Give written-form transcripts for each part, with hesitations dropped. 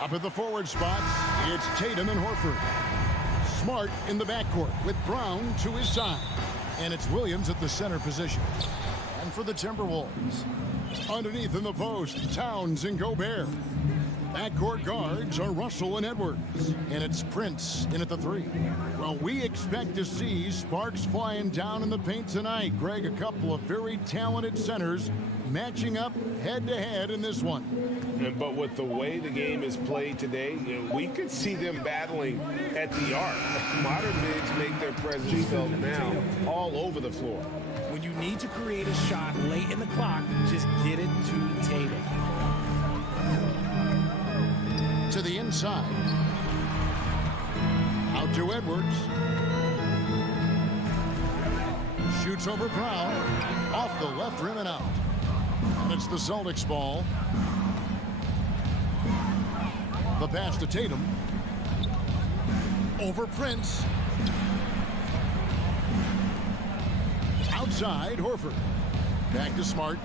Up at the forward spots, it's Tatum and Horford. Smart in the backcourt with Brown to his side. And it's Williams at the center position. And for the Timberwolves, underneath in the post, Towns and Gobert. Backcourt guards are Russell and Edwards. And it's Prince in at the 3. Well, we expect to see sparks flying down in the paint tonight. Greg, a couple of very talented centers matching up head-to-head in this one. But with the way the game is played today, we could see them battling at the arc. Modern bigs make their presence felt now all over the floor. When you need to create a shot late in the clock, just get it to Tatum. To the inside. Out to Edwards. Shoots over Brown. Off the left rim and out. And it's the Celtics ball. The pass to Tatum. Over Prince. Outside, Horford. Back to Smart.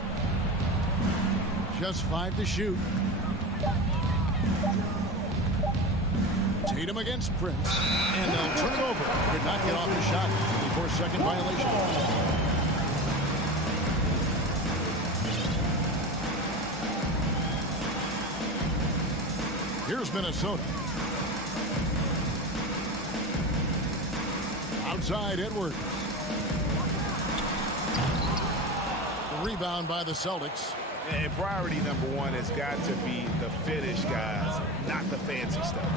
Just 5 to shoot. Tatum against Prince. And they'll turn it over. Did not get off the shot. 24-second violation. Here's Minnesota. Outside, Edwards. The rebound by the Celtics. And priority number 1 has got to be the finish, guys, not the fancy stuff.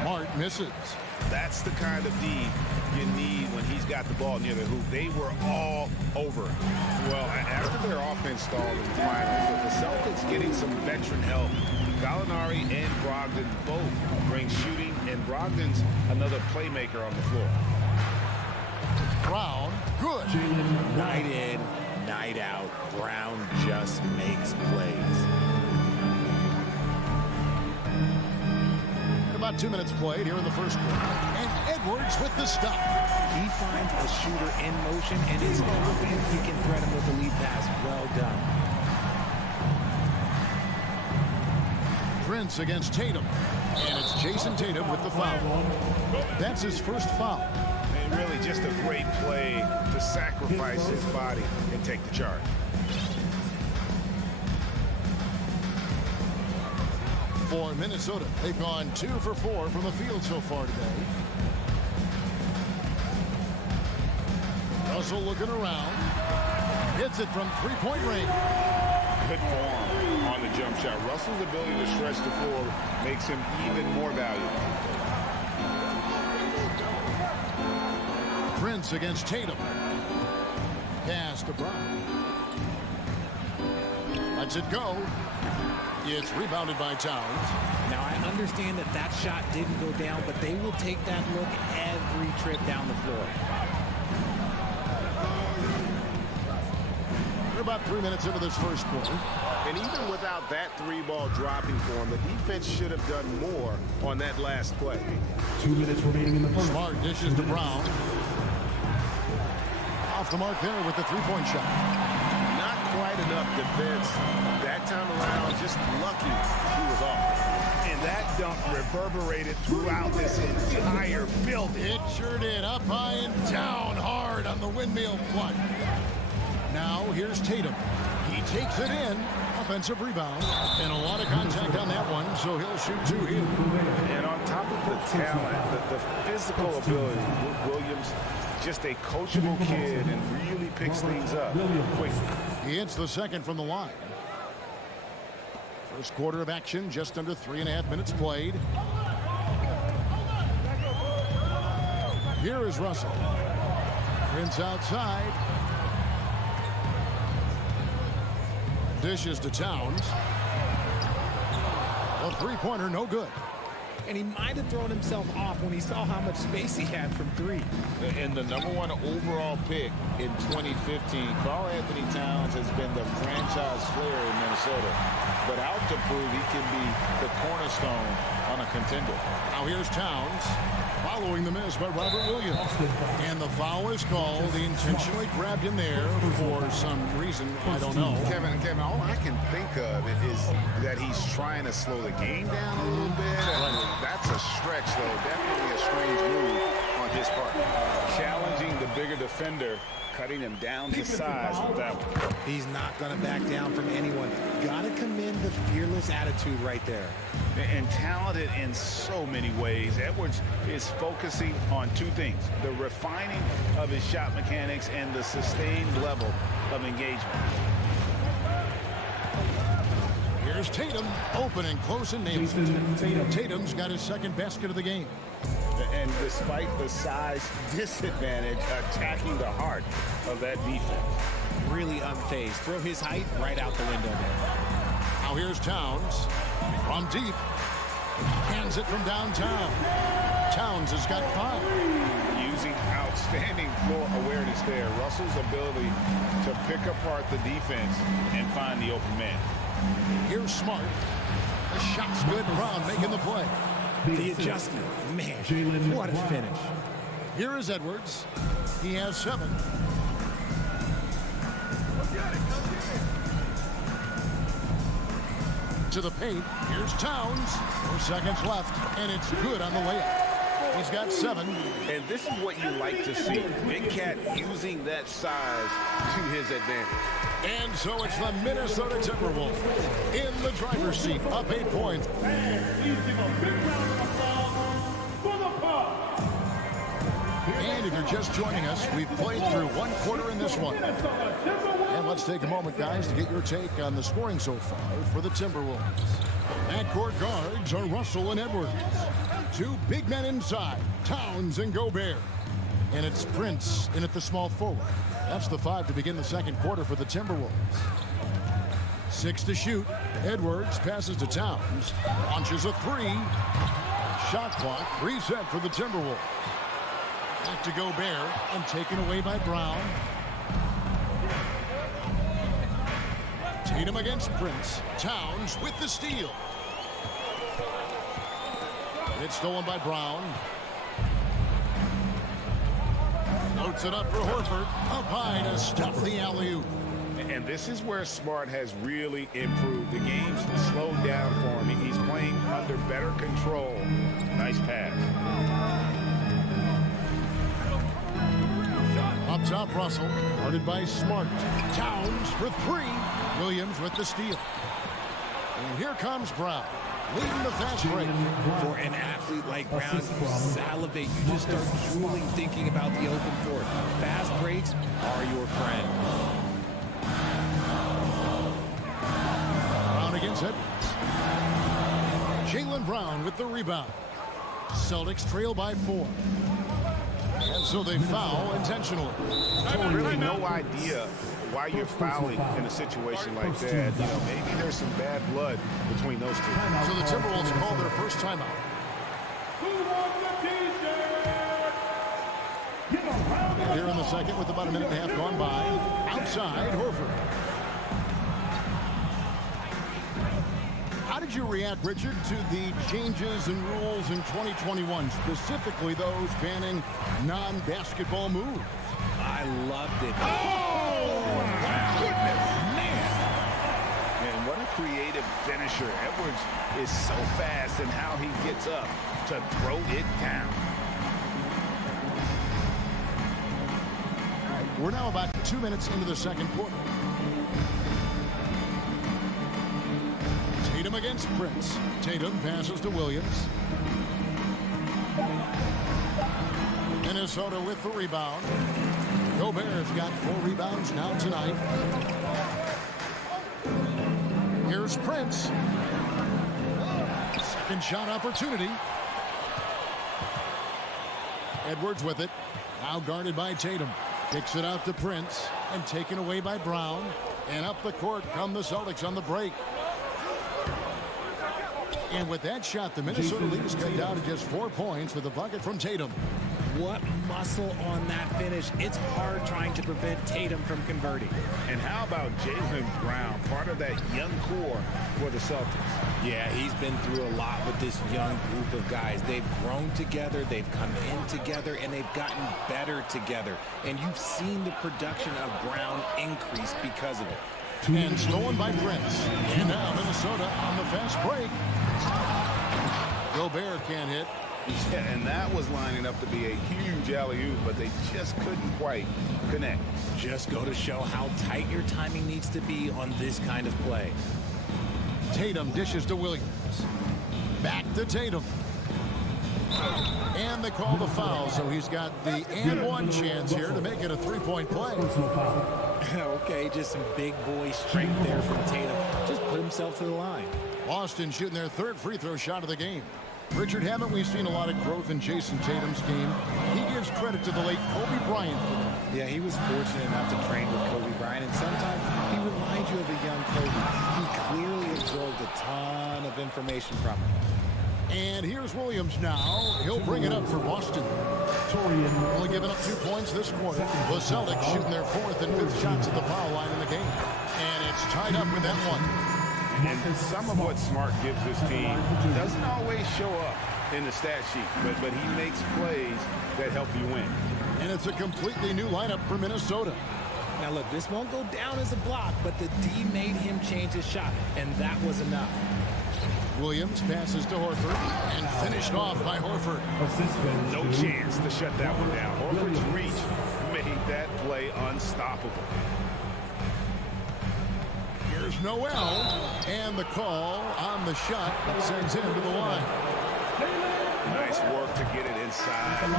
Smart misses. That's the kind of D you need when he's got the ball near the hoop. They were all over it. Well, after their offense stalled in the finals, with the Celtics getting some veteran help, Gallinari and Brogdon both bring shooting, and Brogdon's another playmaker on the floor. Brown, good. Night in, night out, Brown just makes plays. About 2 minutes played here in the first quarter. And Edwards with the stop. He finds a shooter in motion, and is confident he can thread him with the lead pass. Well done. Prince against Tatum. And it's Jason Tatum with the foul. That's his first foul. And really just a great play to sacrifice his body and take the charge. For Minnesota, they've gone 2 for 4 from the field so far today. Russell looking around. Hits it from three-point range. Good form on the jump shot. Russell's ability to stretch the floor makes him even more valuable. Prince against Tatum. Pass to Brown. Lets it go. It's rebounded by Towns. Now, I understand that that shot didn't go down, but they will take that look every trip down the floor. We're about 3 minutes into this first quarter. And even without that 3-ball dropping for him, the defense should have done more on that last play. 2 minutes remaining in the first. Smart dishes to Brown. Off the mark there with the three-point shot. Not quite enough defense that time around. Just lucky he was off. And that dunk reverberated throughout this entire building. It sure did. Up high and down hard on the windmill flush. Now here's Tatum. He takes it in. Offensive rebound. And a lot of contact on that one, so he'll shoot 2 here. And on top of the talent, the physical ability, Williams, just a coachable kid and really picks things up quickly. He hits the second from the line. First quarter of action, just under 3.5 minutes played. Here is Russell. Prince outside. Dishes to Towns. A three-pointer, no good. And he might have thrown himself off when he saw how much space he had from 3. And the #1 overall pick in 2015, Karl-Anthony Towns has been the franchise player in Minnesota. But out to prove he can be the cornerstone on a contender. Now here's Towns. following the miss by Robert Williams. And the foul is called. He intentionally grabbed him there for some reason. I don't know. Kevin, all I can think of is that he's trying to slow the game down a little bit. That's a stretch, though. Definitely a strange move on his part. Challenging the bigger defender, cutting him down to size with that one. He's not going to back down from anyone. Got to commend the fearless attitude right there. And talented in so many ways. Edwards is focusing on two things: the refining of his shot mechanics and the sustained level of engagement. Here's Tatum, open and close and nails it. Tatum's got his second basket of the game. And despite the size disadvantage, attacking the heart of that defense. Really unfazed. Throw his height right out the window there. Now here's Towns from deep. Hands it from downtown. Towns has got 5. Using outstanding floor awareness there. Russell's ability to pick apart the defense and find the open man. Here's Smart. The shot's good. Brown making the play. The adjustment. Man, what a finish. Here is Edwards. He has 7. To the paint. Here's Towns. 4 seconds left, and it's good on the layup. He's got 7. And this is what you like to see. Big Cat using that size to his advantage. And so it's the Minnesota Timberwolves in the driver's seat, up 8 points. And if you're just joining us, we've played through 1 quarter in this one. And let's take a moment, guys, to get your take on the scoring so far for the Timberwolves. Backcourt guards are Russell and Edwards. 2 big men inside, Towns and Gobert. And it's Prince in at the small forward. That's the 5 to begin the second quarter for the Timberwolves. 6 to shoot. Edwards passes to Towns. Launches a 3. Shot clock reset for the Timberwolves. Back to Gobert and taken away by Brown. Tatum against Prince. Towns with the steal. It's stolen by Brown. Floats it up for Horford. Up high to stuff the alley-oop. And this is where Smart has really improved. The game's slowed down for him. He's playing under better control. Nice pass. Up top, Russell. Guarded by Smart. Towns for 3. Williams with the steal. And here comes Brown. Leading the fast break. For an athlete like Brown, you salivate. You just start drooling thinking about the open court. Fast breaks are your friend. Brown against Edwards. Jaylen Brown with the rebound. Celtics trail by 4. And so they foul intentionally. Really no idea why you're fouling in a situation like that. You know, maybe there's some bad blood between those two. So the Timberwolves call their first timeout. And here in the second with about a minute and a half gone by. Outside, Horford. How did you react, Richard, to the changes in rules in 2021, specifically those banning non-basketball moves? I loved it. Oh, my goodness. Man. And what a creative finisher. Edwards is so fast in how he gets up to throw it down. We're now about 2 minutes into the second quarter. Tatum against Prince. Tatum passes to Williams. Minnesota with the rebound. Gobert's got 4 rebounds now tonight. Here's Prince. Second shot opportunity. Edwards with it. Now guarded by Tatum. Kicks it out to Prince and taken away by Brown. And up the court come the Celtics on the break. And with that shot, the Minnesota lead is cut down to just 4 points with a bucket from Tatum. what muscle on that finish. It's hard trying to prevent Tatum from converting. And how about Jaylen Brown, part of that young core for the Celtics? Yeah, he's been through a lot with this young group of guys. They've grown together, they've come in together, and they've gotten better together. And you've seen the production of Brown increase because of it. And stolen by Prince. And now Minnesota on the fast break. Gobert can't hit. Yeah, and that was lining up to be a huge alley-oop, but they just couldn't quite connect. Just go to show how tight your timing needs to be on this kind of play. Tatum dishes to Williams. Back to Tatum. And they call the foul, so he's got the and one chance here to make it a three-point play. Okay, just some big boy strength there from Tatum. Just put himself to the line. Boston shooting their third free throw shot of the game. Richard, haven't we seen a lot of growth in Jason Tatum's game? He gives credit to the late Kobe Bryant for that. Yeah, he was fortunate enough to train with Kobe Bryant, and sometimes he reminds you of a young Kobe. He clearly absorbed a ton of information from him. And here's Williams now. He'll bring it up for Boston. Only giving up 2 points this quarter. The Celtics shooting their fourth and fifth shots at the foul line in the game. And it's tied up with that one. And some of what Smart gives his team doesn't always show up in the stat sheet, but he makes plays that help you win. And it's a completely new lineup for Minnesota. Now look, this won't go down as a block, but the D made him change his shot, and that was enough. Williams passes to Horford and finished off by Horford. No chance to shut that one down. Horford's reach made that play unstoppable. Here's Noel, and the call on the shot that sends him to the line. Nice work to get it inside and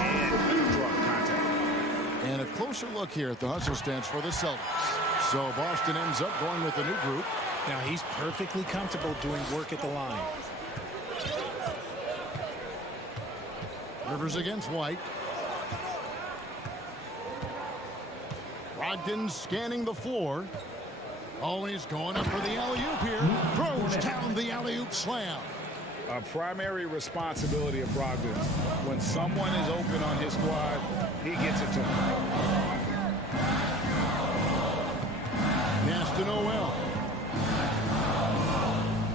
draw contact. And a closer look here at the hustle stance for the Celtics. So Boston ends up going with a new group. Now he's perfectly comfortable doing work at the line. Rivers against White. Brogdon scanning the floor. Oh, he's going up for the alley-oop here. Throws down the alley-oop slam. A primary responsibility of Brogdon. When someone is open on his squad, he gets it to him. Pass to Noel.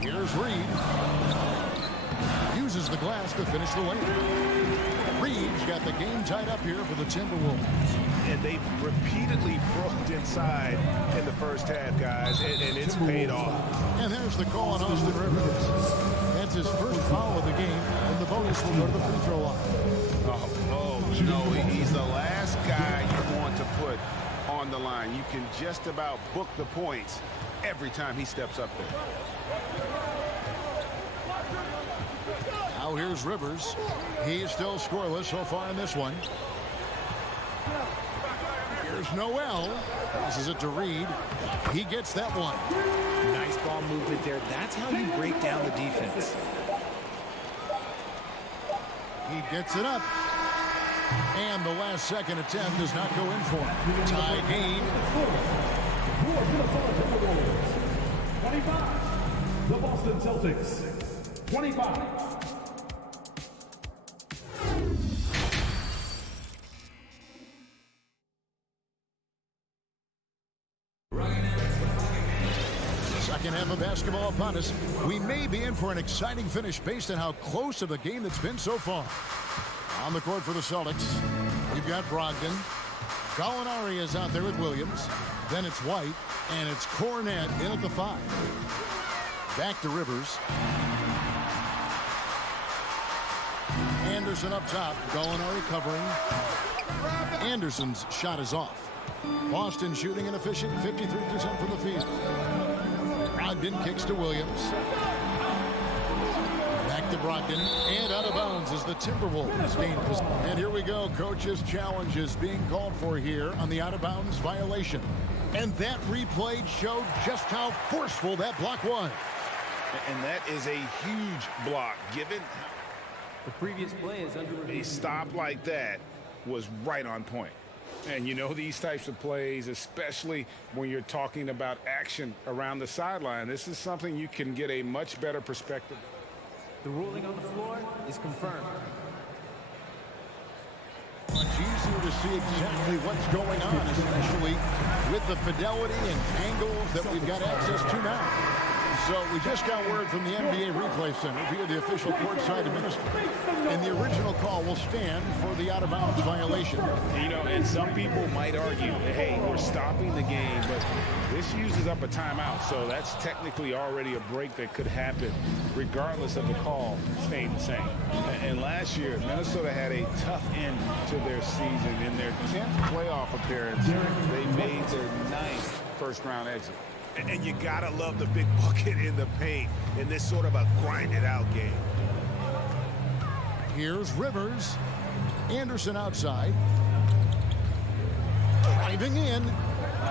Here's Reed. Uses the glass to finish the layup. Reed's got the game tied up here for the Timberwolves. And they've repeatedly broke inside in the first half, guys, and it's paid off. And there's the call on Austin Rivers. That's his first foul of the game, and the bonus will go to the free throw line. He's the last guy you want to put on the line. You can just about book the points every time he steps up there. Now here's Rivers. He's still scoreless so far in this one. Here's Noel. Passes it to Reed. He gets that one. Nice ball movement there. That's how you break down the defense. He gets it up. And the last second attempt does not go in for him. Tie game. 25. The Boston Celtics. 25. Second half of basketball upon us. We may be in for an exciting finish based on how close of a game that's been so far. On the court for the Celtics, we've got Brogdon. Gallinari is out there with Williams. Then it's White, and it's Cornette in at the 5. Back to Rivers. Anderson up top. Gallinari covering. Anderson's shot is off. Boston shooting an efficient 53% from the field. Brogdon kicks to Williams. Back to Brogdon, and out of bounds as the Timberwolves gain possession. And here we go. Coach's challenge is being called for here on the out-of-bounds violation. And that replay showed just how forceful that block was. And that is a huge block, given the previous play is under review. A stop like that was right on point. And you know these types of plays, especially when you're talking about action around the sideline, this is something you can get a much better perspective. The ruling on the floor is confirmed. Much easier to see exactly what's going on, especially with the fidelity and angles that we've got access to now. So we just got word from the NBA Replay Center via the official courtside administrator. And the original call will stand for the out-of-bounds violation. You know, and some people might argue, hey, we're stopping the game, but this uses up a timeout, so that's technically already a break that could happen regardless of the call staying the same. And last year, Minnesota had a tough end to their season. In their 10th playoff appearance, they made their 9th first-round exit. And you gotta love the big bucket in the paint in this sort of a grind-it-out game. Here's Rivers. Anderson outside. Driving in.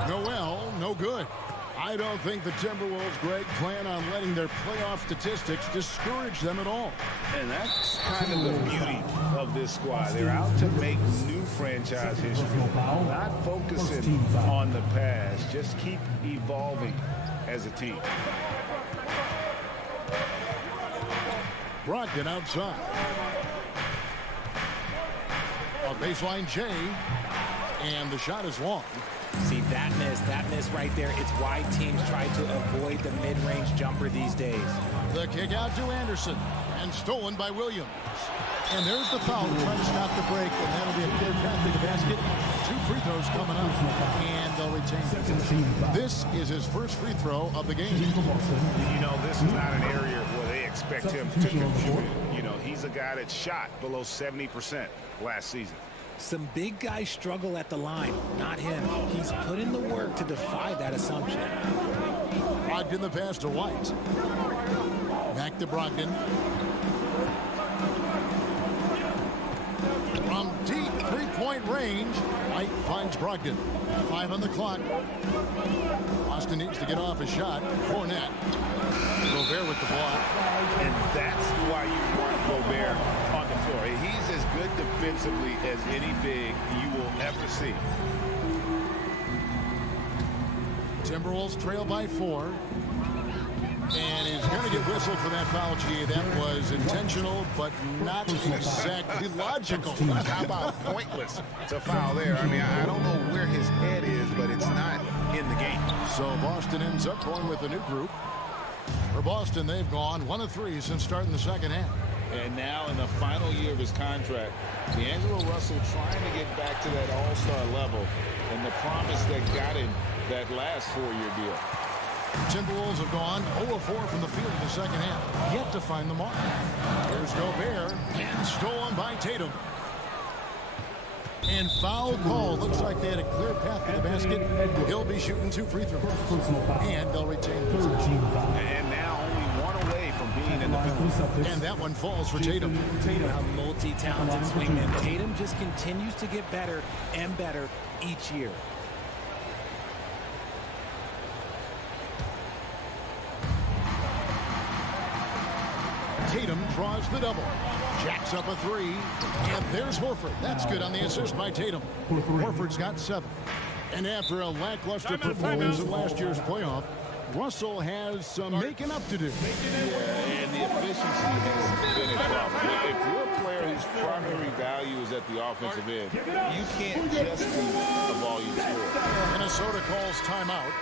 Noel, no good. I don't think the Timberwolves, Greg, plan on letting their playoff statistics discourage them at all. And that's kind of the beauty of this squad. They're out to make new franchise history, not focusing on the past. Just keep evolving as a team. Brogdon outside. A baseline J. And the shot is long. See, that miss right there. It's why teams try to avoid the mid-range jumper these days. The kick out to Anderson, and stolen by Williams. And there's the foul trying to stop the break, and that'll be a clear path to the basket. 2 free throws coming up, and they'll retain it. This is his first free throw of the game. You know, this is not an area where they expect him to contribute. You know, he's a guy that shot below 70% last season. Some big guys struggle at the line, not him. He's put in the work to defy that assumption. Brogdon the pass to White. Back to Brogdon. From deep three-point range, White finds Brogdon. 5 on the clock. Boston needs to get off a shot. Fournette. Gobert with the block. And that's why you want Gobert on the floor. He's as good defensively as any big you will ever see. Timberwolves trail by 4. And he's going to get whistled for that foul, G. That was intentional, but not exactly logical. How about pointless to foul there? I mean, I don't know where his head is, but it's not in the game. So Boston ends up going with a new group. For Boston, they've gone 1 of 3 since starting the second half. And now in the final year of his contract, D'Angelo Russell trying to get back to that all-star level and the promise that got him that last 4-year deal. Timberwolves have gone 0 of 4 from the field in the second half. Yet to find the mark. Here's Gobert, and stolen by Tatum. And foul call. Looks like they had a clear path to the basket. He'll be shooting 2 free throws. And they'll retain possession. And now only 1 away from being in the penalty. And that one falls for Tatum. A multi-talented swingman. Tatum just continues to get better and better each year. Tatum draws the double. Jacks up a 3. And there's Horford. That's good on the assist by Tatum. Horford's got 7. And after a lackluster performance in last year's playoff, Russell has some making up to do. Yeah, and the efficiency has been a problem. If you're a player whose primary value is at the offensive end, you can't just be a volume scorer. Minnesota calls timeout.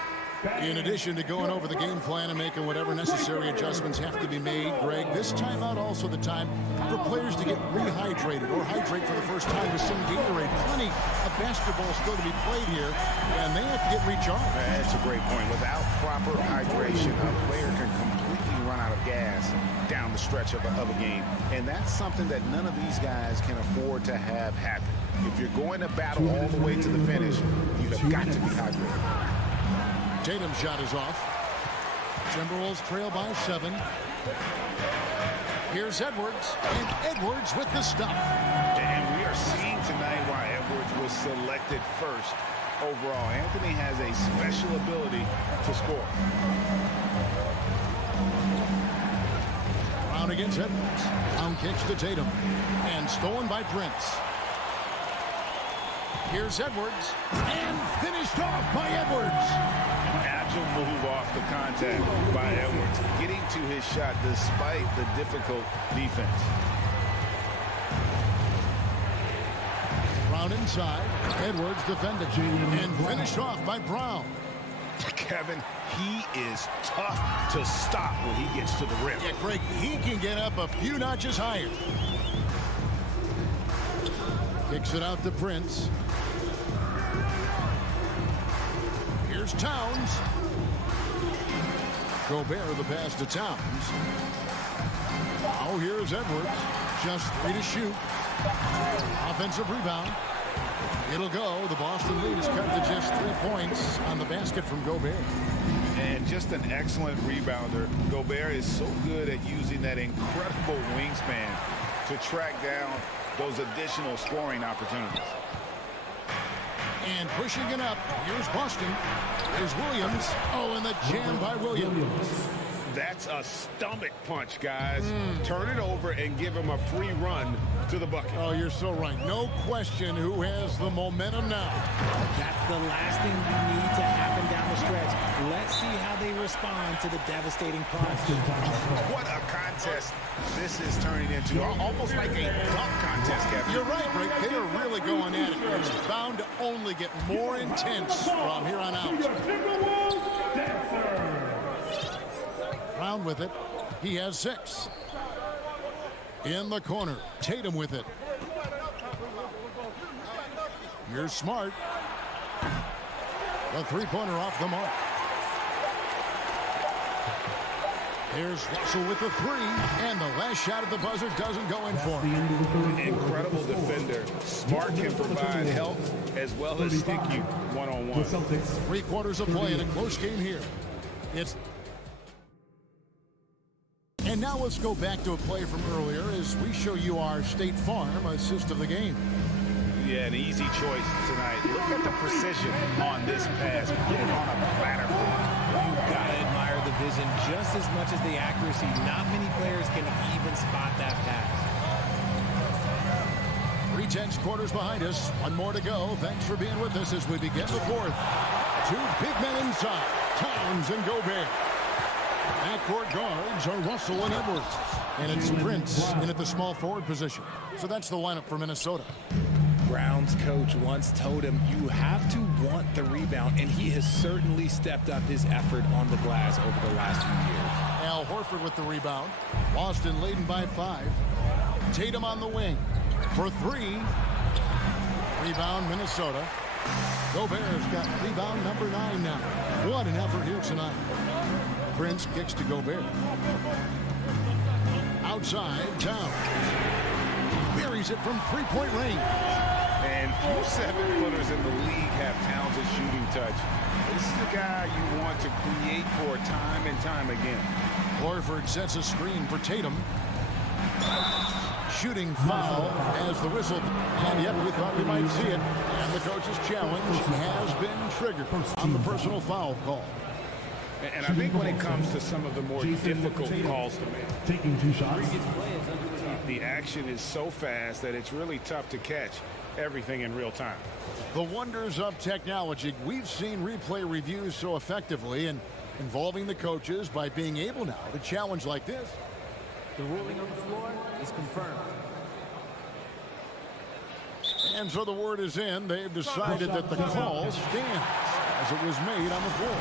In addition to going over the game plan and making whatever necessary adjustments have to be made, Greg, this timeout also the time for players to get rehydrated or hydrate for the first time with some Gatorade. Plenty of basketball still to be played here, and they have to get recharged. That's a great point. Without proper hydration, a player can completely run out of gas down the stretch of a game, and that's something that none of these guys can afford to have happen. If you're going to battle all the way to the finish, you have got to be hydrated. Tatum's shot is off. Timberwolves trail by 7. Here's Edwards, and Edwards with the stop. And we are seeing tonight why Edwards was selected first overall. Anthony has a special ability to score. Brown against Edwards. Brown kicks to Tatum, and stolen by Prince. Here's Edwards, and finished off by Edwards. Agile move off the contact by Edwards, getting to his shot despite the difficult defense. Rebound inside. Edwards defended and finished off by Brown. Kevin, he is tough to stop when he gets to the rim. Yeah, Greg, he can get up a few notches higher. Kicks it out to Prince. Here's Towns. Gobert the pass to Towns. Now here's Edwards. Just 3 to shoot. Offensive rebound. It'll go. The Boston lead is cut to just 3 points on the basket from Gobert. And just an excellent rebounder. Gobert is so good at using that incredible wingspan to track down those additional scoring opportunities. And pushing it up. Here's Boston. Here's Williams. Oh, and the jam by Williams. That's a stomach punch, guys. Turn it over and give him a free run to the bucket. Oh, you're so right. No question who has the momentum now. That's the last thing you need to happen down the stretch. Let's see how they respond to the devastating punch. What a contest this is turning into. Almost like a dunk contest, Kevin. You're right, Rick. They are really going at it. It's bound to only get more intense from here on out. Brown with it. He has 6. In the corner. Tatum with it. Here's Smart. The three-pointer off the mark. Here's Russell with the 3. And the last shot at the buzzer doesn't go in for him. Incredible defender. Smart can provide help as well as stick you one-on-one. 3 quarters of play in a close game here. And now let's go back to a play from earlier as we show you our State Farm assist of the game. Yeah, an easy choice tonight. Look at the precision on this pass. Put it on a platter for him. You've got to admire the vision just as much as the accuracy. Not many players can even spot that pass. 3/10 quarters behind us. 1 more to go. Thanks for being with us as we begin the 4th. 2 big men inside. Towns and Gobert. Backcourt guards are Russell and Edwards. And it's Prince in at the small forward position. So that's the lineup for Minnesota. Brown's coach once told him, you have to want the rebound, and he has certainly stepped up his effort on the glass over the last few years. Al Horford with the rebound. Boston leading by 5. Tatum on the wing for 3. Rebound Minnesota. Gobert's got rebound number 9 now. What an effort here tonight. Prince kicks to Gobert. Outside, Towns. Buries it from 3-point range. And few 7-footers in the league have Towns' shooting touch. This is the guy you want to create for time and time again. Horford sets a screen for Tatum. Shooting foul as the whistle. And yet we thought we might see it. And the coach's challenge has been triggered on the personal foul call. And I think when it comes to some of the more difficult calls to make, taking 2 shots. the action is so fast that it's really tough to catch everything in real time. The wonders of technology. We've seen replay reviews so effectively and involving the coaches by being able now to challenge like this. The ruling on the floor is confirmed. And so the word is in. They've decided that the call stands as it was made on the floor.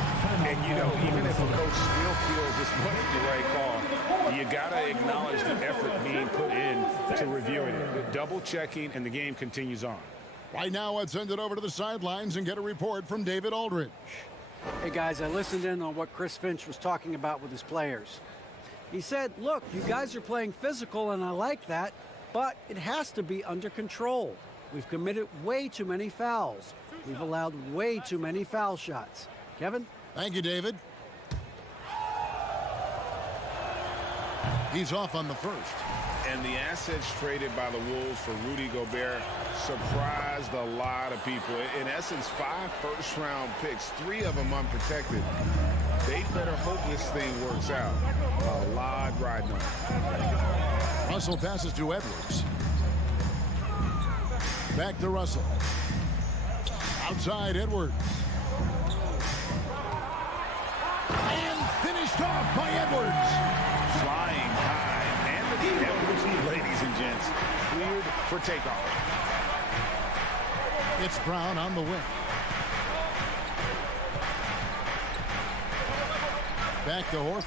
And, you know, even if a coach still feels this wasn't the right call, you got to acknowledge the effort being put in to reviewing it. Double checking, and the game continues on. Right now, let's send it over to the sidelines and get a report from David Aldridge. Hey, guys, I listened in on what Chris Finch was talking about with his players. He said, look, you guys are playing physical, and I like that, but it has to be under control. We've committed way too many fouls. We've allowed way too many foul shots. Kevin? Thank you, David. He's off on the first. And the assets traded by the Wolves for Rudy Gobert surprised a lot of people. In essence, 5 first-round picks, 3 of them unprotected. They better hope this thing works out. A lot riding on it. Russell passes to Edwards. Back to Russell. Outside Edwards. And finished off by Edwards. Flying high. And the Edwards, ladies and gents, cleared for takeoff. It's Brown on the wing. Back to Horford.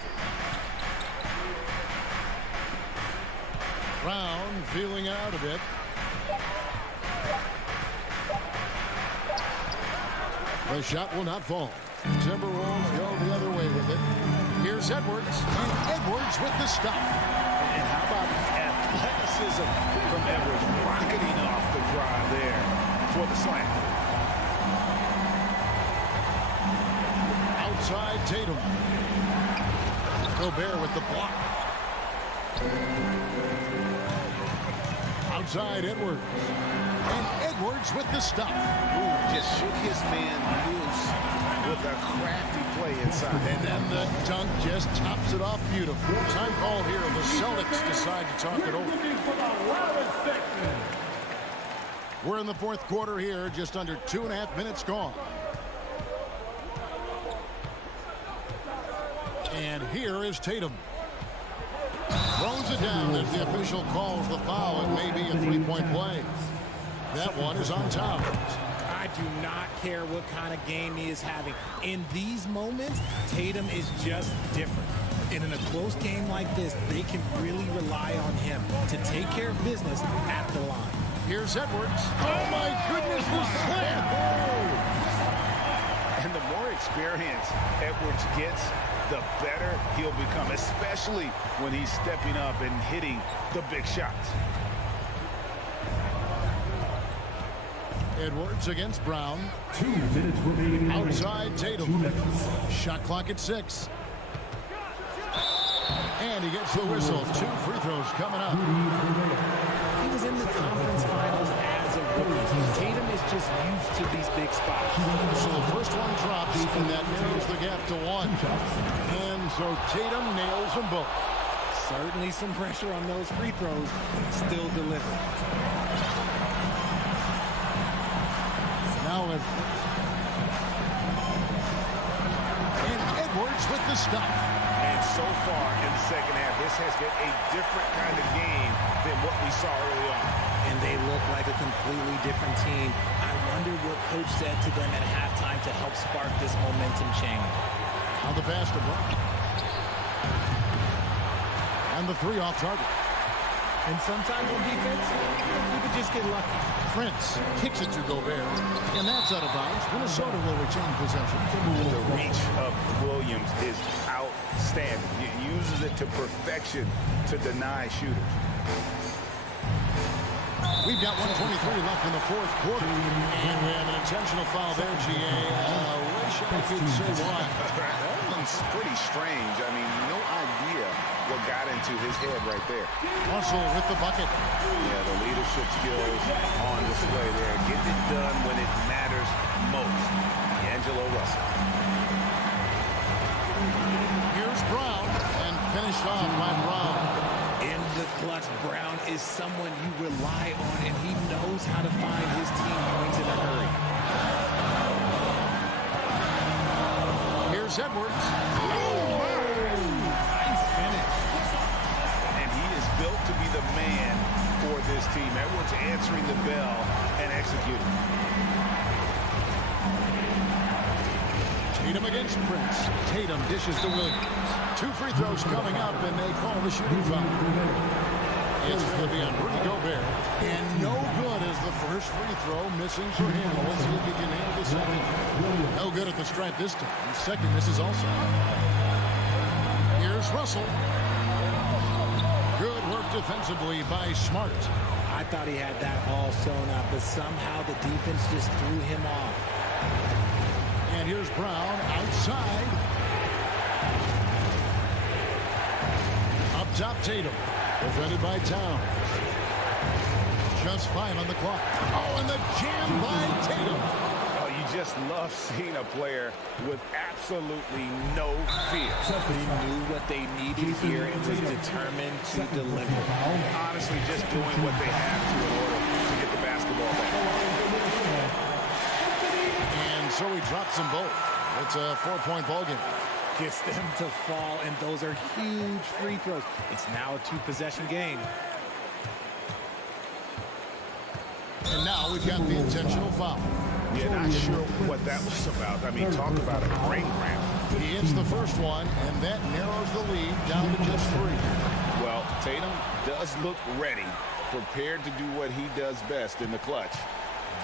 Brown feeling out a bit. The shot will not fall. Timberwolves go the other way with it. Here's Edwards. And Edwards with the stop. And how about athleticism from Edwards, rocketing off the drive there for the slam. Outside Tatum. Gobert with the block. Outside Edwards. And Edwards with the stop. Ooh, just shook his man loose with a crafty play inside. And then the dunk just tops it off beautiful. Time called here. The Celtics decide to talk it over. We're in the fourth quarter here. Just under 2.5 minutes gone. And here is Tatum. Throws it down as the official calls the foul. It may be a three-point play. That one is on Towns. I do not care what kind of game he is having. In these moments, Tatum is just different. And in a close game like this, they can really rely on him to take care of business at the line. Here's Edwards. Oh, my goodness, the slam. And the more experience Edwards gets, the better he'll become, especially when he's stepping up and hitting the big shots. Edwards against Brown. 2 minutes remaining. Outside Tatum. 2 minutes. Shot clock at 6. And he gets the whistle. 2 free throws coming up. He was in the conference finals as a rookie. Tatum is just used to these big spots. So the first one drops, and that narrows the gap to 1. And so Tatum nails them both. Certainly some pressure on those free throws, but still delivered. Now Edwards. And Edwards with the stop. And so far in the second half, this has been a different kind of game than what we saw early on. And they look like a completely different team. I wonder what coach said to them at halftime to help spark this momentum change. On the basketball. And the 3 off target. And sometimes on defense, you could just get lucky. Prince kicks it to Gobert. And that's out of bounds. Minnesota will retain possession. The reach of Williams is outstanding. He uses it to perfection to deny shooters. We've got 1:23 left in the fourth quarter. And we have an intentional foul there, GA. Wish I could say why. That one's pretty strange. I mean, no idea what got into his head right there. Russell with the bucket. Yeah, the leadership skills on display there. Getting it done when it matters most. D'Angelo Russell. Here's Brown. And finished off by Brown. In the clutch, Brown is someone you rely on, and he knows how to find his team points in a hurry. Here's Edwards. Nice finish. And he is built to be the man for this team. Edwards answering the bell and executing. Tatum against Prince. Tatum dishes to Williams. 2 free throws coming up, and they call the shooting foul. It's going to be on Rudy Gobert. And no good as the first free throw missing for him. We'll see if he can nail the second. No good at the stripe this time. The second misses also. Here's Russell. Good work defensively by Smart. I thought he had that ball sewn up, but somehow the defense just threw him off. And here's Brown outside. Up top, Tatum. Defended by Towns. Just 5 on the clock. Oh, and the jam by Tatum. Oh, you just love seeing a player with absolutely no fear. He knew what they needed here and was determined to deliver. Honestly, just doing what they have to in order to get the basketball back. And so he drops them both. It's a 4-point ball game. Gets them to fall, and those are huge free throws. It's now a 2-possession game. And now we've got the intentional foul. Yeah, not sure what that was about. I mean, talk about a brain cramp. He hits the first one, and that narrows the lead down to just 3. Well, Tatum does look ready, prepared to do what he does best in the clutch,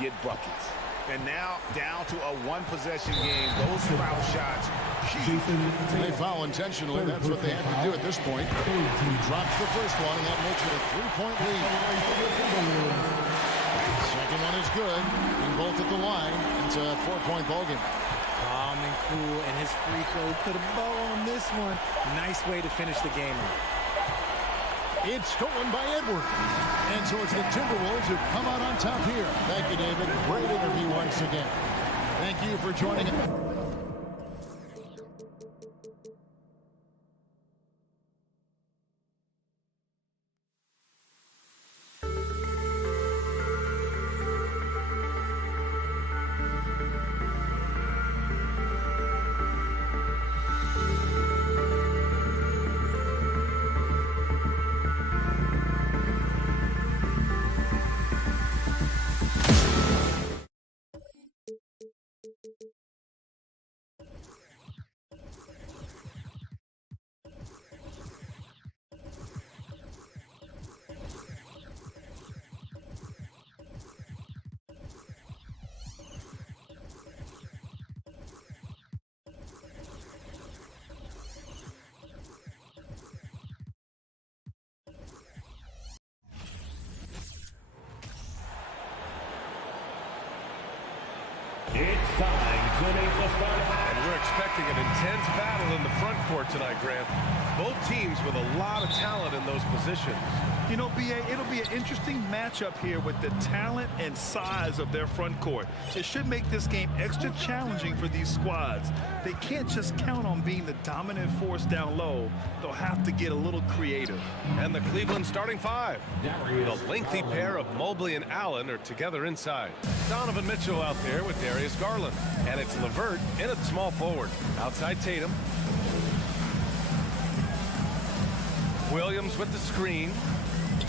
get buckets. And now down to a one-possession game. Those foul shots, key. They foul intentionally. That's what they have to do at this point. He drops the first one, and that makes it a 3-point lead. Second one is good. And both at the line. It's a 4-point ball game. Calm and cool, and his free throw put a bow on this one. Nice way to finish the game. It's stolen by Edwards. And so it's the Timberwolves who come out on top here. Thank you, David. Great interview once again. Thank you for joining us. It's time to make the start. And we're expecting an intense battle in the front court tonight, Grant. Both teams with a lot of talent in those positions. You know, B.A., it'll be an interesting matchup here with the talent and size of their front court. It should make this game extra challenging for these squads. They can't just count on being the dominant force down low. They'll have to get a little creative. And the Cleveland starting 5. The lengthy pair of Mobley and Allen are together inside. Donovan Mitchell out there with Darius Garland. And it's LeVert in at small forward. Outside Tatum. Williams with the screen.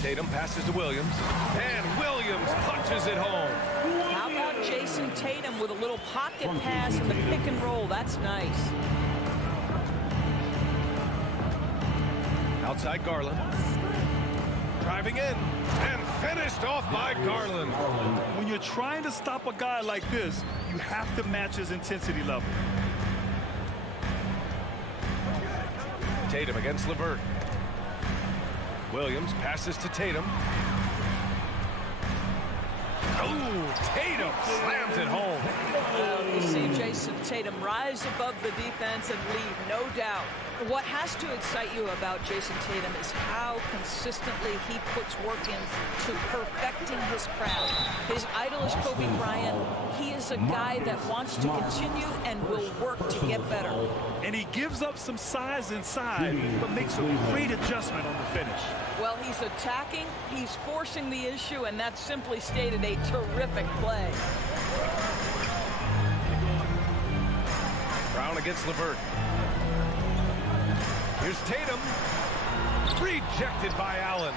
Tatum passes to Williams. And Williams punches it home. How about Jason Tatum with a little pocket pass in the pick and roll? That's nice. Outside Garland. Driving in. And finished off by Garland. When you're trying to stop a guy like this, you have to match his intensity level. Tatum against LeVert. Williams passes to Tatum. Oh, Tatum slams it home. Well, you see Jason Tatum rise above the defense and lead, no doubt. What has to excite you about Jason Tatum is how consistently he puts work into perfecting his craft. His idol is Kobe Bryant. He is a guy that wants to continue and will work to get better. And he gives up some size inside, but makes a great adjustment on the finish. Well, he's attacking, he's forcing the issue, and that's simply stated a terrific play. Brown against LeVert. Here's Tatum. Rejected by Allen.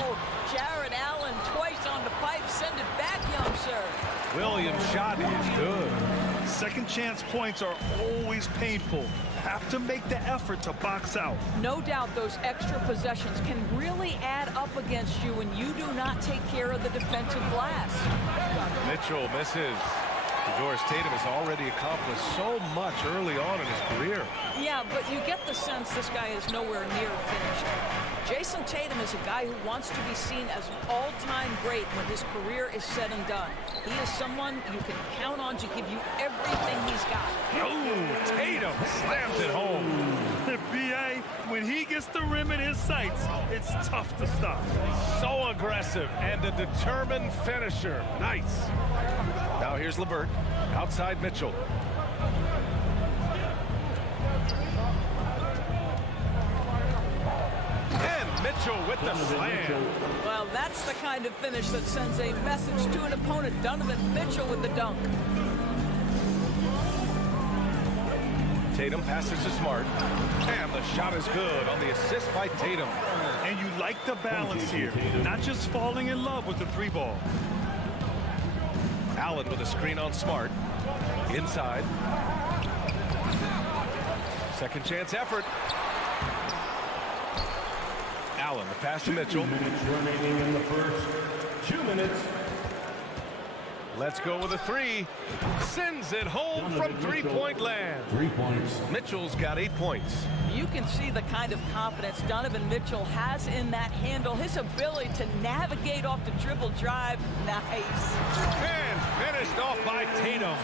Oh, Jared Allen twice on the pipe. Send it back, young sir. Williams' shot is good. Second chance points are always painful. Have to make the effort to box out. No doubt those extra possessions can really add up against you when you do not take care of the defensive glass. Mitchell misses. Doris Tatum has already accomplished so much early on in his career. Yeah, but you get the sense this guy is nowhere near finished. Jason Tatum is a guy who wants to be seen as an all-time great when his career is said and done. He is someone you can count on to give you everything he's got. Oh, Tatum slams it home. B.A., when he gets the rim in his sights, it's tough to stop. So aggressive and a determined finisher. Nice. Now here's LeVert. Outside Mitchell. And Mitchell with the slam. Well, that's the kind of finish that sends a message to an opponent. Donovan Mitchell with the dunk. Tatum passes to Smart. And the shot is good on the assist by Tatum. And you like the balance here, not just falling in love with the three ball. Allen with a screen on Smart. Inside. Second chance effort. Allen, the pass to Mitchell. 2 minutes remaining in the first. 2 minutes. Let's go with a three. Sends it home from three-point land. 3 points. Mitchell's got 8 points. You can see the kind of confidence Donovan Mitchell has in that handle. His ability to navigate off the dribble drive. Nice. And finished off by Tatum.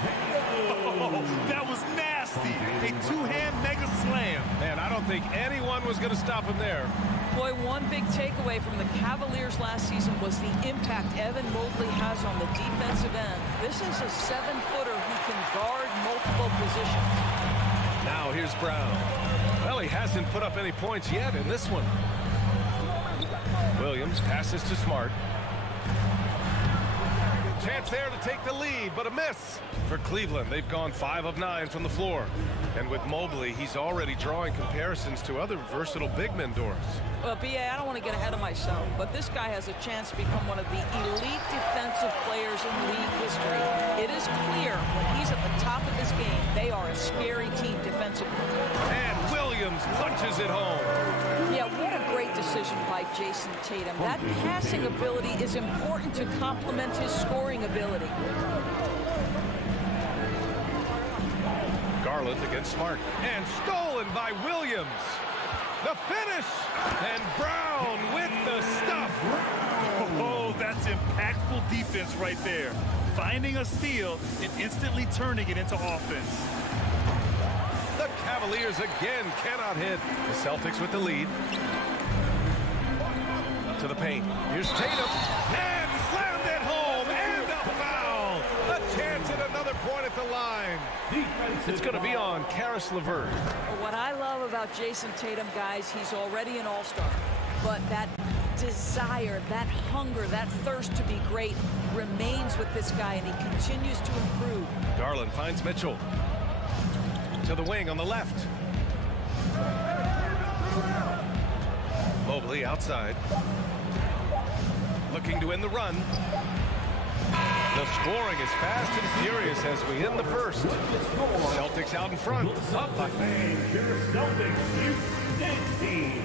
Oh, that was nasty. A two-hand mega slam. Man, I don't think anyone was going to stop him there. Boy, one big takeaway from the Cavaliers last season was the impact Evan Mobley has on the defensive end. This is a 7-footer who can guard multiple positions. Now here's Brown. Well, he hasn't put up any points yet in this one. Williams passes to Smart. Chance there to take the lead, but a miss. For Cleveland, they've gone 5 of 9 from the floor. And with Mobley, he's already drawing comparisons to other versatile big men, Doris. Well, B.A., I don't want to get ahead of myself, but this guy has a chance to become one of the elite defensive players in league history. It is clear when he's at the top of his game, they are a scary team defensively. And Williams punches it home. Yeah, what a great decision by Jason Tatum. That passing ability is important to complement his scoring ability. Garland against Smart. And stolen by Williams. The finish. And Brown with the stuff. Oh, that's impactful defense right there. Finding a steal and instantly turning it into offense. The Cavaliers again cannot hit. The Celtics with the lead. To the paint. Here's Tatum. And slammed it home. And a foul. A chance at another point at the line. It's going to be on Caris LeVert. What I love about Jason Tatum, guys, he's already an all-star. But that desire, that hunger, that thirst to be great remains with this guy, and he continues to improve. Garland finds Mitchell. To the wing on the left. Mobley outside. Looking to win the run. The scoring is fast and furious as we end the first. Celtics out in front. Up by Your Celtics, you stink team.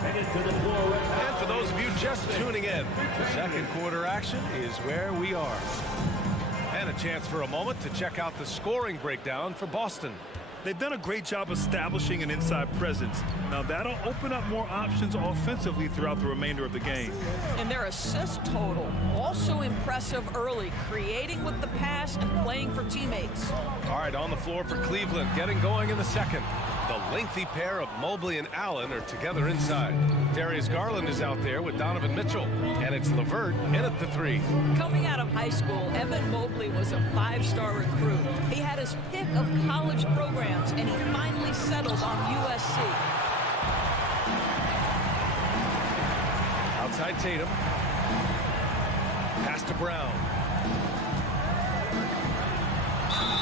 Headed to the floor. And for those of you just tuning in, the second quarter action is where we are. And a chance for a moment to check out the scoring breakdown for Boston. They've done a great job establishing an inside presence. Now that'll open up more options offensively throughout the remainder of the game. And their assist total, also impressive early, creating with the pass and playing for teammates. All right, on the floor for Cleveland, getting going in the second. The lengthy pair of Mobley and Allen are together inside. Darius Garland is out there with Donovan Mitchell. And it's LeVert in at the three. Coming out of high school, Evan Mobley was a 5-star recruit. He had his pick of college programs, and he finally settled on USC. Outside Tatum. Pass to Brown.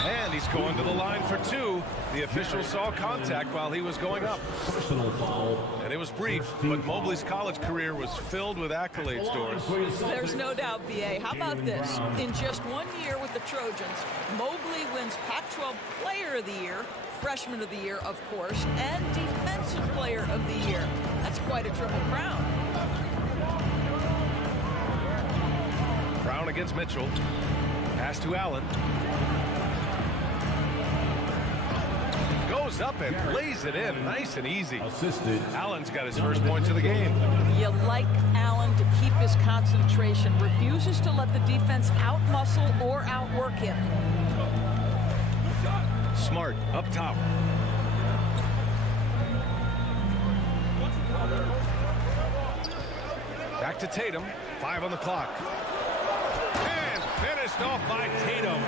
And he's going to the line for two. The official saw contact while he was going up. Personal foul. And it was brief, but Mobley's college career was filled with accolades, Doris. There's no doubt, B.A. How about this? In just 1 year with the Trojans, Mobley wins Pac-12 Player of the Year, Freshman of the Year, of course, and Defensive Player of the Year. That's quite a triple crown. Brown against Mitchell. Pass to Allen. Goes up and lays it in nice and easy. Assisted. Allen's got his first points of the game. You like Allen to keep his concentration, refuses to let the defense outmuscle or outwork him. Smart up top. Back to Tatum. 5 on the clock. And finished off by Tatum.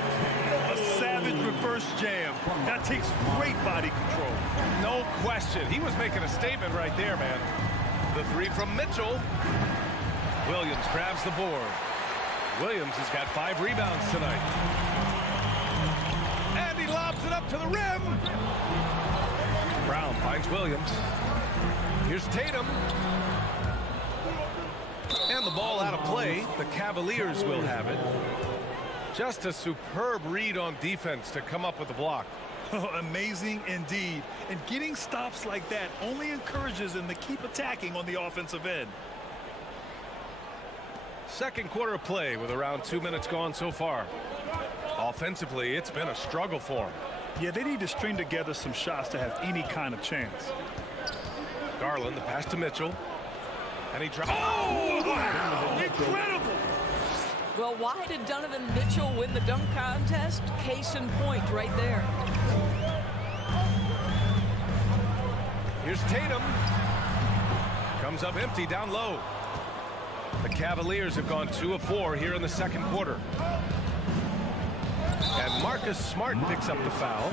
A savage reverse jam. That takes great body control. No question. He was making a statement right there, man. The three from Mitchell. Williams grabs the board. Williams has got 5 rebounds tonight. And he lobs it up to the rim. Brown finds Williams. Here's Tatum. And the ball out of play. The Cavaliers will have it. Just a superb read on defense to come up with the block. Amazing indeed. And getting stops like that only encourages them to keep attacking on the offensive end. Second quarter of play with around 2 minutes gone so far. Offensively, it's been a struggle for them. Yeah, they need to string together some shots to have any kind of chance. Garland, the pass to Mitchell. And he drops. Oh, wow! Incredible! Well, why did Donovan Mitchell win the dunk contest? Case in point right there. Here's Tatum. Comes up empty down low. The Cavaliers have gone 2 of 4 here in the second quarter. And Marcus Smart picks up the foul.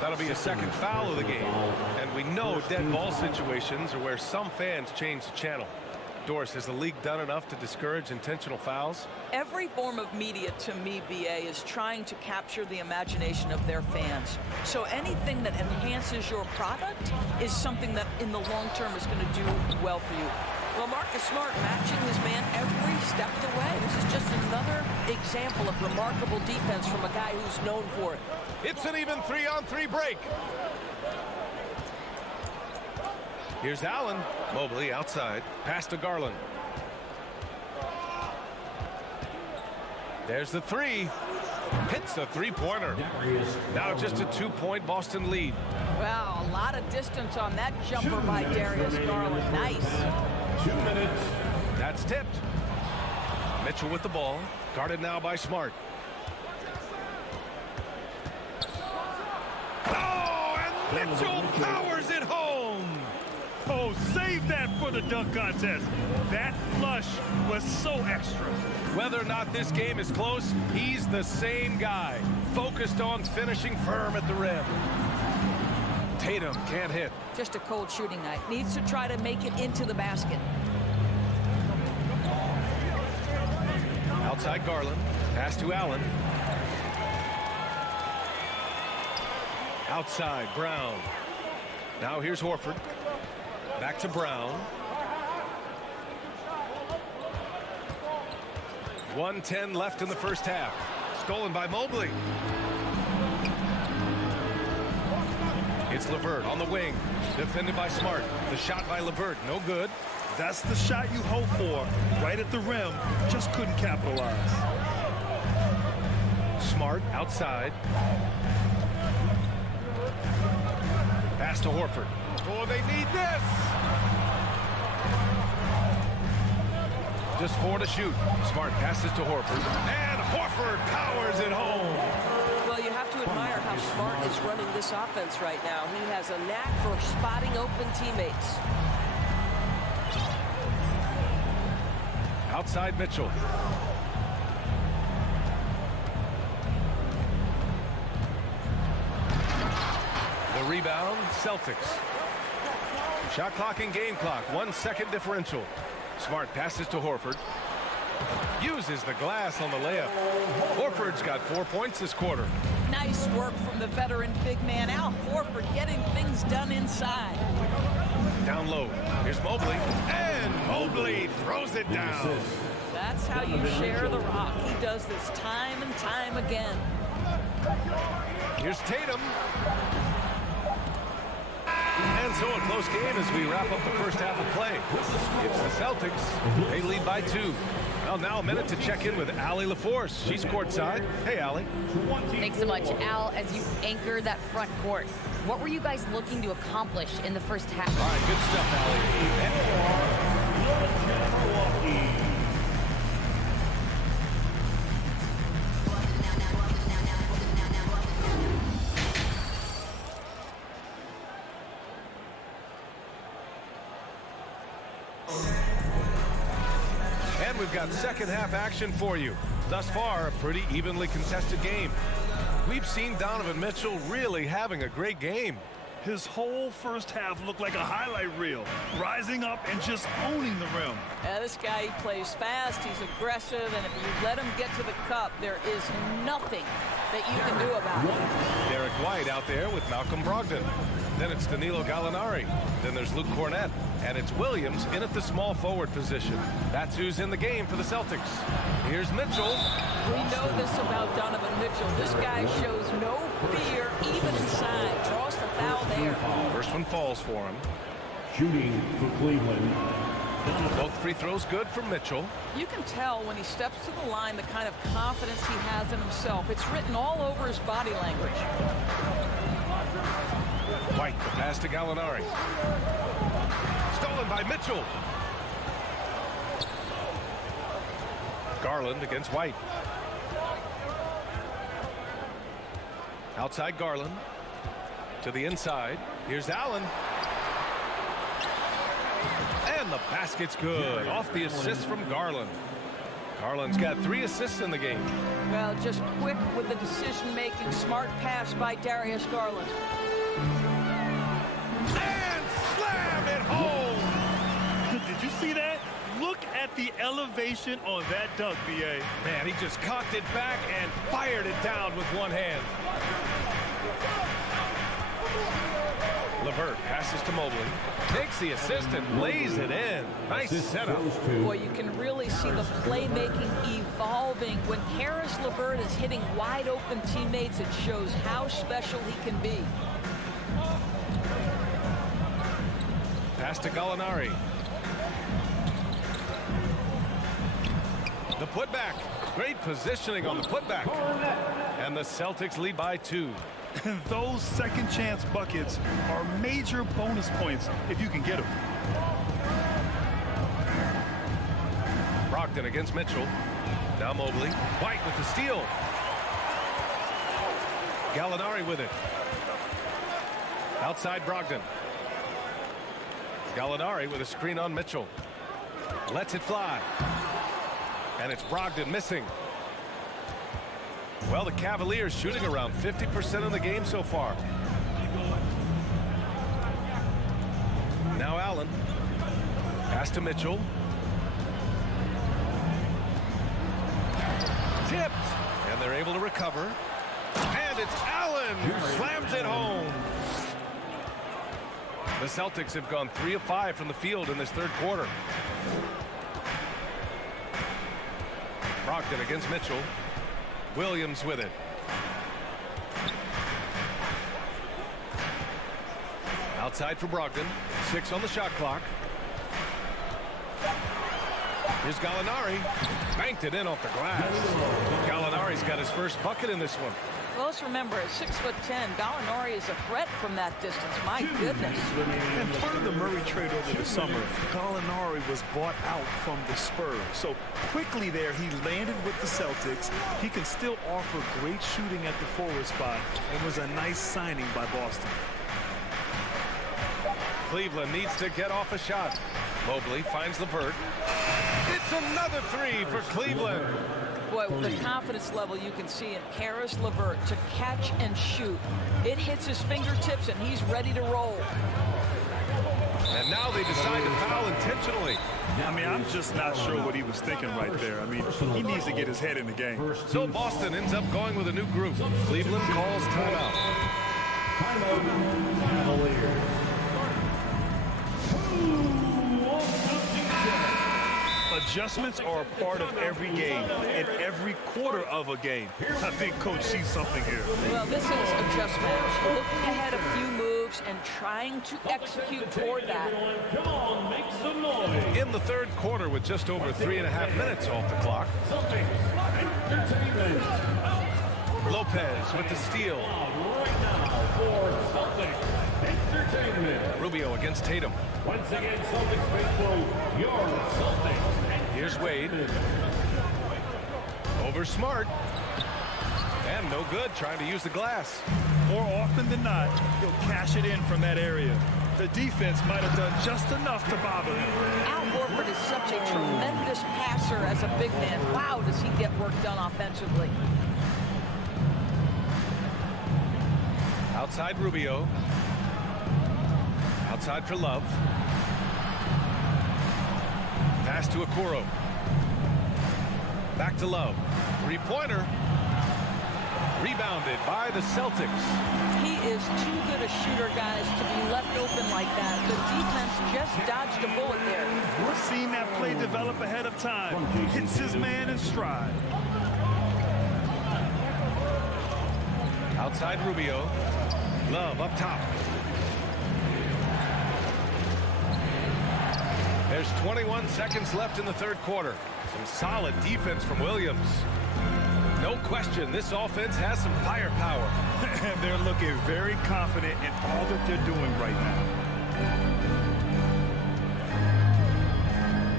That'll be a second foul of the game. And we know dead ball situations are where some fans change the channel. Doris, has the league done enough to discourage intentional fouls? Every form of media, to me, BA, is trying to capture the imagination of their fans. So anything that enhances your product is something that in the long term is going to do well for you. Well, Marcus Smart matching his man every step of the way. This is just another example of remarkable defense from a guy who's known for it. It's an even 3-on-3 break. Here's Allen. Mobley outside. Pass to Garland. There's the three. Hits the three-pointer. Now just a 2-point Boston lead. Wow, a lot of distance on that jumper by Darius Garland. Nice. 2 minutes. That's tipped. Mitchell with the ball. Guarded now by Smart. Oh, and Mitchell powers it home. Oh, save that for the dunk contest. That flush was so extra. Whether or not this game is close, he's the same guy. Focused on finishing firm at the rim. Tatum can't hit. Just a cold shooting night. Needs to try to make it into the basket. Outside Garland. Pass to Allen. Outside Brown. Now here's Horford. Back to Brown. 1:10 left in the first half. Stolen by Mobley. It's LeVert on the wing. Defended by Smart. The shot by LeVert. No good. That's the shot you hope for. Right at the rim. Just couldn't capitalize. Smart outside. Pass to Horford. Oh, they need this. Just 4 to shoot. Smart passes to Horford. And Horford powers it home. Well, you have to admire how Smart is running this offense right now. He has a knack for spotting open teammates. Outside Mitchell. The rebound, Celtics. Shot clock and game clock, 1 second differential. Smart passes to Horford. Uses the glass on the layup. Horford's got 4 points this quarter. Nice work from the veteran big man Al Horford, getting things done inside. Down low. Here's Mobley. And Mobley throws it down. That's how you share the rock. He does this time and time again. Here's Tatum. And so a close game as we wrap up the first half of play. It's the Celtics. They lead by 2. Well, now a minute to check in with Allie LaForce. She's courtside. Hey, Allie. Thanks so much, Al. As you anchor that front court, what were you guys looking to accomplish in the first half? All right, good stuff, Allie. And we've got second half action for you. Thus far, a pretty evenly contested game. We've seen Donovan Mitchell really having a great game. His whole first half looked like a highlight reel, rising up and just owning the rim. This guy, he plays fast, he's aggressive, and if you let him get to the cup, there is nothing that you can do about it. Derek White White out there with Malcolm Brogdon. Then it's Danilo Gallinari. Then there's Luke Cornett. And it's Williams in at the small forward position. That's who's in the game for the Celtics. Here's Mitchell. We know this about Donovan Mitchell. This guy shows no fear, even inside. Draws the foul there. First one falls for him. Shooting for Cleveland. Both free throws good for Mitchell. You can tell when he steps to the line the kind of confidence he has in himself. It's written all over his body language. White, the pass to Gallinari. Stolen by Mitchell. Garland against White. Outside Garland. To the inside. Here's Allen. And the basket's good. Off the assist from Garland. Garland's got 3 assists in the game. Well, just quick with the decision-making. Smart pass by Darius Garland. And slam it home. Did you see that? Look at the elevation on that dunk, B.A. Man, he just cocked it back and fired it down with one hand. LeVert passes to Mobley. Takes the assist and lays it in. Nice setup. Boy, you can really see the playmaking evolving. When Karis LeVert is hitting wide-open teammates, it shows how special he can be. Pass to Gallinari. The putback. Great positioning on the putback. And the Celtics lead by 2. Those second chance buckets are major bonus points if you can get them. Brogdon against Mitchell. Now Mobley. White with the steal. Gallinari with it. Outside Brogdon. Gallinari with a screen on Mitchell. Lets it fly. And it's Brogdon missing. Well, the Cavaliers shooting around 50% of the game so far. Now Allen. Pass to Mitchell. Tipped. And they're able to recover. And it's Allen who slams it home. The Celtics have gone 3 of 5 from the field in this third quarter. Brogdon against Mitchell. Williams with it. Outside for Brogdon. 6 on the shot clock. Here's Gallinari. Banked it in off the glass. Gallinari's got his first bucket in this one. Well, let's remember, at 6'10", Gallinari is a threat from that distance. My goodness. And part of the Murray trade over the summer, Gallinari was bought out from the Spurs. So quickly there, he landed with the Celtics. He can still offer great shooting at the forward spot and was a nice signing by Boston. Cleveland needs to get off a shot. Mobley finds LeVert. It's another 3 for Cleveland. Boy, with the confidence level you can see in Karis LeVert to catch and shoot. It hits his fingertips and he's ready to roll. And now they decide to foul intentionally. I mean, I'm just not sure what he was thinking right there. I mean, he needs to get his head in the game. So Boston ends up going with a new group. Cleveland calls timeout. Timeout, Cavaliers. Adjustments are a part of every game and every quarter of a game. I think Coach sees something here. Well, this is adjustment. Looking ahead a few moves and trying to execute toward that. Come on, make some noise. In the third quarter with just over 3.5 minutes off the clock. Celtics Entertainment. Lopez with the steal. Right now for Celtics Entertainment. Rubio against Tatum. Once again, Celtics faithful, your Celtics. Here's Wade. Over Smart. And no good, trying to use the glass. More often than not, he'll cash it in from that area. The defense might have done just enough to bother him. Al Horford is such a tremendous passer as a big man. Wow, does he get work done offensively. Outside Rubio. Outside for Love. Pass to Okoro. Back to Love. Three-pointer. Rebounded by the Celtics. He is too good a shooter, guys, to be left open like that. The defense just dodged a bullet there. We're seeing that play develop ahead of time. Hits his man in stride. Outside Rubio. Love up top. There's 21 seconds left in the third quarter. Some solid defense from Williams. No question, this offense has some firepower. And they're looking very confident in all that they're doing right now.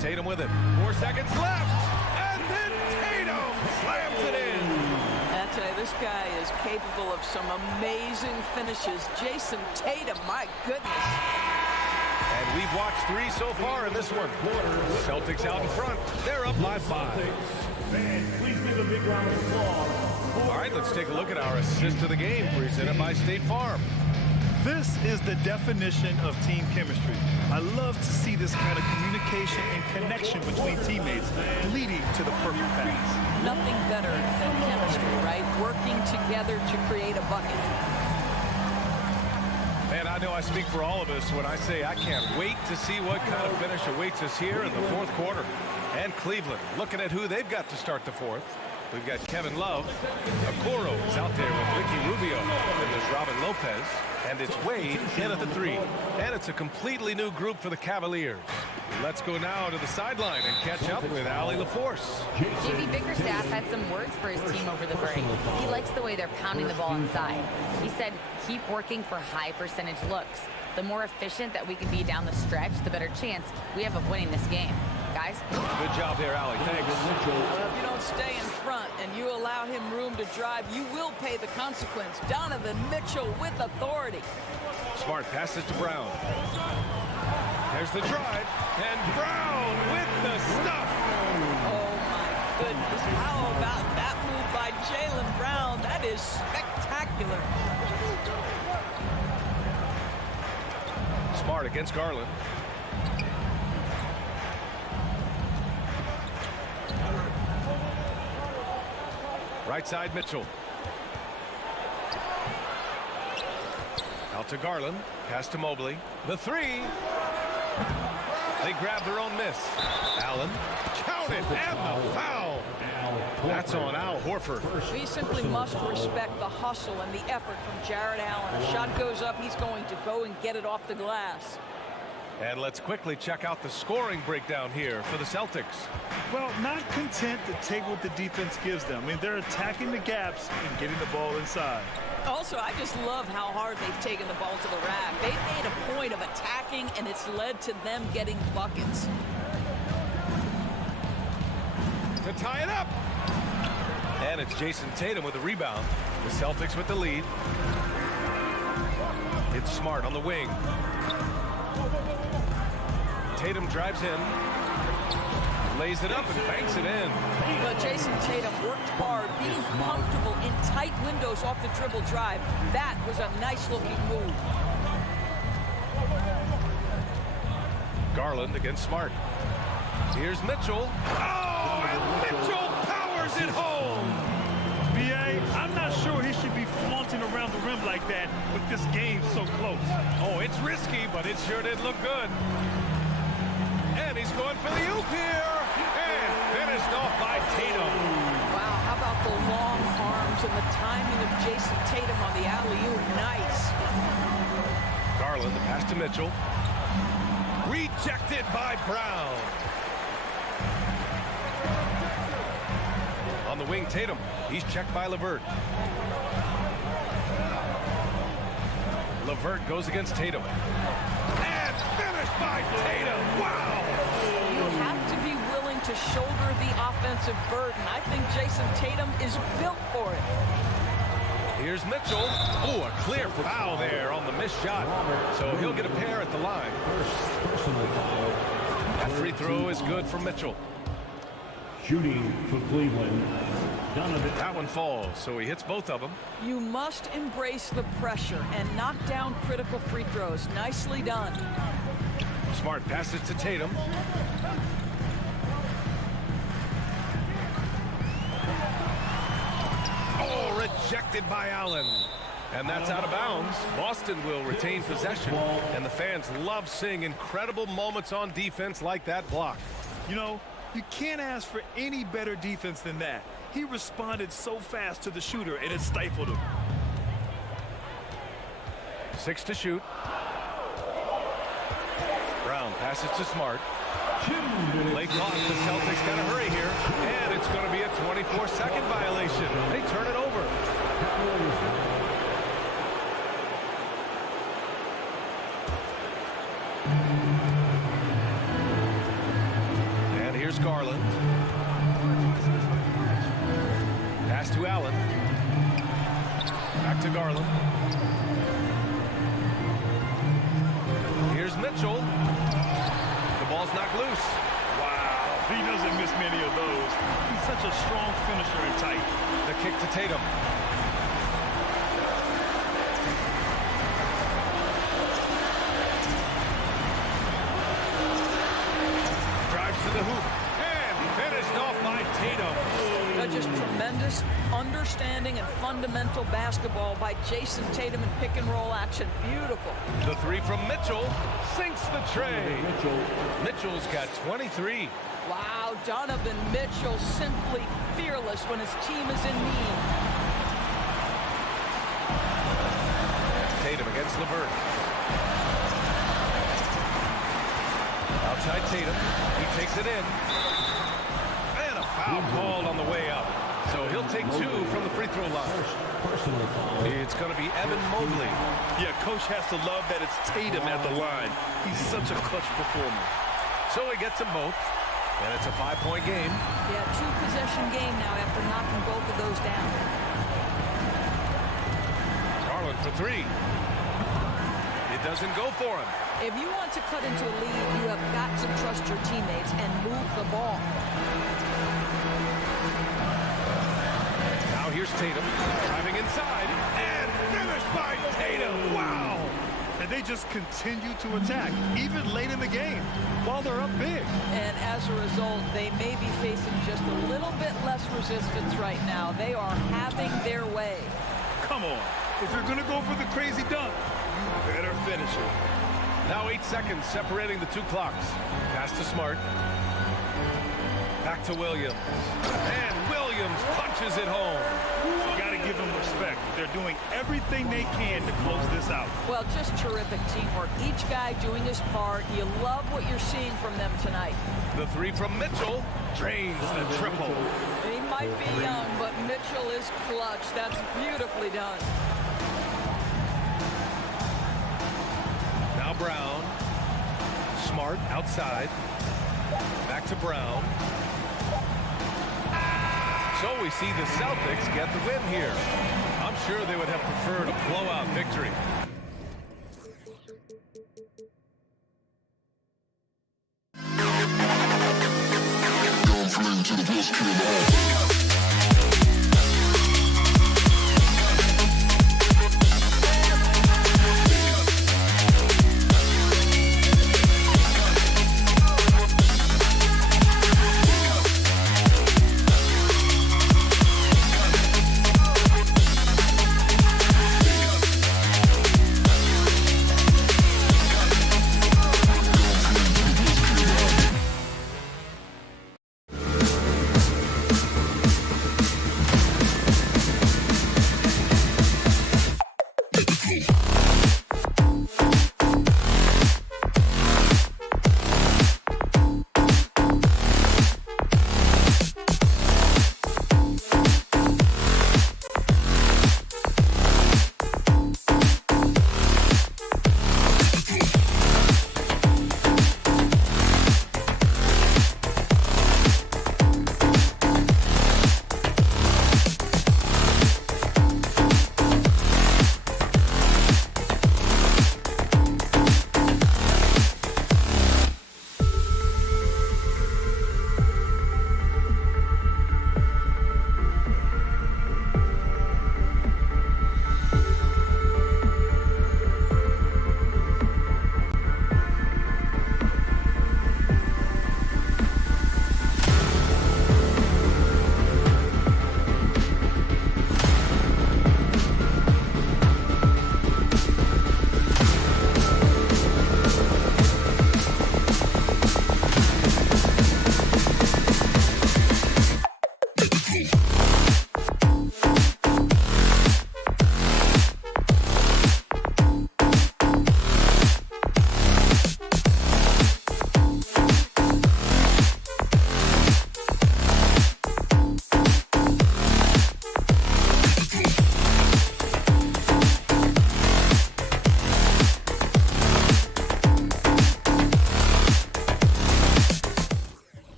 Tatum with it. 4 seconds left. And then Tatum slams it in. I tell you, this guy is capable of some amazing finishes. Jason Tatum, my goodness. And we've watched 3 so far in this one. Celtics out in front. They're up by 5. Fans, please give a big round of applause. All right, let's take a look at our assist of the game presented by State Farm. This is the definition of team chemistry. I love to see this kind of communication and connection between teammates leading to the perfect pass. Nothing better than chemistry, right? Working together to create a bucket. Man, I know I speak for all of us when I say I can't wait to see what kind of finish awaits us here in the fourth quarter. And Cleveland looking at who they've got to start the fourth. We've got Kevin Love. Okoro is out there with Ricky Rubio. Then there's Robin Lopez. And it's Wade in at the 3. And it's a completely new group for the Cavaliers. Let's go now to the sideline and catch up with Allie LaForce. JB Bickerstaff had some words for his team over the break. He likes the way they're pounding the ball inside. He said, keep working for high percentage looks. The more efficient that we can be down the stretch, the better chance we have of winning this game. Guys? Good job there, Allie. Thanks. Well, if you don't stay in front and you allow him room to drive, you will pay the consequence. Donovan Mitchell with authority. Smart passes to Brown. There's the drive. And Brown with the stuff. Oh, my goodness. How about that move by Jaylen Brown? That is spectacular. Smart against Garland. Right side, Mitchell. Out to Garland. Pass to Mobley. The 3. They grab their own miss. Allen. Counted. And the foul. That's on Al Horford. We simply must respect the hustle and the effort from Jared Allen. A shot goes up, he's going to go and get it off the glass. And let's quickly check out the scoring breakdown here for the Celtics. Well, not content to take what the defense gives them. I mean, they're attacking the gaps and getting the ball inside. Also, I just love how hard they've taken the ball to the rack. They've made a point of attacking, and it's led to them getting buckets. To tie it up. And it's Jason Tatum with the rebound. The Celtics with the lead. It's Smart on the wing. Tatum drives in, lays it up and banks it in. But Jason Tatum worked hard, being comfortable in tight windows off the dribble drive. That was a nice-looking move. Garland against Smart. Here's Mitchell. Oh, and Mitchell powers it home. B.A., I'm not sure he should be flaunting around the rim like that with this game so close. Oh, it's risky, but it sure did look good. And he's going for the oop here. And finished off by Tatum. Wow, how about the long arms and the timing of Jason Tatum on the alley-oop? Nice. Garland, the pass to Mitchell. Rejected by Brown. On the wing, Tatum. He's checked by LeVert. LeVert goes against Tatum. And finished by Tatum. Wow. You have to be willing to shoulder the offensive burden. I think Jason Tatum is built for it. Here's Mitchell. Oh, a clear foul there on the missed shot. So he'll get a pair at the line. That free throw is good for Mitchell. Shooting for Cleveland, Donovan. That one falls, so he hits both of them. You must embrace the pressure and knock down critical free throws. Nicely done. Smart passes to Tatum. Oh, rejected by Allen. And that's out of bounds. Boston will retain possession. And the fans love seeing incredible moments on defense like that block. You know, you can't ask for any better defense than that. He responded so fast to the shooter, and it stifled him. 6 to shoot. Brown passes to Smart. Late clock. The Celtics got to hurry here. And it's going to be a 24-second violation. They turn it over. And here's Garland. Pass to Allen. Back to Garland. Here's Mitchell. The ball's knocked loose. Wow, he doesn't miss many of those. He's such a strong finisher and tight. The kick to Tatum. Drives to the hoop. And finished off by Tatum. Just tremendous understanding and fundamental basketball by Jason Tatum in pick and roll action. Beautiful. The 3 from Mitchell sinks the tray. Mitchell's got 23. Wow, Donovan Mitchell simply fearless when his team is in need. Tatum against LeVert. Outside Tatum. He takes it in. And a foul called on the way up. So he'll take 2 from the free throw line. It's going to be Evan Mobley. Yeah, coach has to love that it's Tatum at the line. He's such a clutch performer. So he gets them both. And it's a 5-point game. Yeah, 2-possession game now after knocking both of those down. Garland for 3. It doesn't go for him. If you want to cut into a lead, you have got to trust your teammates and move the ball. Now here's Tatum driving inside and finished by Tatum. Wow! And they just continue to attack, even late in the game, while they're up big. And as a result, they may be facing just a little bit less resistance right now. They are having their way. Come on. If you're going to go for the crazy dunk, you better finish it. Now 8 seconds separating the 2 clocks. Pass to Smart. Back to Williams. And Williams punches it home. You got to give them respect. They're doing everything they can to close this out. Well, just terrific teamwork. Each guy doing his part. You love what you're seeing from them tonight. The 3 from Mitchell drains the triple. He might be young, but Mitchell is clutch. That's beautifully done. Now Brown. Smart outside. Back to Brown. So we see the Celtics get the win here. I'm sure they would have preferred a blowout victory.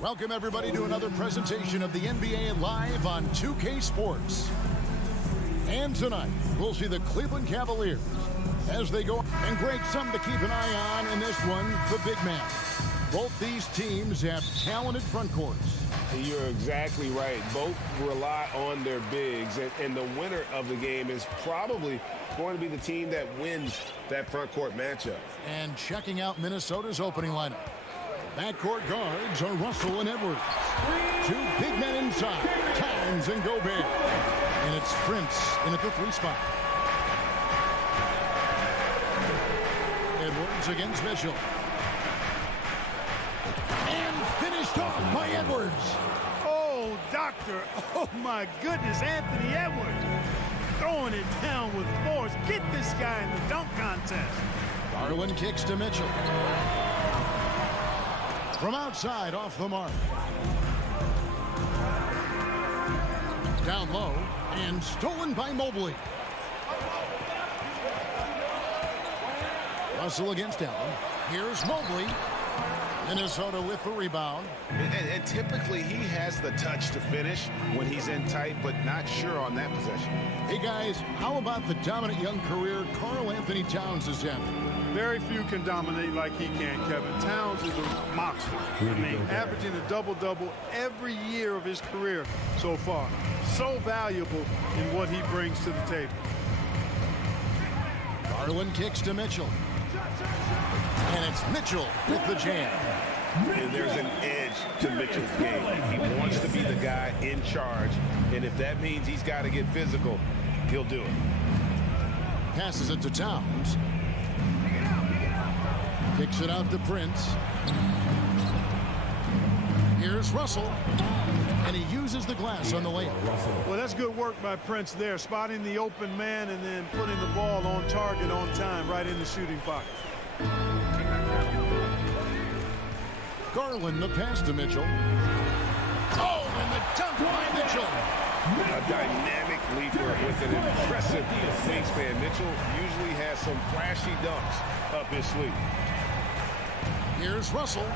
Welcome, everybody, to another presentation of the NBA Live on 2K Sports. And tonight, we'll see the Cleveland Cavaliers as they go. And great, something to keep an eye on in this one, the big man. Both these teams have talented front courts. You're exactly right. Both rely on their bigs, and the winner of the game is probably going to be the team that wins that front court matchup. And checking out Minnesota's opening lineup. Backcourt guards are Russell and Edwards. Two big men inside, Towns and Gobert. And it's Prince in at the 3 spot. Edwards against Mitchell. And finished off by Edwards. Oh, doctor. Oh, my goodness, Anthony Edwards. Throwing it down with force. Get this guy in the dunk contest. Garland kicks to Mitchell. From outside, off the mark. Down low, and stolen by Mobley. Russell against Allen. Here's Mobley. Minnesota with the rebound. And typically, he has the touch to finish when he's in tight, but not sure on that possession. Hey, guys, how about the dominant young career Karl Anthony Towns is having? Very few can dominate like he can, Kevin. Towns is a monster. I mean, averaging a double-double every year of his career so far. So valuable in what he brings to the table. Garland kicks to Mitchell. And it's Mitchell with the jam. And there's an edge to Mitchell's game. He wants to be the guy in charge. And if that means he's got to get physical, he'll do it. Passes it to Towns. Kicks it out to Prince. Here's Russell. And he uses the glass on the layup. Well, that's good work by Prince there, spotting the open man and then putting the ball on target on time right in the shooting pocket. Garland the pass to Mitchell. Oh, and the dunk by Mitchell. A dynamic leaper with an impressive wingspan. Mitchell usually has some flashy dunks up his sleeve. Here's Russell.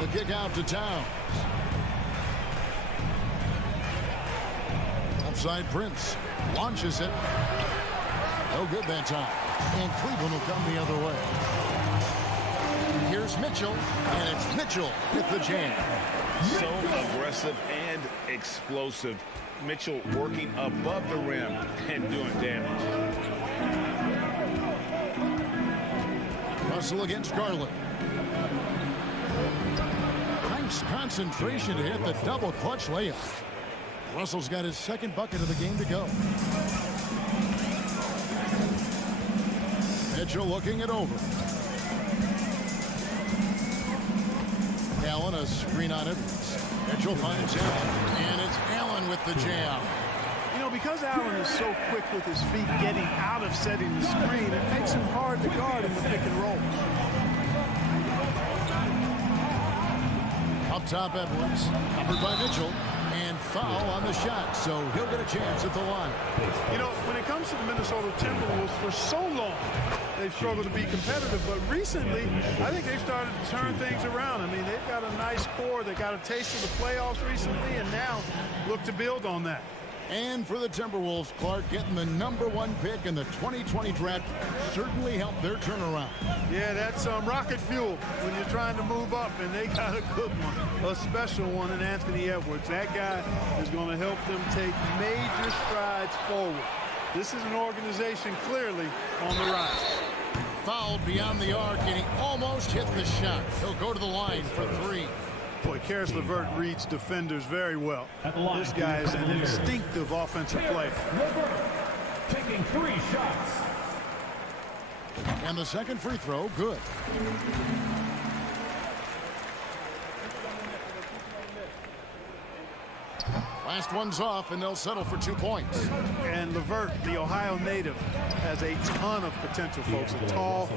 The kick out to Towns. Upside Prince. Launches it. No good that time. And Cleveland will come the other way. Here's Mitchell. And it's Mitchell with the jam. So aggressive and explosive. Mitchell working above the rim and doing damage. Russell against Garland. Nice concentration to hit the double clutch layup. Russell's got his second bucket of the game to go. Mitchell looking it over. Allen a screen on it. Mitchell finds Allen, and it's Allen with the jam. You know, because Allen is so quick with his feet getting out of setting the screen, it makes him hard to guard in the pick and roll. Up top, Edwards. Covered by Mitchell. And foul on the shot, so he'll get a chance at the line. You know, when it comes to the Minnesota Timberwolves, for so long, they've struggled to be competitive. But recently, I think they've started to turn things around. I mean, they've got a nice core. They got a taste of the playoffs recently, and now look to build on that. And for the Timberwolves, Clark, getting the #1 pick in the 2020 draft certainly helped their turnaround. Yeah, that's rocket fuel when you're trying to move up, and they got a good one, a special one in Anthony Edwards. That guy is going to help them take major strides forward. This is an organization clearly on the rise. Fouled beyond the arc, and he almost hit the shot. He'll go to the line for 3. Boy, Karis LeVert reads defenders very well. This guy is an instinctive offensive player. Taking 3 shots. And the second free throw, good. Last one's off, and they'll settle for 2 points. And LeVert, the Ohio native, has a ton of potential, folks. A tall,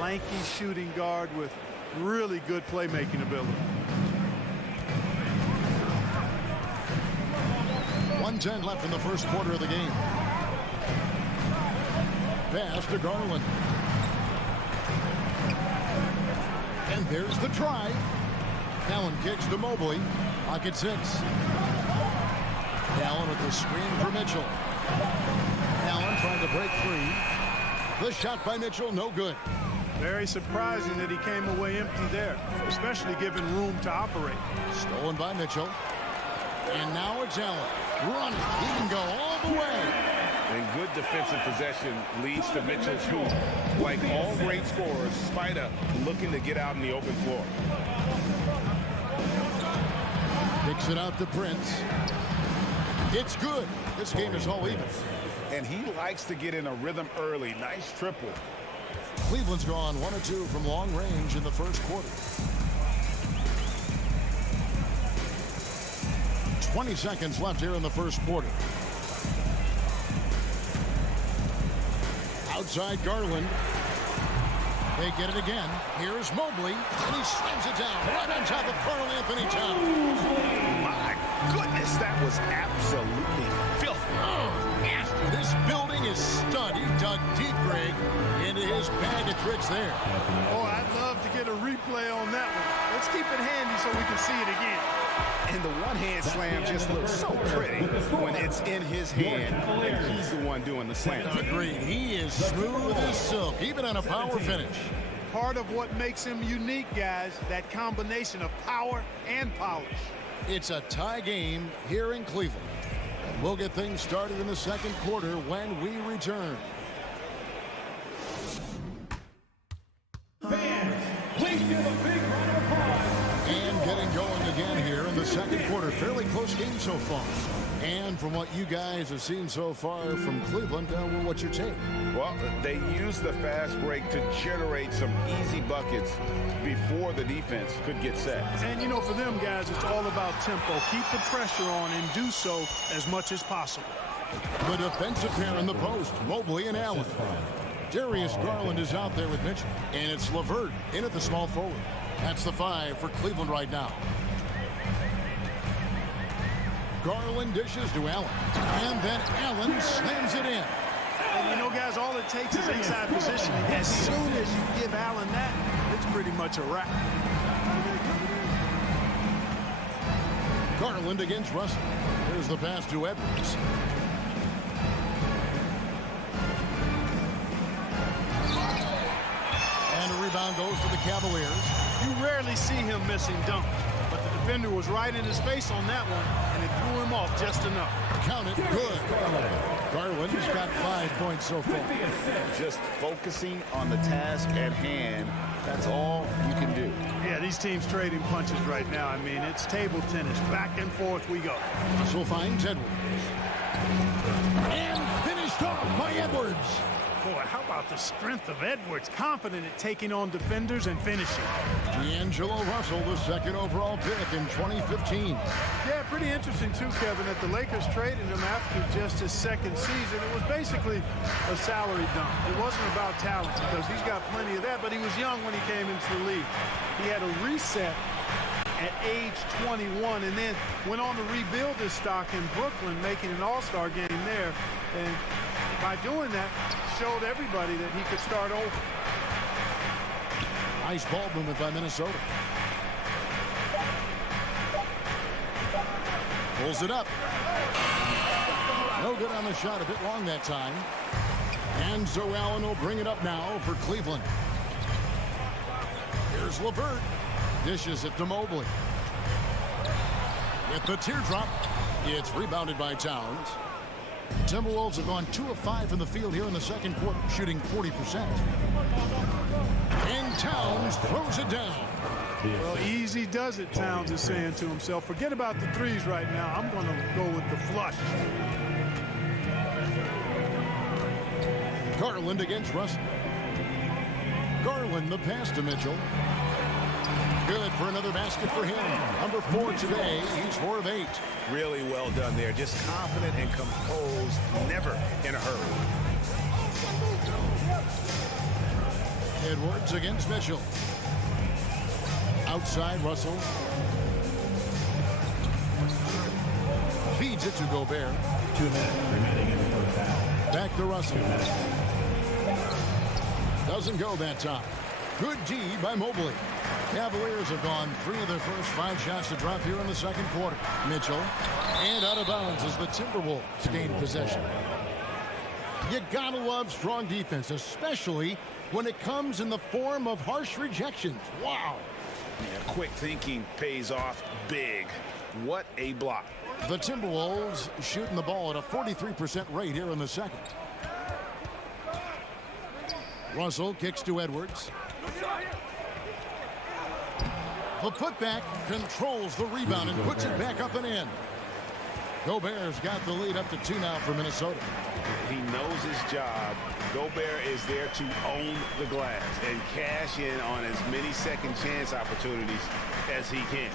lanky shooting guard with really good playmaking ability. 1:10 left in the first quarter of the game. Pass to Garland. And there's the drive. Allen kicks to Mobley. Pocket 6. Allen with the screen for Mitchell. Allen trying to break free. The shot by Mitchell, no good. Very surprising that he came away empty there, especially given room to operate. Stolen by Mitchell. And now it's Allen. Running. He can go all the way. And good defensive possession leads to Mitchell's hoop. Like all great scorers, Spider looking to get out in the open floor. Kicks it out to Prince. It's good. This game is all even. And he likes to get in a rhythm early. Nice triple. Cleveland's gone 1 of 2 from long range in the first quarter. 20 seconds left here in the first quarter. Outside Garland. They get it again. Here's Mobley, and he slams it down right on top of Karl Anthony Towns. My goodness, that was absolutely filthy. Nasty. This building is stud. He dug deep, Greg, into his bag of tricks there. Oh, I'd love to get a replay on that one. Let's keep it handy so we can see it again. And the one-hand slam just looks so pretty when it's in his hand and he's the one doing the slam. Agreed. He is smooth as silk, even on a power finish. Part of what makes him unique, guys, that combination of power and polish. It's a tie game here in Cleveland. And we'll get things started in the second quarter when we return. Fans, please give a big round of applause. And getting going again here in the second quarter. Fairly close game so far. And from what you guys have seen so far from Cleveland, what's your take? Well, they use the fast break to generate some easy buckets before the defense could get set. And, you know, for them guys, it's all about tempo. Keep the pressure on and do so as much as possible. The defensive pair in the post, Mobley and Allen. Darius Garland is out there with Mitchell. And it's LeVert in at the small forward. That's the 5 for Cleveland right now. Garland dishes to Allen. And then Allen slams it in. And you know, guys, all it takes is inside position. As soon as you give Allen that, it's pretty much a wrap. Garland against Russell. Here's the pass to Edwards. And a rebound goes to the Cavaliers. You rarely see him missing dunks, but the defender was right in his face on that one, and it threw him off just enough. Count it, good. Garland has got 5 points so far. Just focusing on the task at hand, that's all you can do. Yeah, these teams trading punches right now. I mean, it's table tennis. Back and forth we go. Russell finds Edwards. And finished off by Edwards. Boy, how about the strength of Edwards? Confident at taking on defenders and finishing. D'Angelo Russell, the second overall pick in 2015. Yeah, pretty interesting too, Kevin, that the Lakers traded him after just his second season. It was basically a salary dump. It wasn't about talent because he's got plenty of that, but he was young when he came into the league. He had a reset at age 21 and then went on to rebuild his stock in Brooklyn, making an all-star game there. And by doing that, showed everybody that he could start over. Nice ball movement by Minnesota. Pulls it up. No good on the shot, a bit long that time. And so Allen will bring it up now for Cleveland. Here's LeVert. Dishes it to Mobley. With the teardrop, it's rebounded by Towns. Timberwolves have gone 2 of 5 from the field here in the second quarter, shooting 40%. And Towns throws it down. Well, easy does it, Towns is saying to himself. Forget about the threes right now. I'm going to go with the flush. Garland against Russell. Garland the pass to Mitchell. Good for another basket for him. Number 4 today. He's 4 of 8. Really well done there. Just confident and composed, never in a hurry. Edwards against Mitchell. Outside Russell. Feeds it to Gobert. 2 minutes remaining in the first half. Back to Russell. Doesn't go that time. Good D by Mobley. Cavaliers have gone 3 of their first 5 shots to drop here in the second quarter. Mitchell, and out of bounds as the Timberwolves gain possession. You gotta love strong defense, especially when it comes in the form of harsh rejections. Wow. Yeah, quick thinking pays off big. What a block. The Timberwolves shooting the ball at a 43% rate here in the second. Russell kicks to Edwards. The putback controls the rebound and puts it back up and in. Gobert's got the lead up to 2 now for Minnesota. He knows his job. Gobert is there to own the glass and cash in on as many second chance opportunities as he can.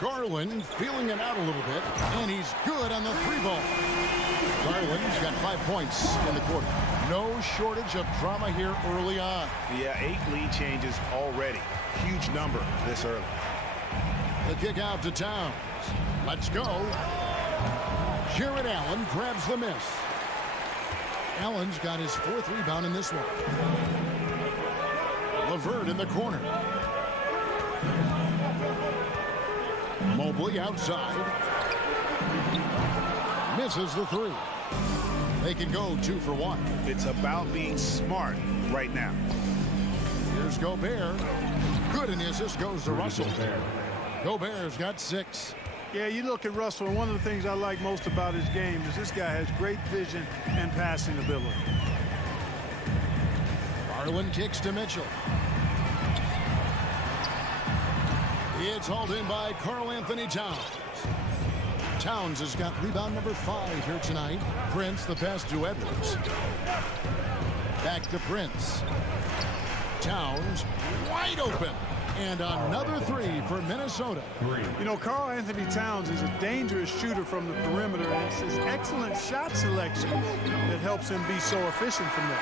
Garland feeling it out a little bit, and he's good on the 3-ball. Garland's got 5 points in the quarter. No shortage of drama here early on. Yeah, 8 lead changes already. Huge number this early. The kick out to Towns. Let's go. Jared Allen grabs the miss. Allen's got his 4th rebound in this one. LeVert in the corner. Mobley outside. Misses the 3. They can go 2 for 1. It's about being smart right now. Here's Gobert. Good, and the assist goes to Russell. Gobert's got 6. Yeah, you look at Russell, and one of the things I like most about his game is this guy has great vision and passing ability. Garland kicks to Mitchell. It's hauled in by Karl-Anthony Towns. Towns has got rebound number 5 here tonight. Prince, the pass to Edwards. Back to Prince. Towns wide open. And another 3 for Minnesota. You know, Karl-Anthony Towns is a dangerous shooter from the perimeter, and it's his excellent shot selection that helps him be so efficient from there.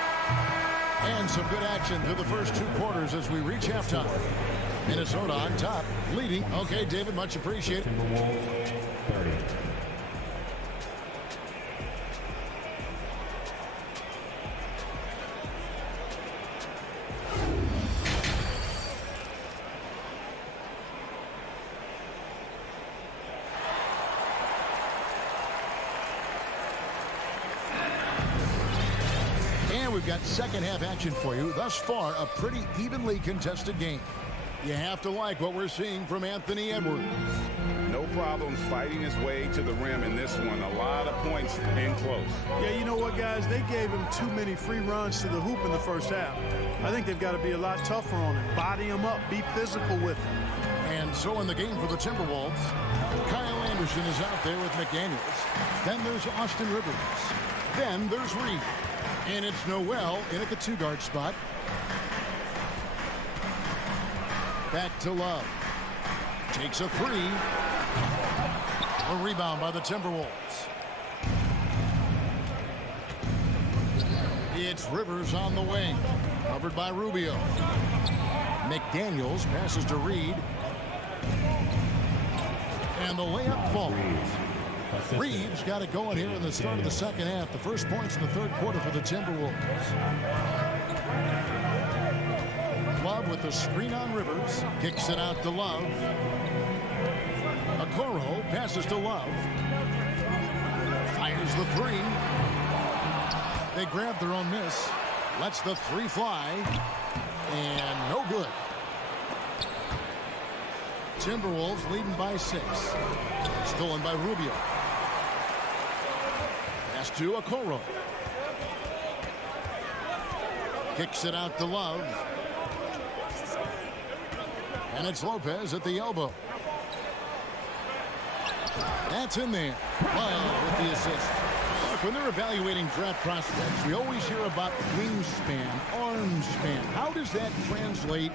And some good action through the first 2 quarters as we reach halftime. Minnesota on top, leading. Okay, David, much appreciated. Timberwolves 30. We've got second half action for you. Thus far, a pretty evenly contested game. You have to like what we're seeing from Anthony Edwards. No problems fighting his way to the rim in this one. A lot of points in close. Yeah, you know what, guys? They gave him too many free runs to the hoop in the first half. I think they've got to be a lot tougher on him. Body him up. Be physical with him. And so in the game for the Timberwolves, Kyle Anderson is out there with McDaniels. Then there's Austin Rivers. Then there's Reed. And it's Noel in at the 2-guard spot. Back to Love. Takes a 3. A rebound by the Timberwolves. It's Rivers on the wing. Covered by Rubio. McDaniels passes to Reed. And the layup falls. Reeves got it going here in the start of the second half. The first points in the third quarter for the Timberwolves. Love with the screen on Rivers. Kicks it out to Love. Okoro passes to Love. Fires the 3. They grab their own miss. Lets the 3 fly. And no good. Timberwolves leading by 6. Stolen by Rubio. Pass to Okoro. Kicks it out to Love. And it's Lopez at the elbow. That's in there. Love with the assist. Look, when they're evaluating draft prospects, we always hear about wingspan, arm span. How does that translate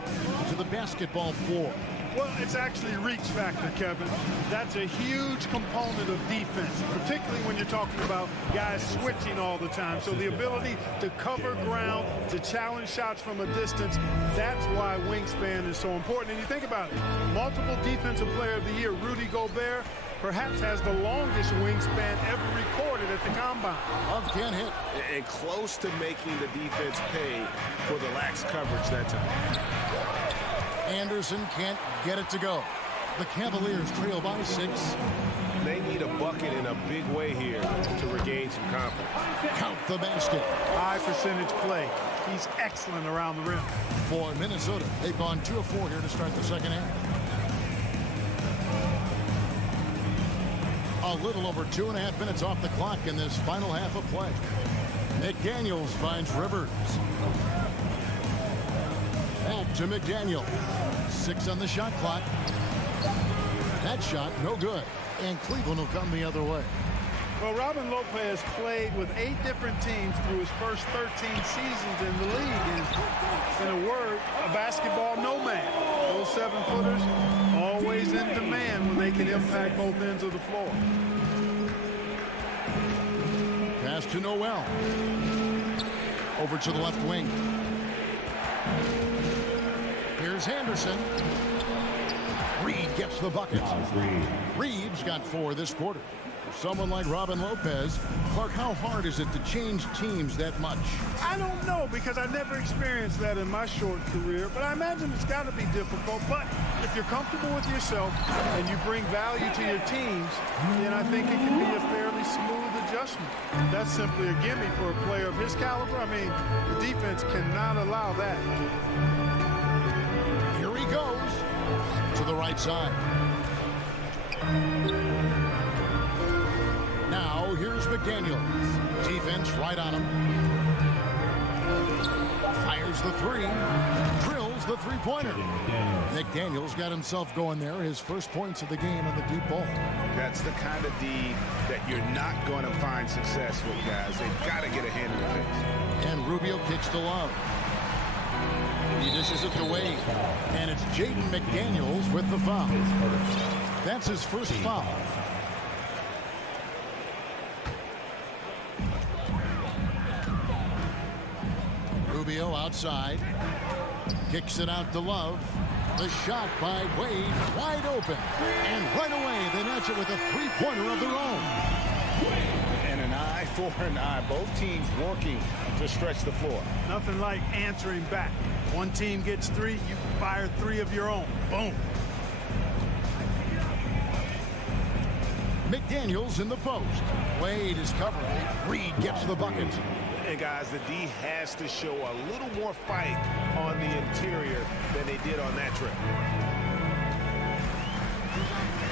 to the basketball floor? Well, it's actually reach factor, Kevin. That's a huge component of defense, particularly when you're talking about guys switching all the time. So the ability to cover ground, to challenge shots from a distance, that's why wingspan is so important. And you think about it, multiple defensive player of the year, Rudy Gobert, perhaps has the longest wingspan ever recorded at the combine. Love can't hit. And close to making the defense pay for the lax coverage that time. Anderson can't get it to go. The Cavaliers trail by 6. They need a bucket in a big way here to regain some confidence. Count the basket. High percentage play. He's excellent around the rim. For Minnesota, they've gone 2 of 4 here to start the second half. A little over 2.5 minutes off the clock in this final half of play. McDaniels finds Rivers. Back to McDaniel. 6 on the shot clock. That shot, no good. And Cleveland will come the other way. Well, Robin Lopez played with 8 different teams through his first 13 seasons in the league. And in a word, a basketball nomad. Those 7-footers always in demand when they can impact both ends of the floor. Pass to Noel. Over to the left wing. Here's Henderson. Reed gets the bucket. Reed's got 4 this quarter. For someone like Robin Lopez, Clark, how hard is it to change teams that much? I don't know, because I never experienced that in my short career, but I imagine it's got to be difficult. But if you're comfortable with yourself and you bring value to your teams, then I think it can be a fairly smooth adjustment. That's simply a gimme for a player of his caliber. I mean, the defense cannot allow that. Here he goes to the right side. Now here's McDaniels. Defense right on him. Fires the 3. Drills the 3-pointer. McDaniels got himself going there. His first points of the game on the deep ball. That's the kind of D that you're not going to find success with, guys. They've got to get a hand in the face. And Rubio kicks to Love. He dishes it to Wade. And it's Jaden McDaniels with the foul. That's his first foul. Rubio outside. Kicks it out to Love. The shot by Wade, wide open. And right away, they match it with a 3-pointer of their own. And an eye for an eye. Both teams working to stretch the floor. Nothing like answering back. One team gets 3, you fire 3 of your own. Boom. McDaniels in the post. Wade is covering. Reed gets the bucket. And guys, the D has to show a little more fight on the interior than they did on that trip.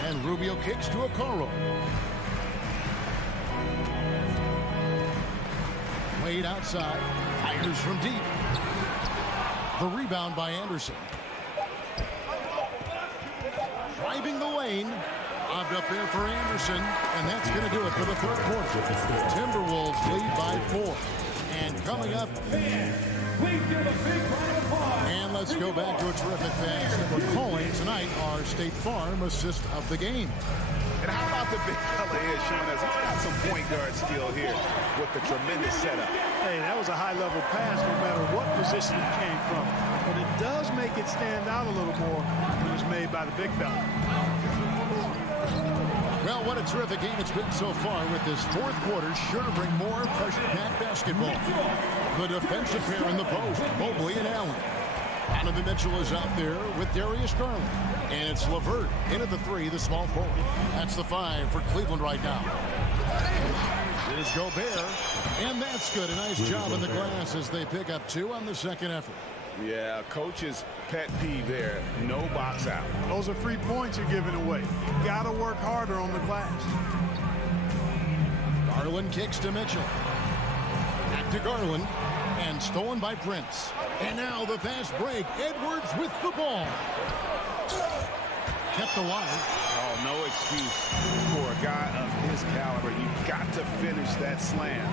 And Rubio kicks to Okoro. Wade outside. Fires from deep. The rebound by Anderson. Driving the lane. Lobbed up there for Anderson. And that's going to do it for the third quarter. Timberwolves lead by 4. And coming up, and let's go back to a terrific fans that we're calling tonight our State Farm assist of the game. And how about the big fella here showing us he's got some point guard skill here with the tremendous setup. Hey, that was a high-level pass no matter what position it came from. But it does make it stand out a little more when it's made by the big fella. Well, what a terrific game it's been so far with this fourth quarter. Sure to bring more pressure-packed basketball. The defensive pair in the post, Mobley and Allen. Donovan Mitchell is out there with Darius Garland. And it's LeVert into the 3, the small forward. That's the 5 for Cleveland right now. Here's Gobert. And that's good. A nice job in the glass as they pick up 2 on the second effort. Yeah, coach's pet peeve there. No box out. Those are free points you're giving away. You got to work harder on the glass. Garland kicks to Mitchell. Back to Garland. And stolen by Prince. And now the fast break. Edwards with the ball. Kept alive. Oh, no excuse for a guy of his caliber. You've got to finish that slam.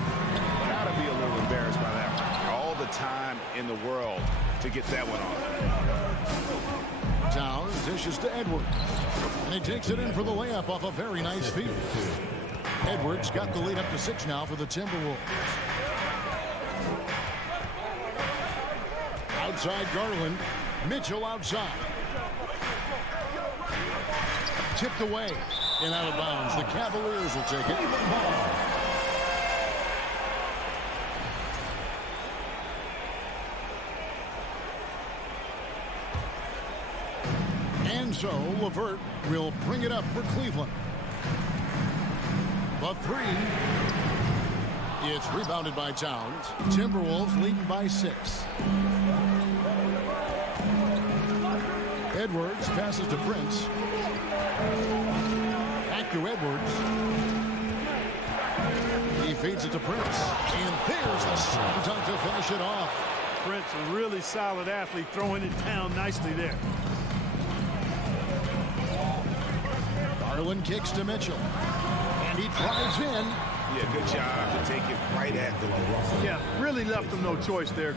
Got to be a little embarrassed by that one. All the time in the world to get that one off. Towns dishes to Edwards. And he takes it in for the layup off a very nice feed. Edwards got the lead up to 6 now for the Timberwolves. Outside Garland. Mitchell outside. Tipped away. And out of bounds. The Cavaliers will take it. And so LeVert will bring it up for Cleveland. The three. It's rebounded by Towns. Timberwolves leading by 6. Edwards passes to Prince. Back to Edwards. He feeds it to Prince. And there's the slam dunk to finish it off. Prince, a really solid athlete, throwing it down nicely there. Garland kicks to Mitchell. And he drives in. Yeah, good job to take it right at the line. Yeah, really left him no choice there.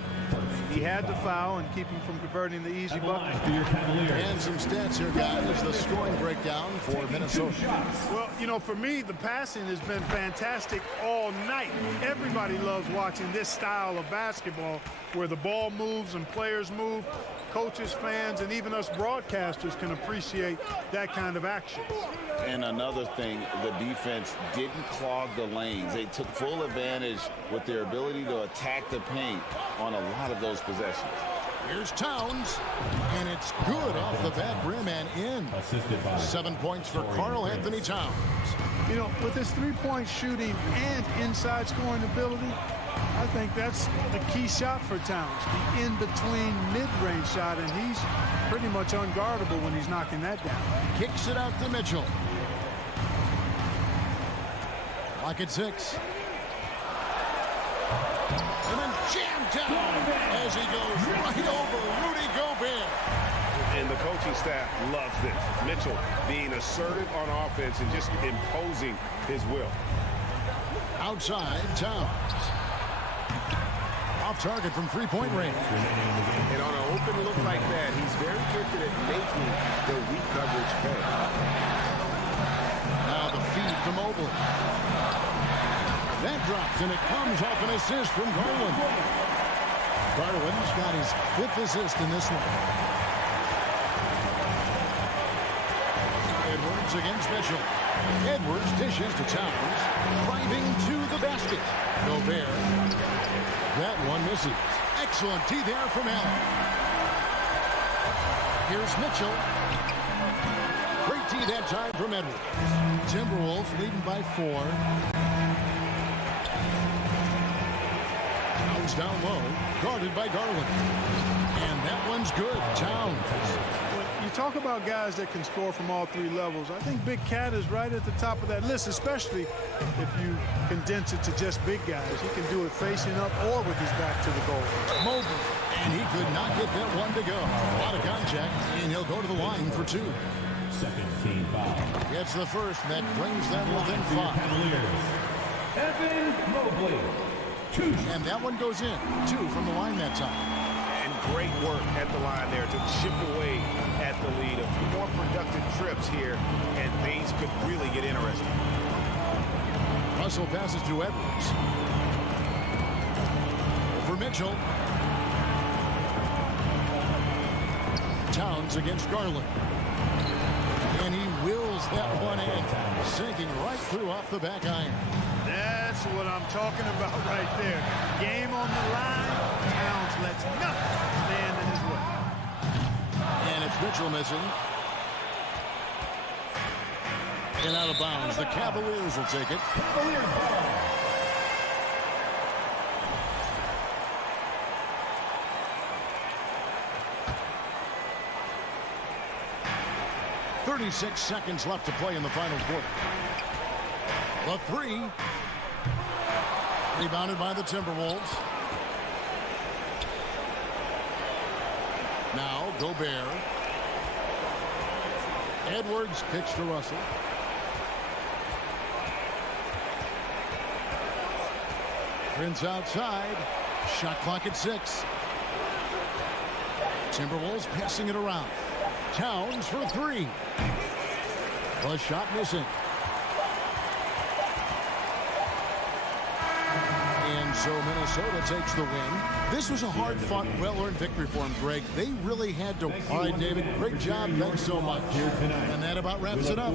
He had to foul and keep him from converting the easy bucket. And some stats here, guys. The scoring breakdown for Minnesota. Well, you know, for me, the passing has been fantastic all night. Everybody loves watching this style of basketball where the ball moves and players move. Coaches, fans, and even us broadcasters can appreciate that kind of action. And another thing, the defense didn't clog the lanes. They took full advantage with their ability to attack the paint on a lot of those possessions. Here's Towns, and it's good off the back rim and in. 7 points for Karl Anthony Towns. You know, with his three-point shooting and inside scoring ability, I think that's the key shot for Towns, the in-between mid-range shot, and he's pretty much unguardable when he's knocking that down. Kicks it out to Mitchell. Lock at 6. And then jammed down as he goes right over Rudy Gobert. And the coaching staff loves this. Mitchell being assertive on offense and just imposing his will. Outside, Towns. Off target from three-point range. And on an open look like that, he's very gifted at making the weak coverage pay. Now the feed to Mobley. That drops, and it comes off an assist from Garland. Garland's got his 5th assist in this one. Edwards against Mitchell. Edwards dishes to Towns. Driving to the basket. Gobert. That one misses. Excellent D there from Allen. Here's Mitchell. Great D that time from Edwards. Timberwolves leading by 4. Towns down low, guarded by Garland. And that one's good. Towns. You talk about guys that can score from all 3 levels. I think Big Cat is right at the top of that list, especially if you condense it to just big guys. He can do it facing up or with his back to the goal. Mobley, and he could not get that one to go. A lot of contact, and he'll go to the line for 2. Second team foul. Gets the first, and that brings them within 5. Evan Mobley. 2. And that one goes in. 2 from the line that time. And great work at the line there to chip away at the lead. A few more productive trips here, and things could really get interesting. Russell passes to Edwards. For Mitchell. Towns against Garland. And he wills that one in, sinking right through off the back iron. That's what I'm talking about right there. Game on the line. Towns lets nothing stand in his way. And it's Mitchell missing. And out of bounds. The Cavaliers will take it. Cavaliers ball. 36 seconds left to play in the final quarter. The 3. Rebounded by the Timberwolves. Now Gobert. Edwards kicks to Russell. Prince outside. Shot clock at 6. Timberwolves passing it around. Towns for 3. The shot missing. And so Minnesota takes the win. This was a hard-fought, well-earned victory for them, Greg. They really had to. All right, David, great job. Thanks so much. And that about wraps it up.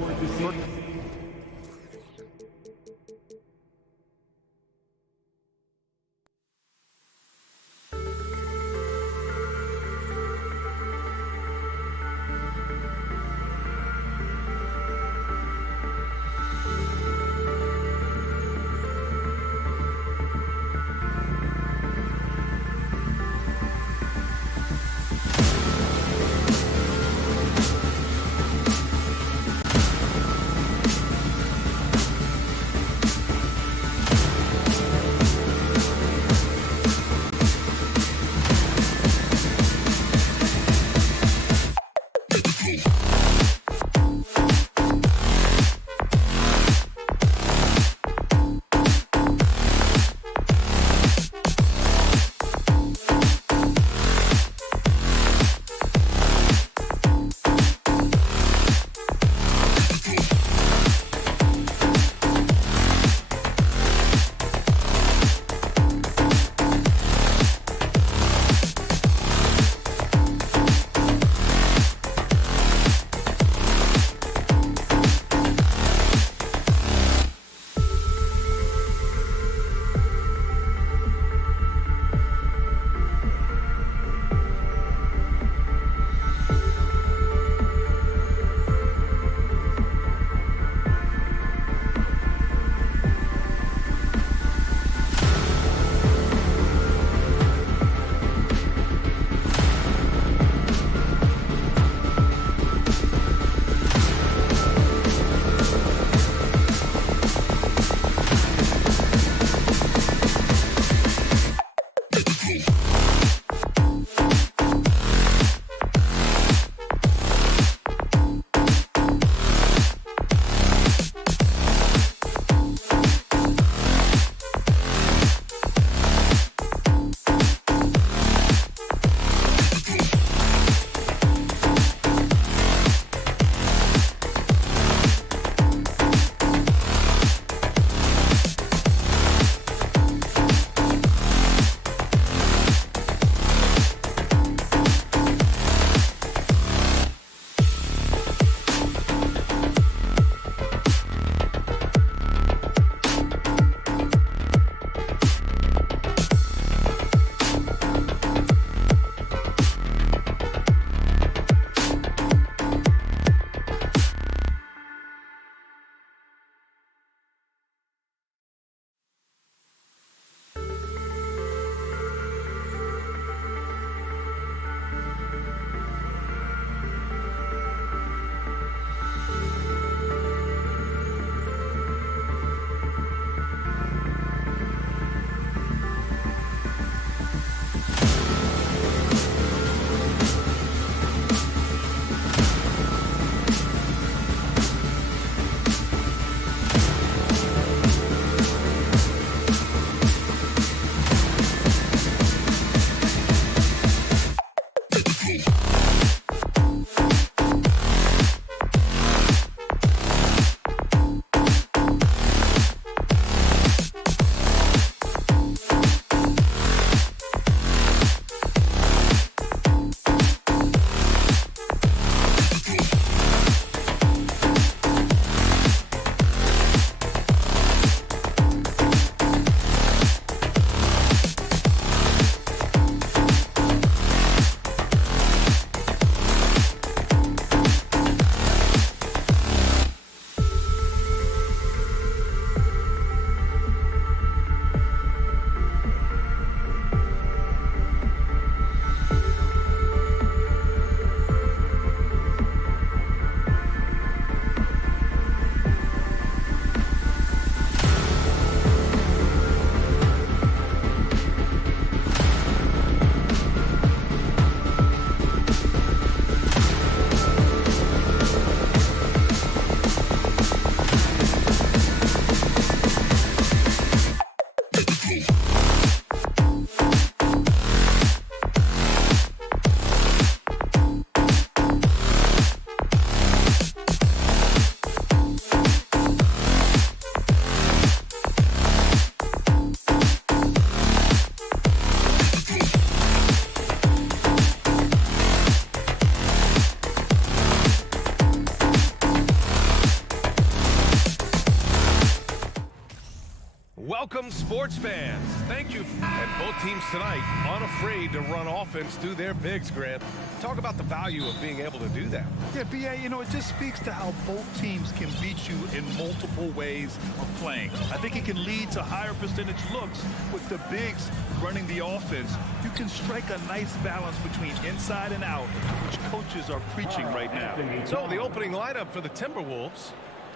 Welcome, sports fans. Thank you. And both teams tonight unafraid to run offense through their bigs, Grant. Talk about the value of being able to do that. Yeah, B.A., you know, it just speaks to how both teams can beat you in multiple ways of playing. I think it can lead to higher percentage looks with the bigs running the offense. You can strike a nice balance between inside and out, which coaches are preaching right now. So the opening lineup for the Timberwolves.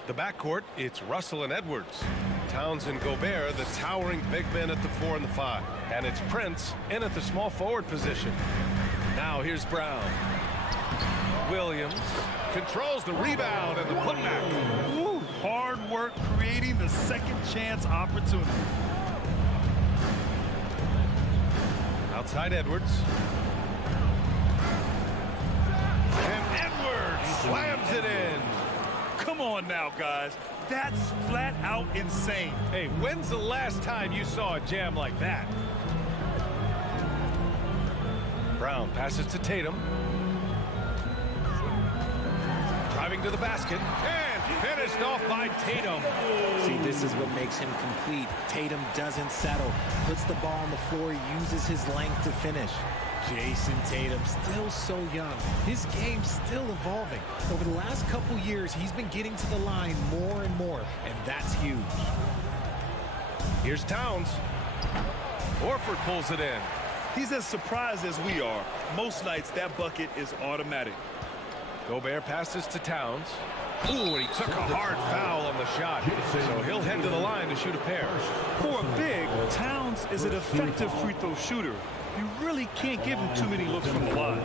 The backcourt, it's Russell and Edwards. Towns and Gobert, the towering big men at the 4 and the 5. And it's Prince in at the small forward position. Now here's Brown. Williams controls the rebound and the putback. Ooh, hard work creating the second chance opportunity. Outside Edwards. And Edwards slams it in. Come on now, guys. That's flat out insane. Hey, when's the last time you saw a jam like that? Brown passes to Tatum. Driving to the basket. And finished off by Tatum. See, this is what makes him complete. Tatum doesn't settle. Puts the ball on the floor, uses his length to finish. Jason Tatum, still so young. His game's still evolving. Over the last couple years, he's been getting to the line more and more, and that's huge. Here's Towns. Horford pulls it in. He's as surprised as we are. Most nights, that bucket is automatic. Gobert passes to Towns. Ooh, and he took a hard foul on the shot. So he'll head to the line to shoot a pair. For a big, Towns is an effective free throw shooter. You really can't give him too many looks from the line.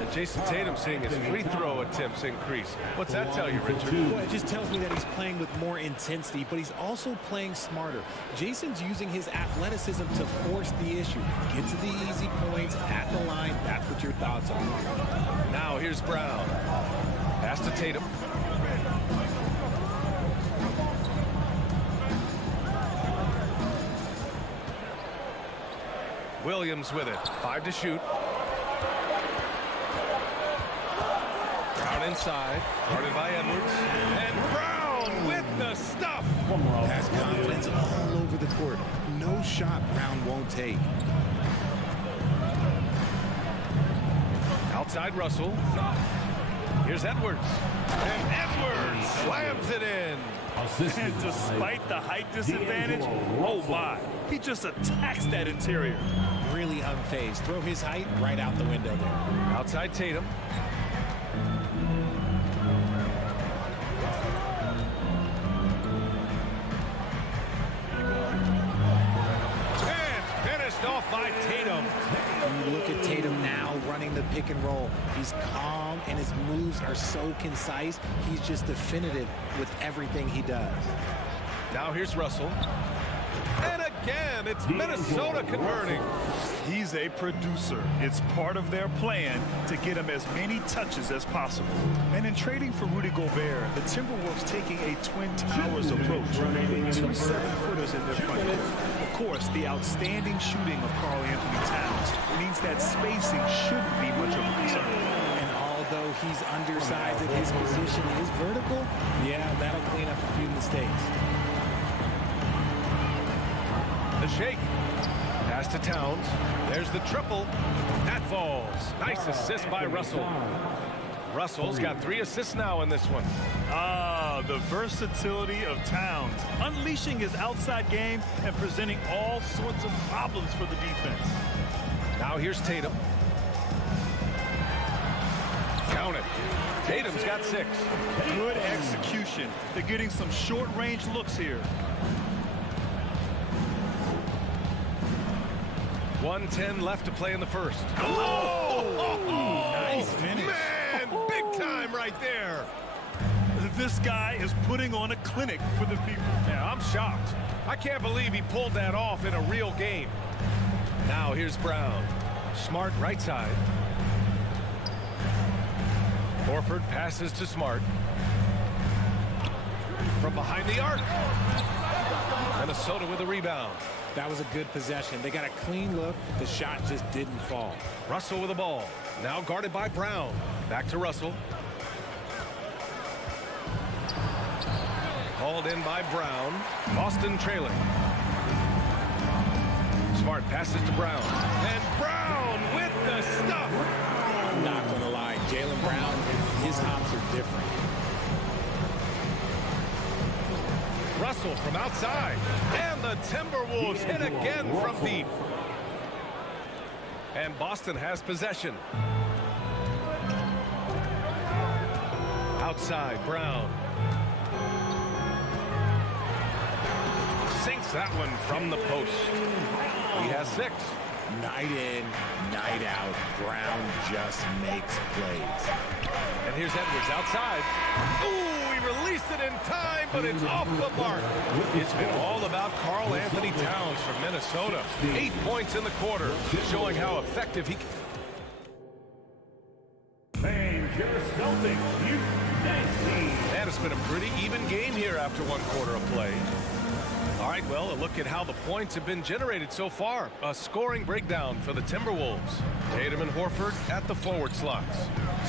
And Jason Tatum seeing his free throw attempts increase. What's that tell you, Richard? Well, it just tells me that he's playing with more intensity, but he's also playing smarter. Jason's using his athleticism to force the issue. Get to the easy points at the line. That's what your thoughts are. Now here's Brown. Pass to Tatum. Williams with it. 5 to shoot. Brown inside. Guarded by Edwards. And Brown with the stuff. Has confidence all over the court. No shot Brown won't take. Outside Russell. Here's Edwards. And Edwards slams it in. And despite the height disadvantage, oh my, he just attacks that interior. Really unfazed. Throw his height right out the window there. Outside Tatum. And finished off by Tatum. You look at Tatum now running the pick and roll. He's calm and his moves are so concise. He's just definitive with everything he does. Now here's Russell. And again, it's Minnesota converting. He's a producer. It's part of their plan to get him as many touches as possible. And in trading for Rudy Gobert, the Timberwolves taking a Twin Towers approach with 2 7-footers in their front court. Of course, the outstanding shooting of Karl Anthony Towns means that spacing shouldn't be much of a concern. And although he's undersized and his position is vertical, yeah, that'll clean up a few mistakes. The shake. Pass to Towns. There's the triple. That falls. Nice assist by Russell. Russell's got 3 assists now in this one. Ah, the versatility of Towns, unleashing his outside game and presenting all sorts of problems for the defense. Now here's Tatum. Count it. Tatum's got 6. Good execution. They're getting some short-range looks here. 1:10 left to play in the first. Oh! Nice finish. Man, big time right there. This guy is putting on a clinic for the people. Yeah, I'm shocked. I can't believe he pulled that off in a real game. Now here's Brown. Smart right side. Horford passes to Smart. From behind the arc. Minnesota with a rebound. That was a good possession. They got a clean look. The shot just didn't fall. Russell with the ball. Now guarded by Brown. Back to Russell. Called in by Brown. Boston trailing. Smart passes to Brown. And Brown with the stuff. I'm not going to lie. Jaylen Brown, his hops are different. Russell from outside. And the Timberwolves hit again from deep. And Boston has possession. Outside, Brown. Sinks that one from the post. He has 6. Night in, night out, Brown just makes plays. And here's Edwards outside. Ooh, he released it in time, but it's off the mark. It's been all about Karl Anthony Towns from Minnesota. 8 points in the quarter, showing how effective he can. And your Celtics, you team. And it's been a pretty even game here after 1 quarter of play. All right, well, a look at how the points have been generated so far. A scoring breakdown for the Timberwolves. Tatum and Horford at the forward slots.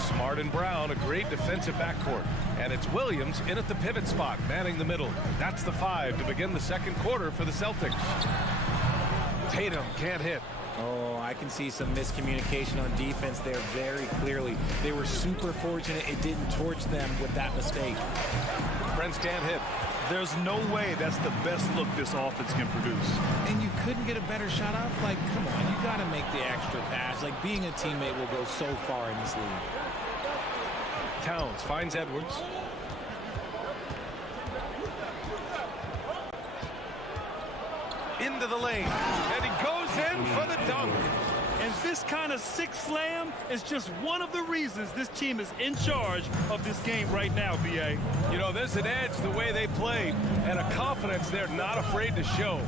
Smart and Brown, a great defensive backcourt. And it's Williams in at the pivot spot, manning the middle. That's the 5 to begin the second quarter for the Celtics. Tatum can't hit. Oh, I can see some miscommunication on defense there very clearly. They were super fortunate it didn't torch them with that mistake. Prince can't hit. There's no way that's the best look this offense can produce. And you couldn't get a better shot off? Like, come on, you got to make the extra pass. Like, being a teammate will go so far in this league. Towns finds Edwards. Into the lane. And he goes in for the dunk. And this kind of sick slam is just one of the reasons this team is in charge of this game right now, B.A. You know, there's an edge the way they played and a confidence they're not afraid to show.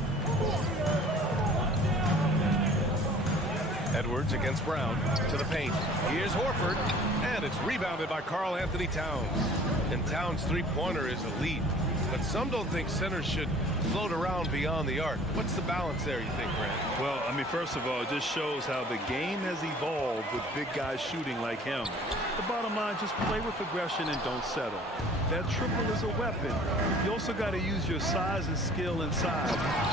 Edwards against Brown to the paint. Here's Horford, and it's rebounded by Karl Anthony Towns. And Towns' three-pointer is elite. But some don't think centers should float around beyond the arc. What's the balance there, you think, Grant? Well, I mean, first of all, it just shows how the game has evolved with big guys shooting like him. The bottom line, just play with aggression and don't settle. That triple is a weapon. You also got to use your size and skill inside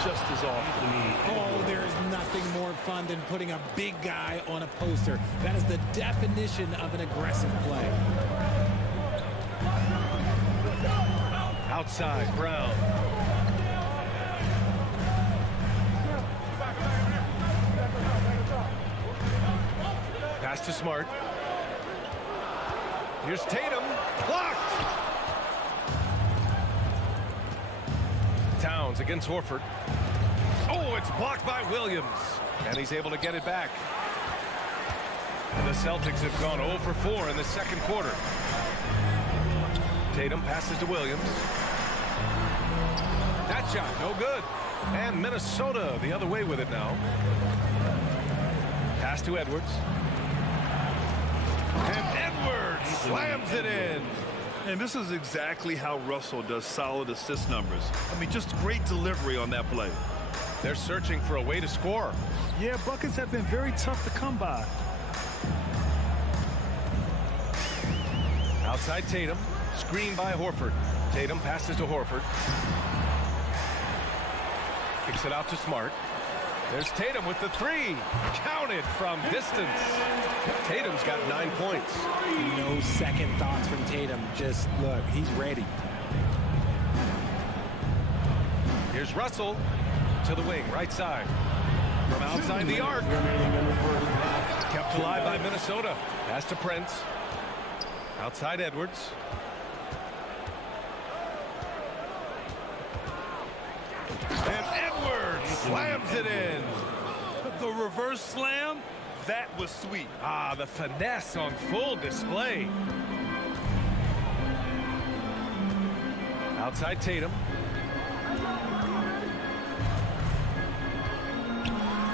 just as often. Oh, there is nothing more fun than putting a big guy on a poster. That is the definition of an aggressive play. Outside, Brown. Pass to Smart. Here's Tatum. Blocked! Towns against Horford. Oh, it's blocked by Williams. And he's able to get it back. And the Celtics have gone 0 for 4 in the second quarter. Tatum passes to Williams. That shot, no good. And Minnesota the other way with it now. Pass to Edwards. And Edwards slams it in. And this is exactly how Russell does solid assist numbers. I mean, just great delivery on that play. They're searching for a way to score. Yeah, buckets have been very tough to come by. Outside Tatum. Screen by Horford. Tatum passes to Horford. Kicks it out to Smart. There's Tatum with the 3. Counted from distance. Tatum's got 9 points. No second thoughts from Tatum. Just look, he's ready. Here's Russell to the wing, right side. From outside the arc. Kept alive by Minnesota. Pass to Prince. Outside Edwards. And Edwards slams it in. The reverse slam, that was sweet. Ah, the finesse on full display. Outside Tatum.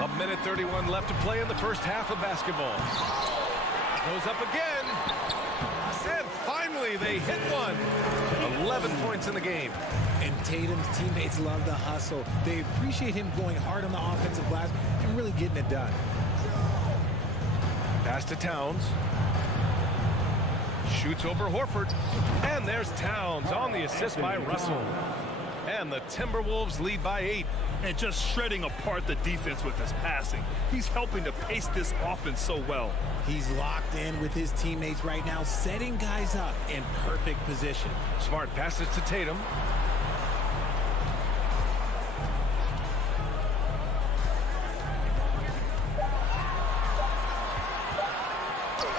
A minute 31 left to play in the first half of basketball. Goes up again. And finally they hit one. 11 points in the game. And Tatum's teammates love the hustle. They appreciate him going hard on the offensive glass and really getting it done. Pass to Towns. Shoots over Horford. And there's Towns on the assist by Russell. And the Timberwolves lead by 8. And just shredding apart the defense with his passing. He's helping to pace this offense so well. He's locked in with his teammates right now, setting guys up in perfect position. Smart passes to Tatum.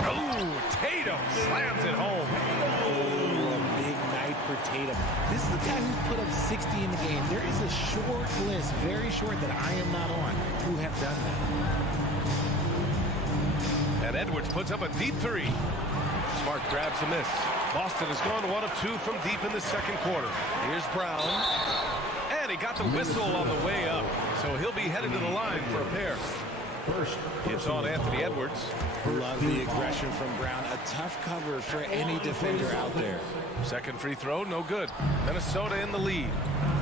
Oh, Tatum slams it home. For Tatum. This is a guy who's put up 60 in the game. There is a short list, very short, that I am not on, who have done that. And Edwards puts up a deep 3. Smart grabs the miss. Boston has gone 1 of 2 from deep in the second quarter. Here's Brown. And he got the whistle on the way up. So he'll be headed to the line for a pair. It's on Anthony Edwards. Love the aggression from Brown. A tough cover for any defender out there. Second free throw, no good. Minnesota in the lead.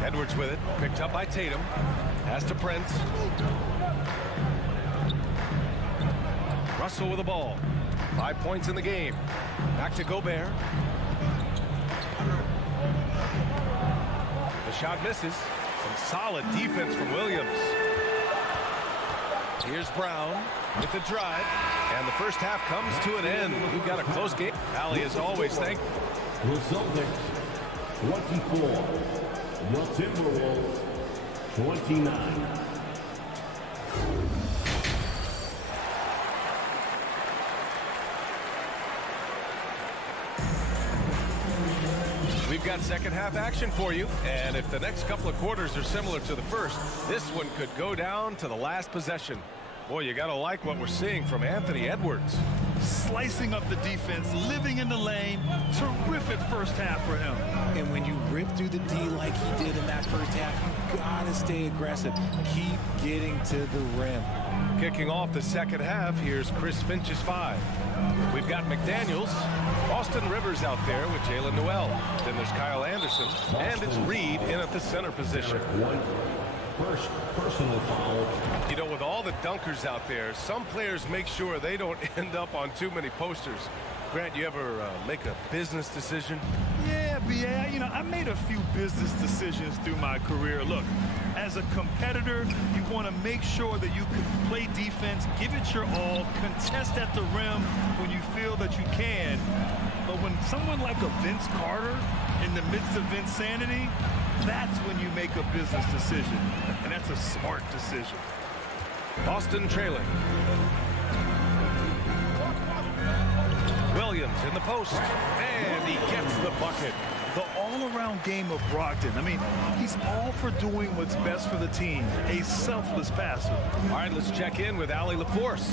Edwards with it, picked up by Tatum. Pass to Prince. Russell with the ball. 5 points in the game. Back to Gobert. The shot misses. Some solid defense from Williams. Here's Brown with the drive. And the first half comes to an end. We've got a close game. Allie, as always, thank you. The Celtics 24, the Timberwolves 29. We've got second half action for you, and if the next couple of quarters are similar to the first, this one could go down to the last possession. Boy, you gotta like what we're seeing from Anthony Edwards. Slicing up the defense, living in the lane. Terrific first half for him. And when you rip through the D like he did in that first half, you gotta stay aggressive. Keep getting to the rim. Kicking off the second half, here's Chris Finch's 5. We've got McDaniels, Austin Rivers out there with Jalen Noel. Then there's Kyle Anderson, and it's Reed in at the center position. First personal foul. You know, with all the dunkers out there, some players make sure they don't end up on too many posters. Grant, you ever make a business decision? Yeah, B.A., you know, I made a few business decisions through my career. Look, as a competitor, you want to make sure that you can play defense, give it your all, contest at the rim when you feel that you can. But when someone like a Vince Carter in the midst of insanity, that's when you make a business decision. And that's a smart decision. Boston trailing. Williams in the post, and he gets the bucket. The all-around game of Brogdon. I mean, he's all for doing what's best for the team. A selfless passer. All right, let's check in with Allie LaForce.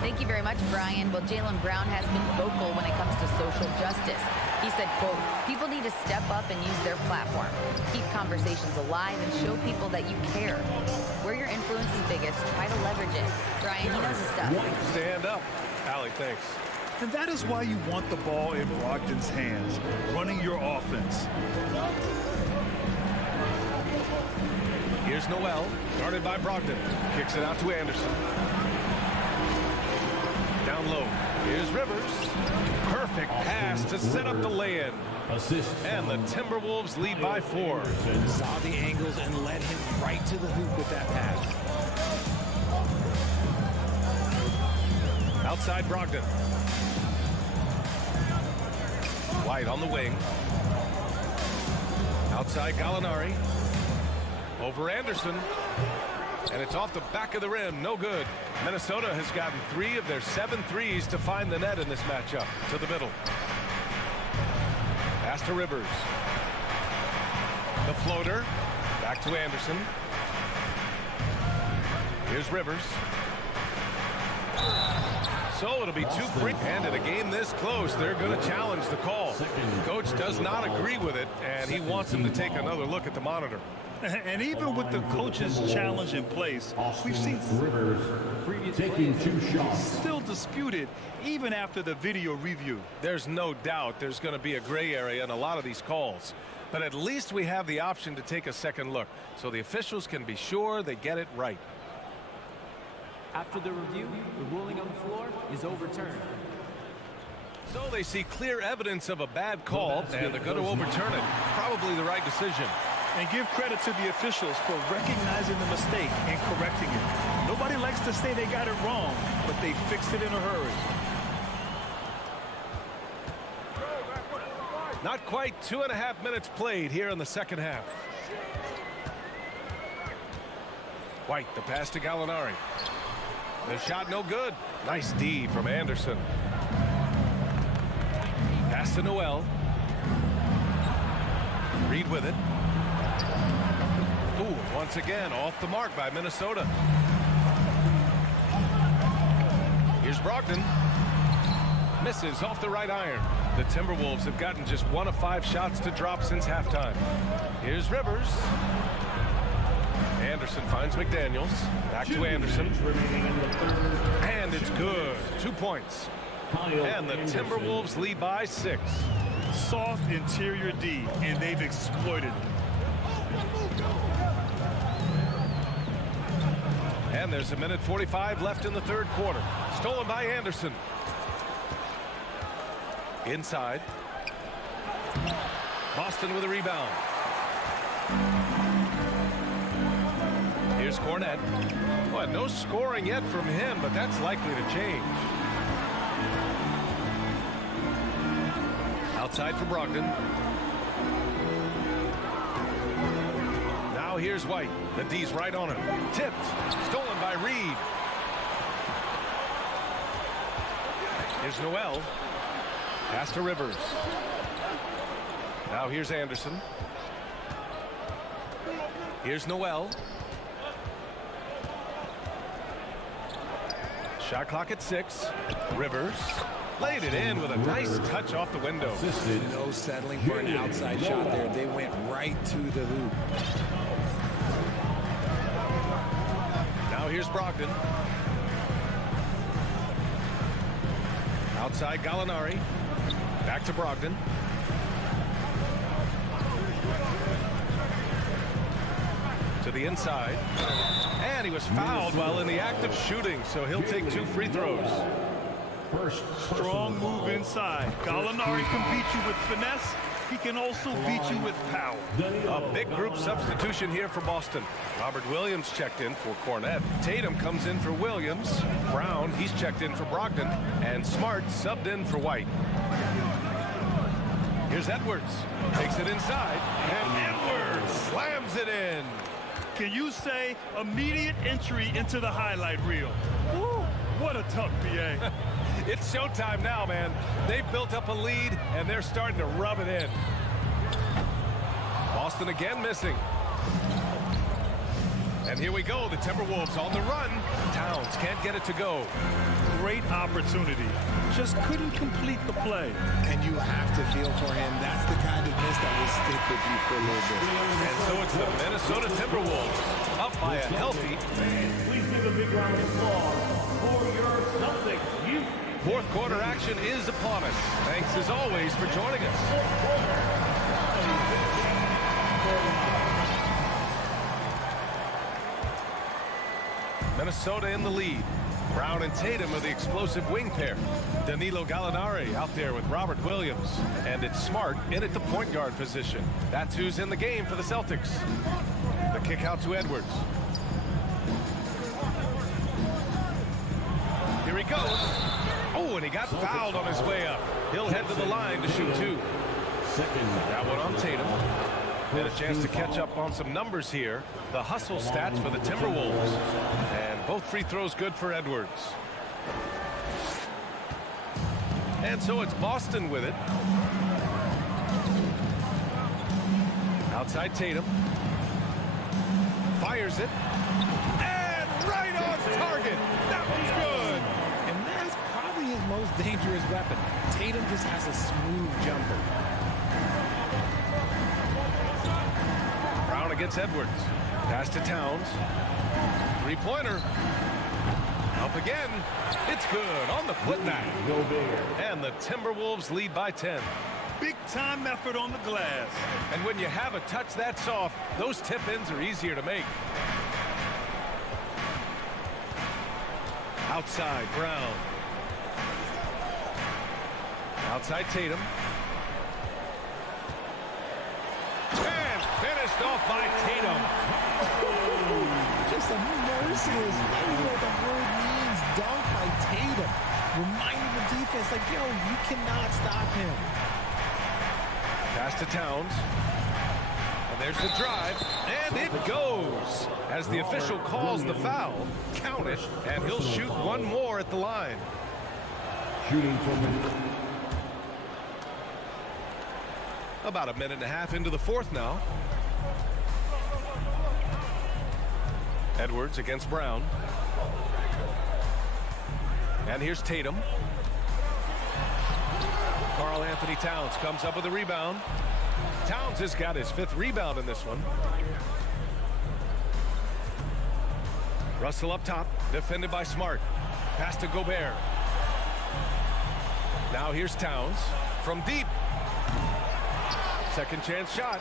Thank you very much, Brian. Well, Jaylen Brown has been vocal when it comes to social justice. He said, quote, people need to step up and use their platform. Keep conversations alive and show people that you care. Where your influence is biggest, try to leverage it. Brian, he knows his stuff. Stand up. Allie, thanks. And that is why you want the ball in Brogdon's hands, running your offense. Here's Noel, guarded by Brogdon. Kicks it out to Anderson. Down low. Here's Rivers. Perfect pass to set up the lay-in. Assist. And the Timberwolves lead by 4. Saw the angles and led him right to the hoop with that pass. Outside Brogdon. White on the wing. Outside Gallinari. Over Anderson. And it's off the back of the rim. No good. Minnesota has gotten 3 of their 7 threes to find the net in this matchup. To the middle. Pass to Rivers. The floater. Back to Anderson. Here's Rivers. So it'll be 2 free. And in a game this close, they're going to challenge the call. Coach does not agree with it, and he wants him to take another look at the monitor. And even with the coach's challenge in place, we've seen Rivers taking 2 shots. Still disputed even after the video review. There's no doubt there's going to be a gray area in a lot of these calls. But at least we have the option to take a second look, so the officials can be sure they get it right. After the review, the ruling on the floor is overturned. So they see clear evidence of a bad call, and they're going to overturn it. Probably the right decision. And give credit to the officials for recognizing the mistake and correcting it. Nobody likes to say they got it wrong, but they fixed it in a hurry. Not quite 2.5 minutes played here in the second half. White, the pass to Gallinari. The shot no good. Nice D from Anderson. Pass to Noel. Reed with it. Ooh, once again off the mark by Minnesota. Here's Brogdon. Misses off the right iron. The Timberwolves have gotten just 1 of 5 shots to drop since halftime. Here's Rivers. Anderson finds McDaniels. Back to Anderson. And it's good. 2 points. And the Timberwolves lead by 6. Soft interior D, and they've exploited it. And there's 1:45 left in the third quarter. Stolen by Anderson. Inside. Boston with a rebound. Here's Cornette. Well, no scoring yet from him, but that's likely to change. Outside for Brogdon. Now here's White. The D's right on him. Tipped. Stolen by Reed. Here's Noel. Pass to Rivers. Now here's Anderson. Here's Noel. Shot clock at 6. Rivers laid it in with a nice touch off the window. No settling for an outside shot there. They went right to the hoop. Now here's Brogdon. Outside Gallinari. Back to Brogdon. To the inside. And he was fouled while in the act of shooting, so he'll take 2 free throws. Strong move inside. Gallinari can beat you with finesse. He can also beat you with power. A big group substitution here for Boston. Robert Williams checked in for Cornette. Tatum comes in for Williams. Brown, he's checked in for Brogdon. And Smart subbed in for White. Here's Edwards. Takes it inside. And Edwards slams it in. Can you say immediate entry into the highlight reel? Woo, what a tough PA. It's showtime now, man. They've built up a lead, and they're starting to rub it in. Boston again missing. And here we go. The Timberwolves on the run. Towns can't get it to go. Great opportunity. Just couldn't complete the play. And you have to feel for him. That's the kind of miss that will stick with you for a little bit. And so it's the Minnesota Timberwolves up by a healthy. Please give a big round of applause for your Celtics youth. Fourth quarter action is upon us. Thanks as always for joining us. Minnesota in the lead. Brown and Tatum are the explosive wing pair. Danilo Gallinari out there with Robert Williams. And it's Smart in at the point guard position. That's who's in the game for the Celtics. The kick out to Edwards. Here he goes. Oh, and he got fouled on his way up. He'll head to the line to shoot 2. That one on Tatum. And a chance to catch up on some numbers here. The hustle stats for the Timberwolves. And both free throws good for Edwards. And so it's Boston with it. Outside Tatum. Fires it. And right on target. That one's good. And that's probably his most dangerous weapon. Tatum just has a smooth jumper. Brown against Edwards. Pass to Towns. Three-pointer. Up again. It's good on the putback. And the Timberwolves lead by 10. Big time effort on the glass. And when you have a touch that soft, those tip-ins are easier to make. Outside, Brown. Outside Tatum. And finished Finished off by Tatum. Just a merciless way what the word means. Dunk by Tatum. Reminding the defense, like, yo, you cannot stop him. Pass to Towns. And there's the drive. And it goes. As the official calls the foul, count it, and he'll shoot one more at the line. Shooting from About a minute and a half into the fourth now. Edwards against Brown. And here's Tatum. Karl Anthony Towns comes up with a rebound. Towns has got his 5th rebound in this one. Russell up top, defended by Smart. Pass to Gobert. Now here's Towns from deep. Second chance shot.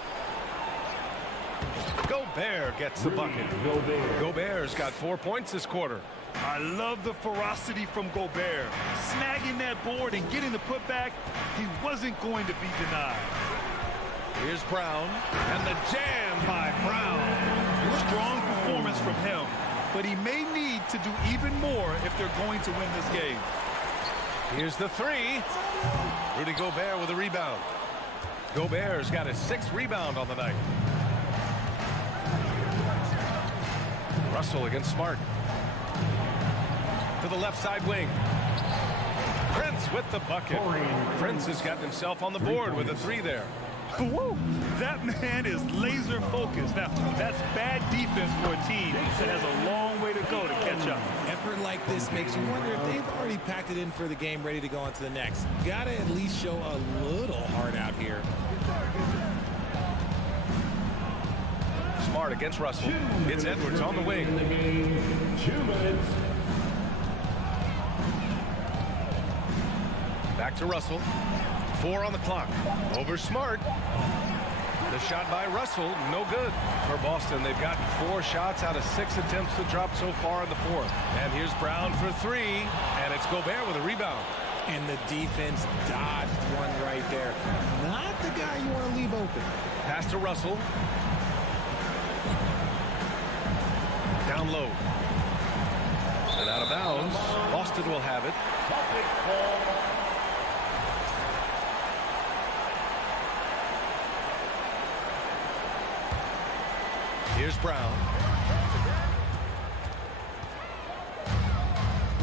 Gobert gets the bucket. Gobert's got 4 points this quarter. I love the ferocity from Gobert. Snagging that board and getting the putback, he wasn't going to be denied. Here's Brown, and the jam by Brown. Strong performance from him, but he may need to do even more if they're going to win this game. Here's the 3. Rudy Gobert with a rebound. Gobert's got his 6th rebound on the night. Russell against Smart. To the left side wing. Prince with the bucket. Prince has gotten himself on the board with a 3 there. Woo! That man is laser focused. Now, that's bad defense for a team that has a long way to go to catch up. Effort like this makes you wonder if they've already packed it in for the game, ready to go on to the next. Gotta at least show a little heart out here. Smart against Russell. It's Edwards on the wing. 2 minutes. Back to Russell. 4 on the clock. Over Smart. The shot by Russell, no good. For Boston, they've gotten 4 shots out of 6 attempts to drop so far in the 4th. And here's Brown for 3. And it's Gobert with a rebound. And the defense dodged one right there. Not the guy you want to leave open. Pass to Russell. Down low. And out of bounds. Boston will have it. Here's Brown.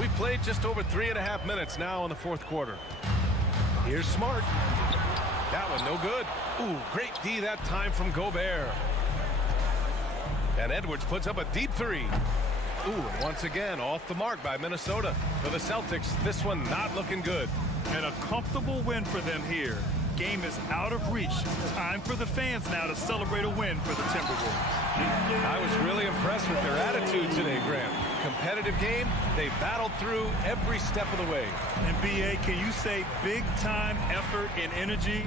We've played just over 3.5 minutes now in the 4th quarter. Here's Smart. That one no good. Ooh, great D that time from Gobert. And Edwards puts up a deep 3. Ooh, and once again off the mark by Minnesota. For the Celtics, this one not looking good. And a comfortable win for them here. Game is out of reach. Time for the fans now to celebrate a win for the Timberwolves. I was really impressed with their attitude today, Graham. Competitive game. They battled through every step of the way. And B.A., can you say big-time effort and energy?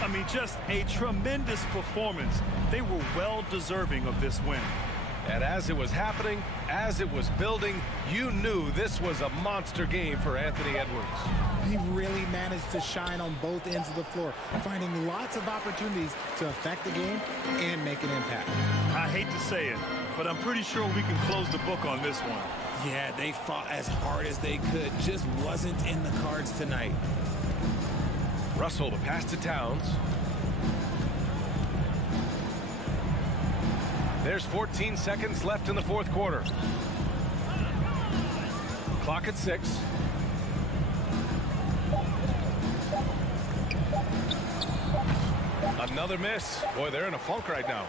I mean, just a tremendous performance. They were well deserving of this win. And as it was happening, as it was building, you knew this was a monster game for Anthony Edwards. He really managed to shine on both ends of the floor, finding lots of opportunities to affect the game and make an impact. I hate to say it, but I'm pretty sure we can close the book on this one. Yeah, they fought as hard as they could. Just wasn't in the cards tonight. Russell, the pass to Towns. There's 14 seconds left in the 4th quarter. Clock at 6. Another miss. Boy, they're in a funk right now.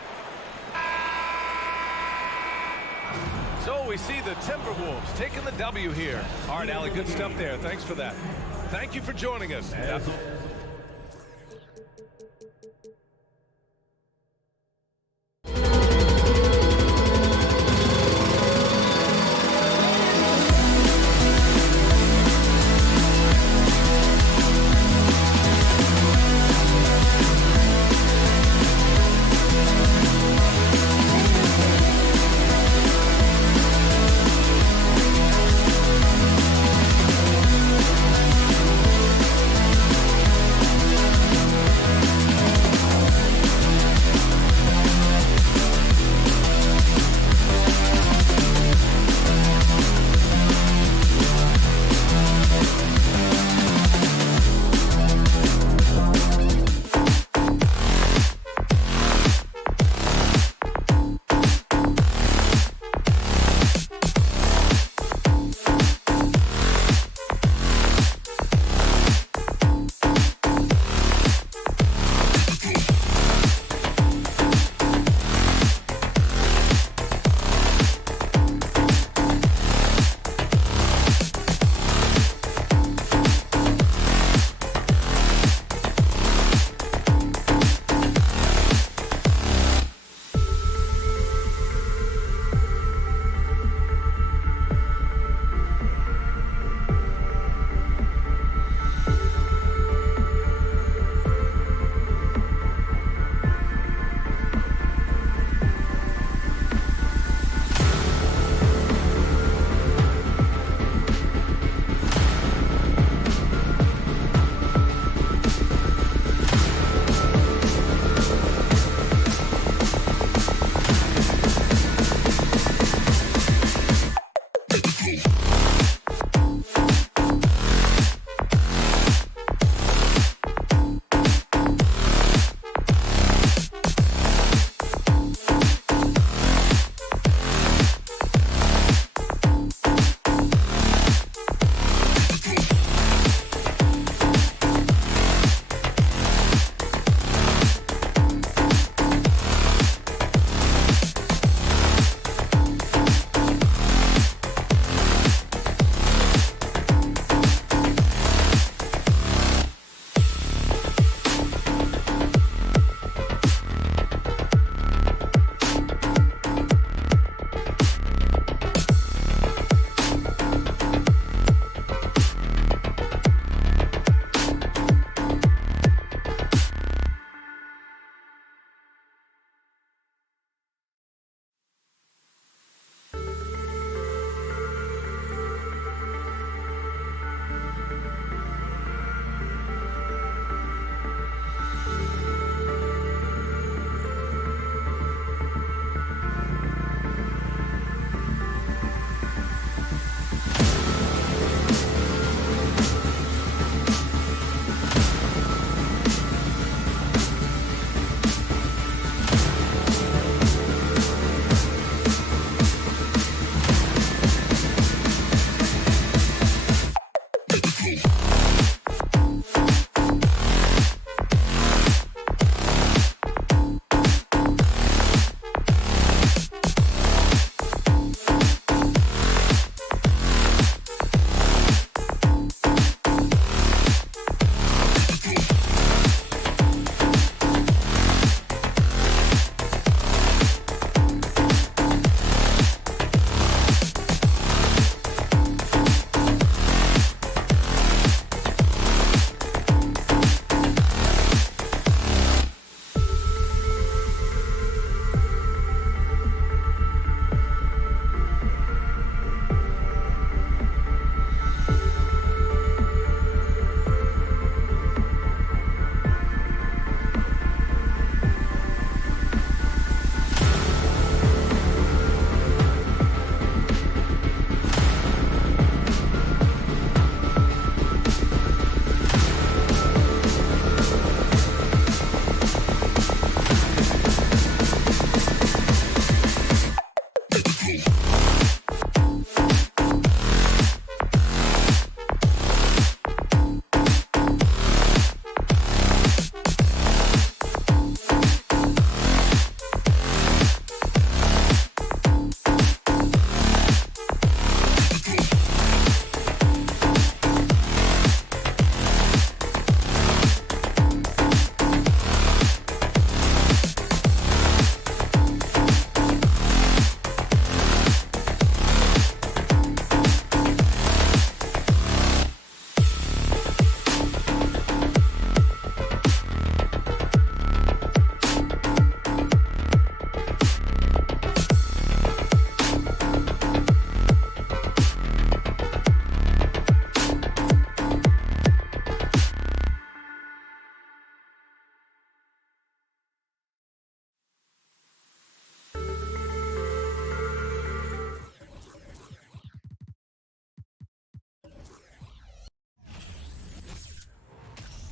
So we see the Timberwolves taking the W here. All right, Allie, good stuff there. Thanks for that. Thank you for joining us.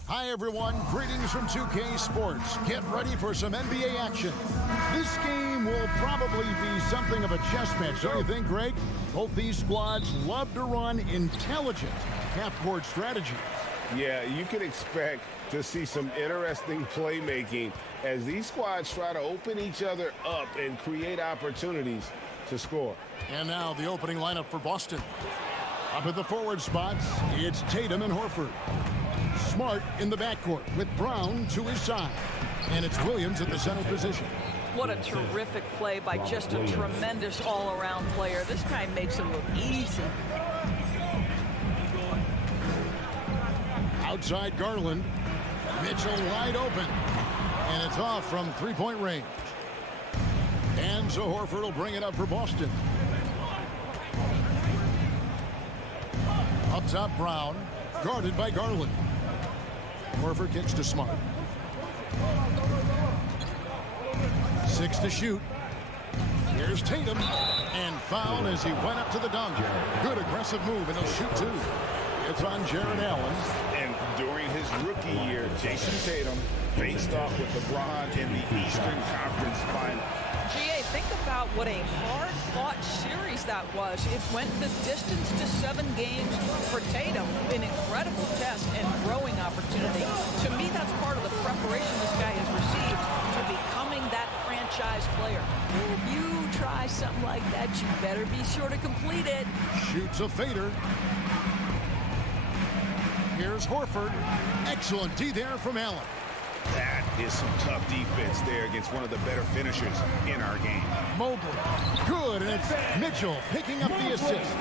Hi, everyone. Greetings from 2K Sports. Get ready for some NBA action. This game will probably be something of a chess match, don't you think, Greg? Both these squads love to run intelligent half-court strategies. Yeah, you can expect to see some interesting playmaking as these squads try to open each other up and create opportunities to score. And now the opening lineup for Boston. Up at the forward spots, it's Tatum and Horford. Smart in the backcourt with Brown to his side. And it's Williams at the center position. What a terrific play by just a tremendous all-around player. This guy makes it look easy. Outside Garland. Mitchell wide open. And it's off from three-point range. And so Horford will bring it up for Boston. Up top, Brown. Guarded by Garland. Horford kicks to Smart. 6 to shoot. Here's Tatum. And foul as he went up to the dunk. Good aggressive move, and he'll shoot two. It's on Jared Allen. And during his rookie year, Jason Tatum faced off with LeBron in the Eastern Conference Final. GA, think about what a hard-fought series that was. It went the distance to 7 games for Tatum. An incredible test and growing opportunity. To me, that's part of the preparation this guy has received to becoming that franchise player. If you try something like that, you better be sure to complete it. Shoots a fader. Here's Horford. Excellent D there from Allen. That is some tough defense there against one of the better finishers in our game. Mobley. Good, and it's Mitchell picking up the assist.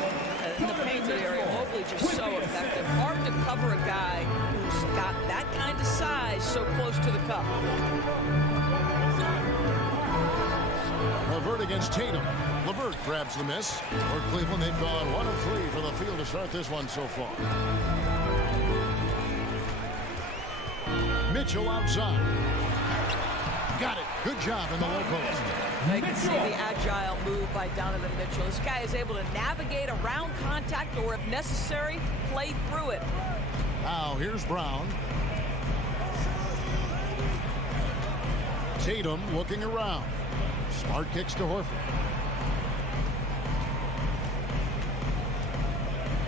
In the painted area, Mobley just so effective. Hard to cover a guy who's got that kind of size so close to the cup. LeVert against Tatum. LeVert grabs the miss. For Cleveland, they've gone 1 of 3 for the field to start this one so far. Mitchell outside. Got it. Good job in the low post. You can see the agile move by Donovan Mitchell. This guy is able to navigate around contact or, if necessary, play through it. Now here's Brown. Tatum looking around. Smart kicks to Horford.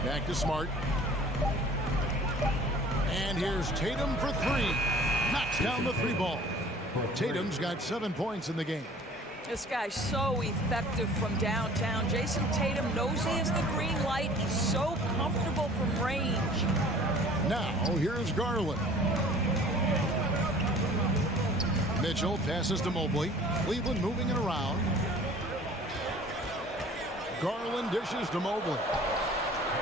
Back to Smart. And here's Tatum for 3. Knocks down the 3 ball. Tatum's got 7 points in the game. This guy's so effective from downtown. Jason Tatum knows he has the green light. He's so comfortable from range. Now here's Garland. Mitchell passes to Mobley. Cleveland moving it around. Garland dishes to Mobley.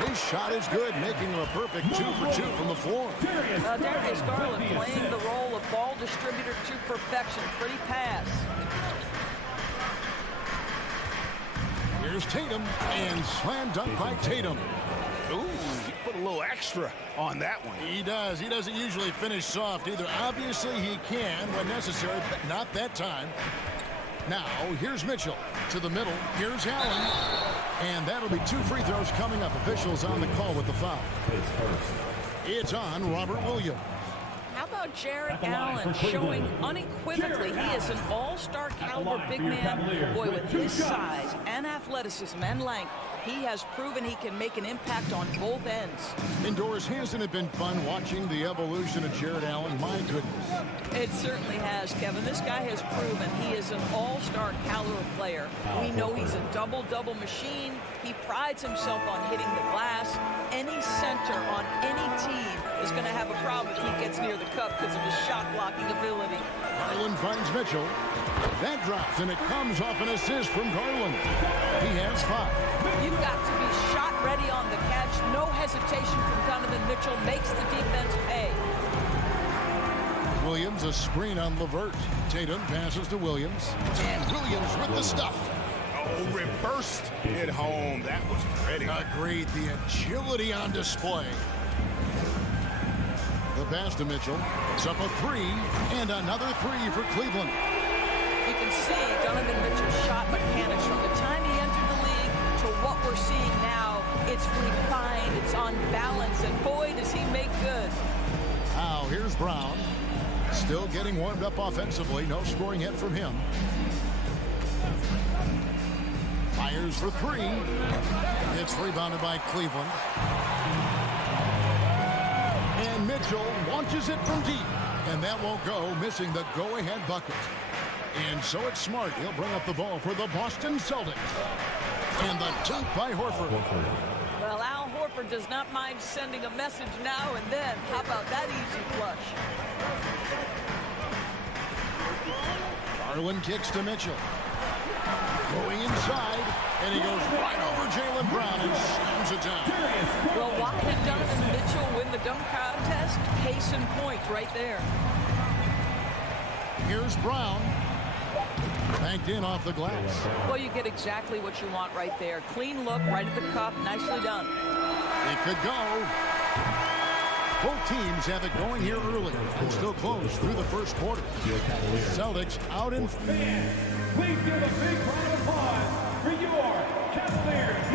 His shot is good, making him a perfect 2 for 2 from the floor. Darius Garland playing the role of ball distributor to perfection. Pretty pass. Here's Tatum, and slam dunk by Tatum. Ooh, he put a little extra on that one. He does. He doesn't usually finish soft either. Obviously, he can when necessary, but not that time. Now, here's Mitchell to the middle. Here's Allen. And that'll be 2 free throws coming up. Officials on the call with the foul. It's on Robert Williams. How about Jared Allen showing unequivocally he is an all-star caliber big man. Boy, with his size and athleticism and length, he has proven he can make an impact on both ends. Indoors, hasn't it been fun watching the evolution of Jared Allen? My goodness. It certainly has, Kevin. This guy has proven he is an all-star caliber player. We know he's a double-double machine. He prides himself on hitting the glass. Any center on any team is going to have a problem if he gets near the cup because of his shot-blocking ability. Garland finds Mitchell. That drops, and it comes off an assist from Garland. He has 5. You've got to be shot ready on the catch. No hesitation from Donovan Mitchell makes the defense pay. Williams, a screen on LeVert. Tatum passes to Williams. And Williams with the stuff. Oh, reversed it home. That was pretty. Agreed. The agility on display. The pass to Mitchell. It's up a 3, and another 3 for Cleveland. You can see Donovan Mitchell's shot mechanics from the time he entered the league to what we're seeing now. It's refined, it's on balance, and boy, does he make good. Now Now here's Brown. Still getting warmed up offensively. No scoring yet from him. Fires for three. It's rebounded by Cleveland. And Mitchell launches it from deep. And that won't go, missing the go-ahead bucket. And so it's Smart. He'll bring up the ball for the Boston Celtics. And the dunk by Horford. Well, Al Horford does not mind sending a message now and then. How about that easy flush? Garland kicks to Mitchell. Going inside, and he goes right over Jaylen Brown and slams it down. Well, why did Donovan Mitchell win the dunk contest? Case in point right there. Here's Brown. Banked in off the glass. Well, you get exactly what you want right there. Clean look, right at the cup. Nicely done. It could go. Both teams have it going here early and still close through the first quarter. Celtics out in... Please give a big round of applause for your Cavaliers.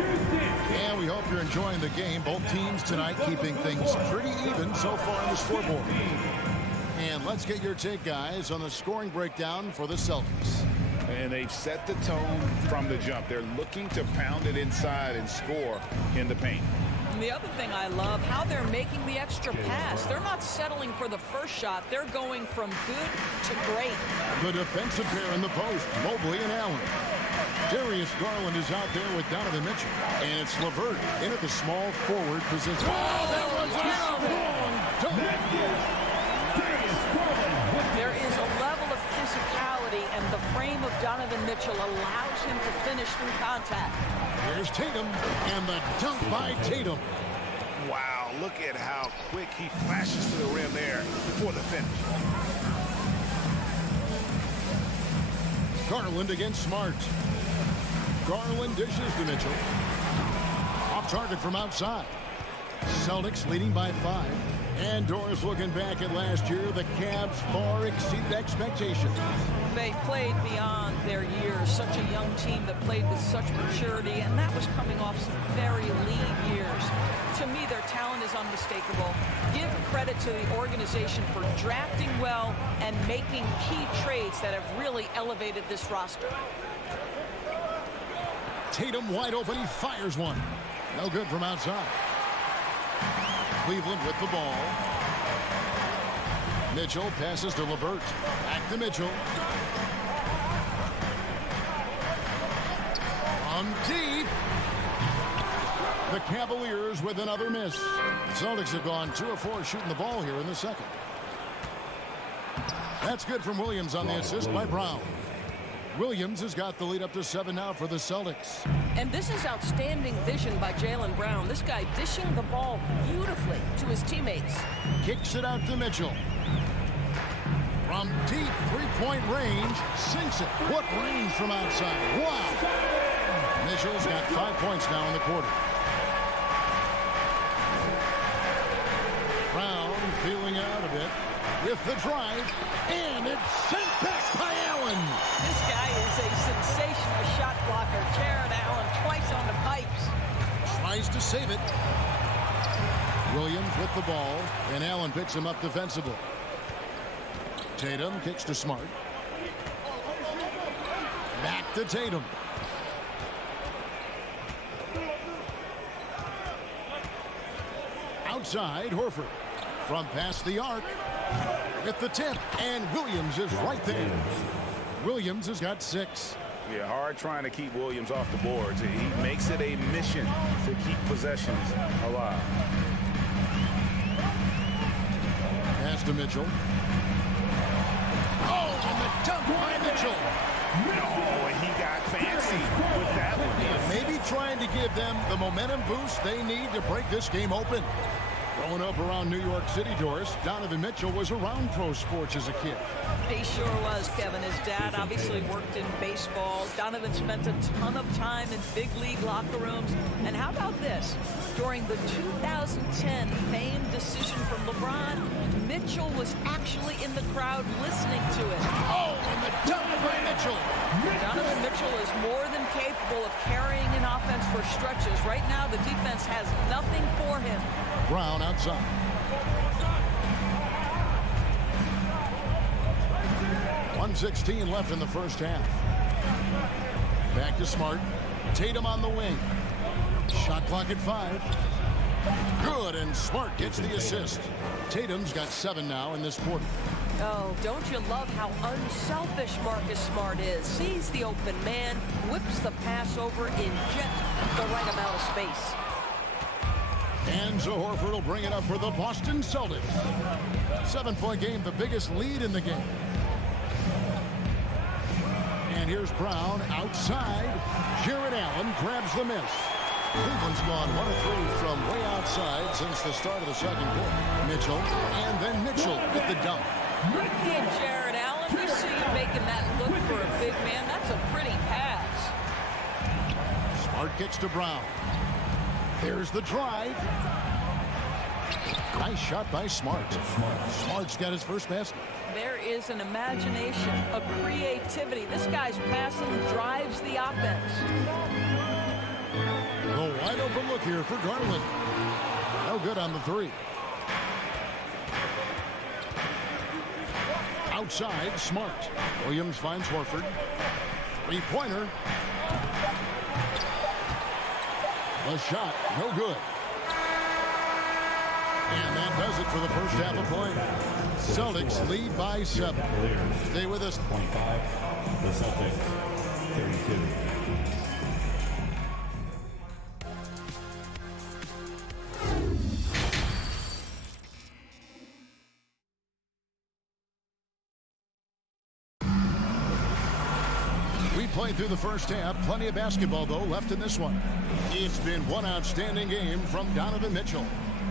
And we hope you're enjoying the game. Both teams tonight keeping things pretty even so far on the scoreboard. And let's get your take, guys, on the scoring breakdown for the Celtics. And they've set the tone from the jump. They're looking to pound it inside and score in the paint. And the other thing I love, how they're making the extra pass. They're not settling for the first shot. They're going from good to great. The defensive pair in the post, Mobley and Allen. Darius Garland is out there with Donovan Mitchell. And it's LeVert in at the small forward position. Oh, that was a long dunk. There is a level of physicality, and the frame of Donovan Mitchell allows him to finish through contact. Here's Tatum, and the dunk by Tatum. Wow, look at how quick he flashes to the rim there before the finish. Garland against Smart. Garland dishes to Mitchell. Off target from outside. Celtics leading by 5. And Doris looking back at last year, the Cavs far exceeded expectations. They played beyond their years. Such a young team that played with such maturity, and that was coming off some very lean years. To me, their talent is unmistakable. Give credit to the organization for drafting well and making key trades that have really elevated this roster. Tatum wide open, he fires one. No good from outside. Cleveland with the ball. Mitchell passes to LeVert. Back to Mitchell. From deep. The Cavaliers with another miss. Celtics have gone 2 of 4 shooting the ball here in the second. That's good from Williams on the assist by Brown. Williams has got the lead up to 7 now for the Celtics. And this is outstanding vision by Jaylen Brown. This guy dishing the ball beautifully to his teammates. Kicks it out to Mitchell. From deep three-point range, sinks it. What range from outside. Wow. Mitchell's got 5 points now in the quarter. Brown feeling out a bit with the drive, and it's sent back by Allen. This guy is a sensational shot blocker. Jared Allen twice on the pipes. Tries to save it. Williams with the ball, and Allen picks him up defensively. Tatum kicks to Smart. Back to Tatum. Outside, Horford. From past the arc. With the tip, and Williams is right there. Williams has got 6. Yeah, hard trying to keep Williams off the boards. He makes it a mission to keep possessions alive. Pass to Mitchell. Oh, and the dunk by Mitchell. No, and he got fancy with that one. And maybe trying to give them the momentum boost they need to break this game open. Growing up around New York City, Doris, Donovan Mitchell was around pro sports as a kid. He sure was, Kevin. His dad obviously worked in baseball. Donovan spent a ton of time in big league locker rooms. And how about this? During the 2010 famed decision from LeBron, Mitchell was actually in the crowd listening to it. Oh, and the dunk by Mitchell. Donovan Mitchell is more than capable of carrying an offense for stretches. Right now, the defense has nothing for him. Brown outside. 1:16 left in the first half. Back to Smart. Tatum on the wing. Shot clock at 5. Good, and Smart gets the assist. Tatum's got 7 now in this quarter. Oh, don't you love how unselfish Marcus Smart is? Sees the open man, whips the pass over in just the right amount of space. And so Horford will bring it up for the Boston Celtics. 7-point game, the biggest lead in the game. And here's Brown outside. Jared Allen grabs the miss. Cleveland's gone 1 of 3 from way outside since the start of the second quarter. Mitchell, and then Mitchell with the dunk. Hey, Jared Allen, we see you making that look for a big man. That's a pretty pass. Smart kicks to Brown. There's the drive. Nice shot by Smart. Smart's got his first basket. There is an imagination, a creativity. This guy's passing drives the offense. The wide open look here for Garland. No good on the 3. Outside, Smart. Williams finds Horford. 3-pointer. A shot, no good. And that does it for the first half of play. Celtics lead by 7. Stay with us. 25. The Celtics 32. Played through the first half. Plenty of basketball, though, left in this one. It's been one outstanding game from Donovan Mitchell.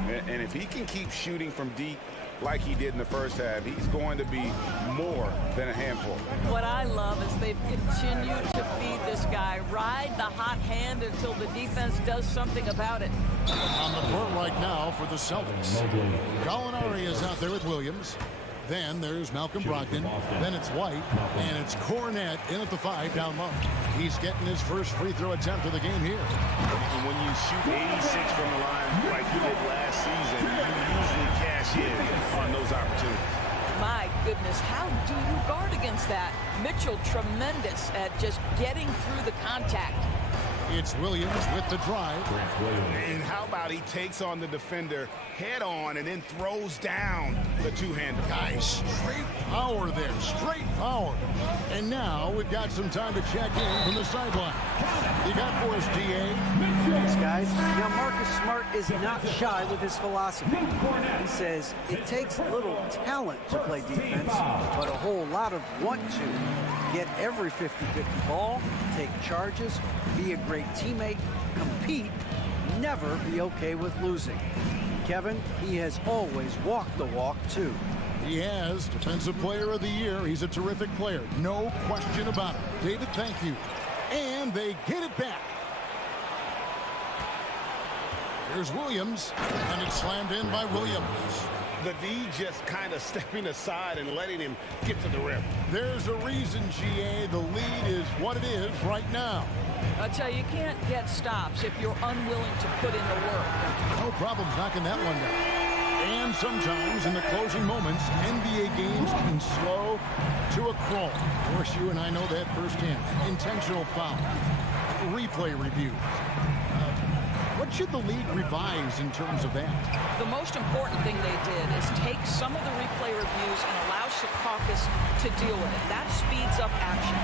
And if he can keep shooting from deep like he did in the first half, he's going to be more than a handful. What I love is they've continued to feed this guy. Ride the hot hand until the defense does something about it. On the court right now for the Celtics. Gallinari is out there with Williams. Then there's Malcolm Brogdon. Then it's White. And it's Cornette in at the 5 down low. He's getting his first free throw attempt of the game here. And when you shoot 86 from the line like you did last season, you usually cash in on those opportunities. My goodness, how do you guard against that? Mitchell tremendous at just getting through the contact. It's Williams with the drive. And how about he takes on the defender head on and then throws down the two-hander. Nice. Straight power there. Straight power. And now we've got some time to check in from the sideline. You got for us, DA. Thanks, guys. Now, Marcus Smart is not shy with his philosophy. He says it takes little talent to play defense, but a whole lot of want to. Get every 50-50 ball, take charges, be a great teammate, compete, never be okay with losing. Kevin, he has always walked the walk, too. He has. Defensive Player of the Year. He's a terrific player. No question about it. David, thank you. And they get it back. Here's Williams, and it's slammed in by Williams. The D just kind of stepping aside and letting him get to the rim. There's a reason, GA. The lead is what it is right now. I'll tell you, you can't get stops if you're unwilling to put in the work. No problem knocking that one down. And sometimes in the closing moments, NBA games can slow to a crawl. Of course, you and I know that firsthand. Intentional foul. Replay review. What should the league revise in terms of that? The most important thing they did is take some of the replay reviews and allow Secaucus to deal with it. That speeds up action.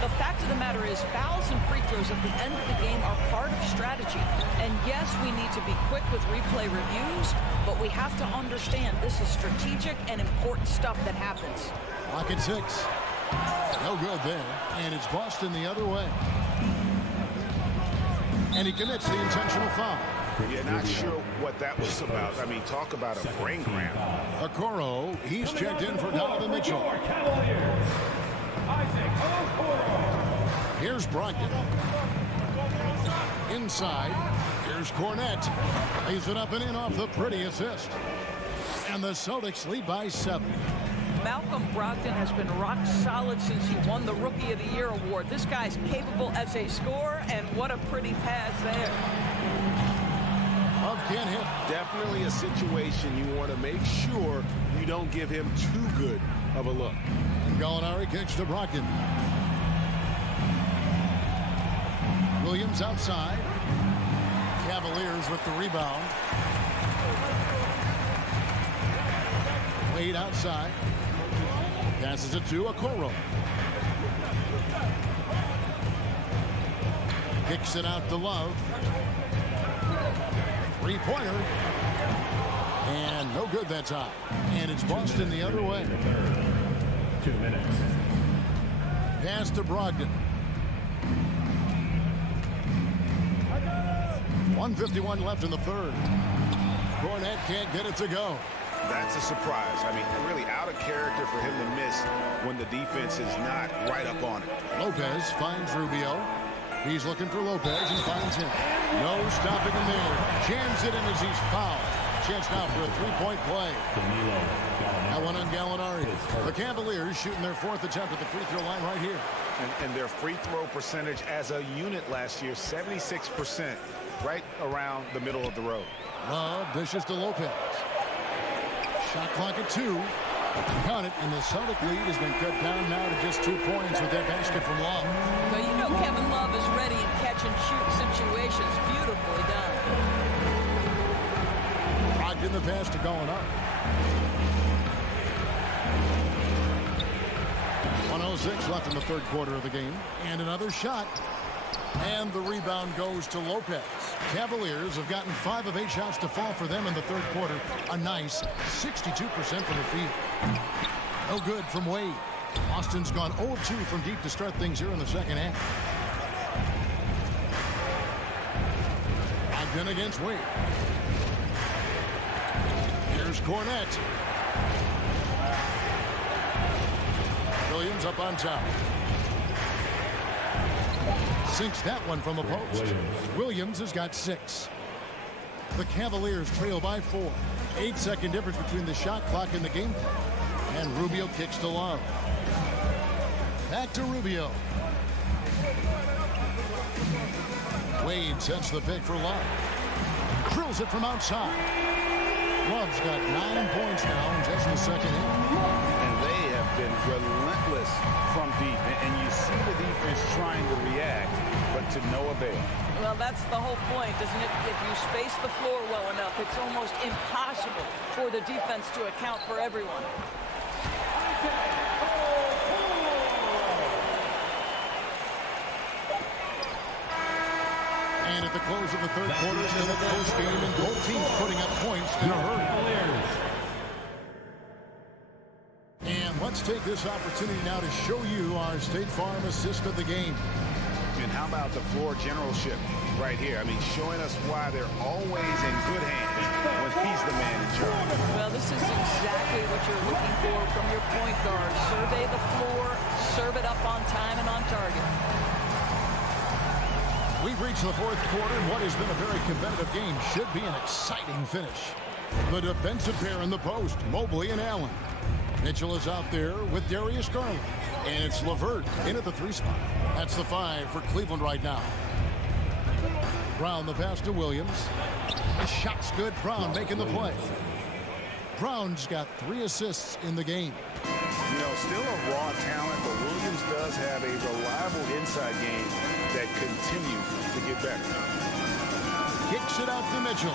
The fact of the matter is fouls and free throws at the end of the game are part of strategy. And yes, we need to be quick with replay reviews, but we have to understand this is strategic and important stuff that happens. Clock at 6. No good there. And it's Boston the other way. And he commits the intentional foul. You're not sure what that was about. I mean, talk about a brain cramp. Okoro, he's checked in for Donovan Mitchell. Cavaliers. Here's Brogdon. Inside. Here's Cornette. Lays it up and in off the pretty assist. And the Celtics lead by 7. Malcolm Brogdon has been rock solid since he won the Rookie of the Year award. This guy's capable as a scorer, and what a pretty pass there. Love can't hit. Definitely a situation you want to make sure you don't give him too good of a look. And Gallinari kicks to Brogdon. Williams outside. Cavaliers with the rebound. Wade outside. Passes it to Okoro. Kicks it out to Love. Three-pointer. And no good that time. And it's Boston the other way. 2 minutes. Pass to Brogdon. 1:51 left in the third. Cornette can't get it to go. That's a surprise. I mean, really out of character for him to miss when the defense is not right up on it. Lopez finds Rubio. He's looking for Lopez and finds him. No stopping him there. Jams it in as he's fouled. Chance now for a three-point play. That one on Gallinari. The Cavaliers shooting their fourth attempt at the free throw line right here. And their free throw percentage as a unit last year, 76%, right around the middle of the road. Love dishes to Lopez. Shot clock at 2. Count it, and the Celtic lead has been cut down now to just 2 points with that basket from Love. Well, you know Kevin Love is ready in catch-and-shoot situations. Beautifully done. Brogdon the pass to Gallinari. 1:06 left in the third quarter of the game. And another shot. And the rebound goes to Lopez. Cavaliers have gotten 5 of 8 shots to fall for them in the third quarter. A nice 62% from the field. No good from Wade. Austin's gone 0 of 2 from deep to start things here in the second half. Brogdon against Wade. Here's Cornette. Williams up on top. Sinks that one from the post. Williams has got 6. The Cavaliers trail by 4. 8-second difference between the shot clock and the game clock. And Rubio kicks to Love. Back to Rubio. Wade sets the pick for Love. Drills it from outside. Love's got 9 points now in just the second half. And they have been relentless from deep. And you see the defense trying to react, but to no avail. Well, that's the whole point, isn't it? If you space the floor well enough, it's almost impossible for the defense to account for everyone. And at the close of the third quarter, still a close game, and both teams putting up points in a hurry. And let's take this opportunity now to show you our State Farm assist of the game. And how about the floor generalship right here? I mean, showing us why they're always in good hands when he's the man in charge. Well, this is exactly what you're looking for from your point guard. Survey the floor, serve it up on time and on target. We've reached the fourth quarter, and what has been a very competitive game should be an exciting finish. The defensive pair in the post, Mobley and Allen. Mitchell is out there with Darius Garland. And it's LeVert in at the 3 spot. That's the 5 for Cleveland right now. Brown the pass to Williams. The shot's good. Brown making the play. Brown's got 3 assists in the game. You know, still a raw talent, but Williams does have a reliable inside game that continues to get better. Kicks it out to Mitchell.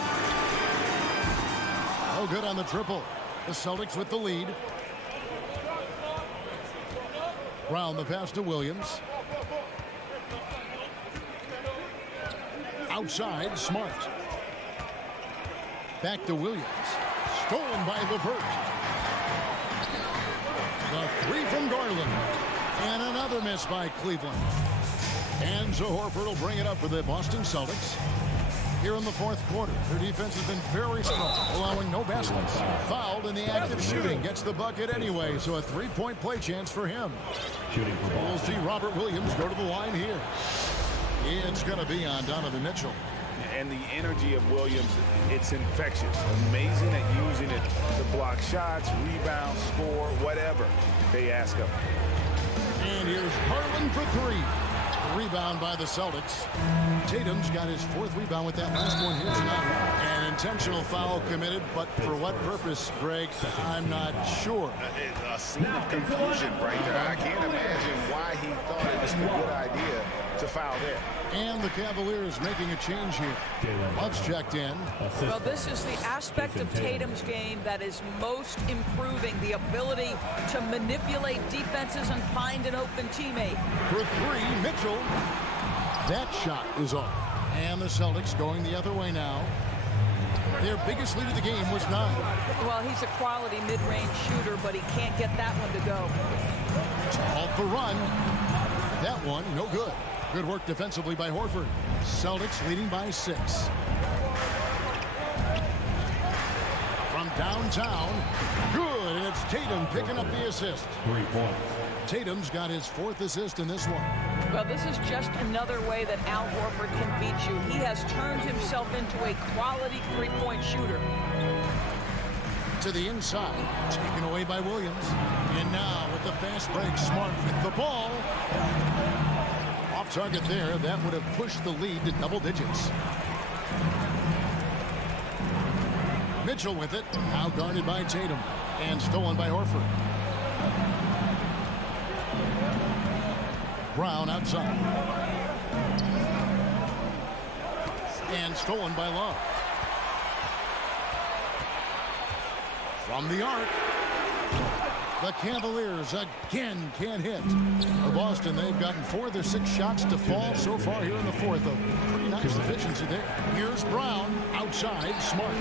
No good on the triple. The Celtics with the lead. Brown the pass to Williams. Outside, Smart. Back to Williams. Stolen by LeVert. The 3 from Garland. And another miss by Cleveland. And so Horford will bring it up for the Boston Celtics. Here in the fourth quarter, their defense has been very strong, allowing no baskets. Fouled in the act of shooting, gets the bucket anyway, so a 3-point play chance for him. We'll see Robert Williams go to the line here. It's going to be on Donovan Mitchell. And the energy of Williams, it's infectious. Amazing at using it to block shots, rebound, score, whatever they ask of him. And here's Garland for 3. Rebound by the Celtics. Tatum's got his 4th rebound with that last one here tonight. And intentional foul committed, but for what purpose, Greg, I'm not sure. A scene of confusion right there. I can't imagine why he thought it was a good idea to foul there. And the Cavaliers making a change here. Love's checked in. Well, this is the aspect of Tatum's game that is most improving, the ability to manipulate defenses and find an open teammate. For three, Mitchell. That shot is off. And the Celtics going the other way now. Their biggest lead of the game was 9. Well, he's a quality mid-range shooter, but he can't get that one to go. Off the run. That one, no good. Good work defensively by Horford. Celtics leading by 6. From downtown, good, and it's Tatum picking up the assist. 3 points. Tatum's got his 4th assist in this one. Well, this is just another way that Al Horford can beat you. He has turned himself into a quality three-point shooter. To the inside, taken away by Williams. And now with the fast break, Smart with the ball. Off target there, that would have pushed the lead to double digits. Mitchell with it, now guarded by Tatum, and stolen by Horford. Brown outside. And stolen by Love. From the arc. The Cavaliers again can't hit. For Boston, they've gotten 4 of their 6 shots to fall so far here in the 4th. A pretty nice efficiency there. Here's Brown outside. Smart.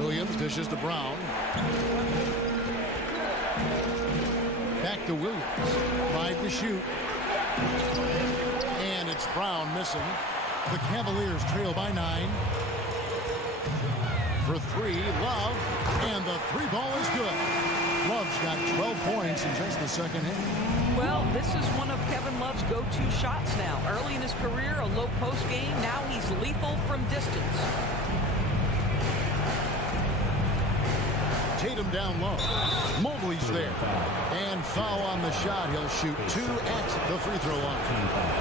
Williams dishes to Brown. Back to Williams. 5 to shoot. And it's Brown missing. The Cavaliers trail by 9. For 3, Love. And the 3 ball is good. Love's got 12 points in just the second inning. Well, this is one of Kevin Love's go-to shots now. Early in his career, a low post game. Now he's lethal from distance. Tatum down low. Mobley's there. And foul on the shot. He'll shoot 2 at the free throw line.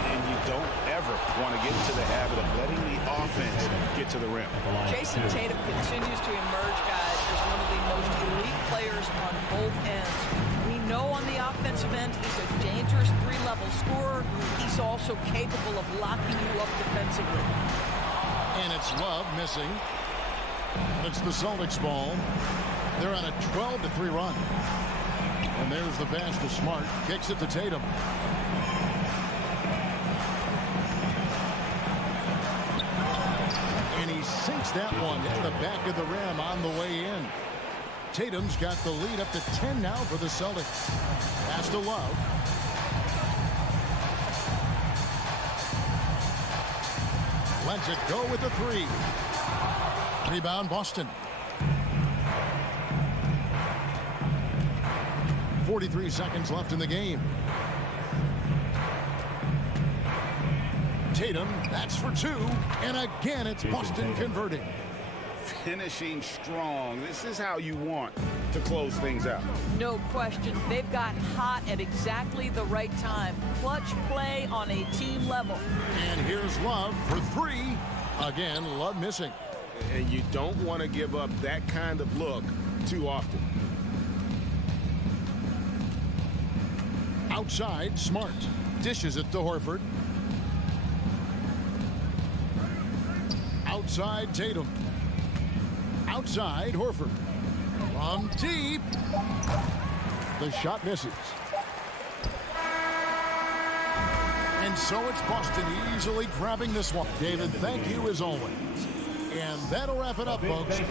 And you don't ever want to get into the habit of letting the offense get to the rim. Jason Tatum continues to emerge, guys, as one of the most elite players on both ends. We know on the offensive end he's a dangerous 3-level scorer. He's also capable of locking you up defensively. And it's Love missing. It's the Celtics ball. They're on a 12-3 run. And there's the pass to Smart. Kicks it to Tatum. And he sinks that one into the back of the rim on the way in. Tatum's got the lead up to 10 now for the Celtics. Pass to Love. Lets it go with the 3. Rebound Boston. 43 seconds left in the game. Tatum, that's for 2. And again, it's Boston converting. Finishing strong. This is how you want to close things out. No question. They've got hot at exactly the right time. Clutch play on a team level. And here's Love for 3. Again, Love missing. And you don't want to give up that kind of look too often. Outside, Smart. Dishes it to Horford. Outside, Tatum. Outside, Horford. From deep. The shot misses. And so it's Boston easily grabbing this one. David, thank you as always. And that'll wrap it up, folks.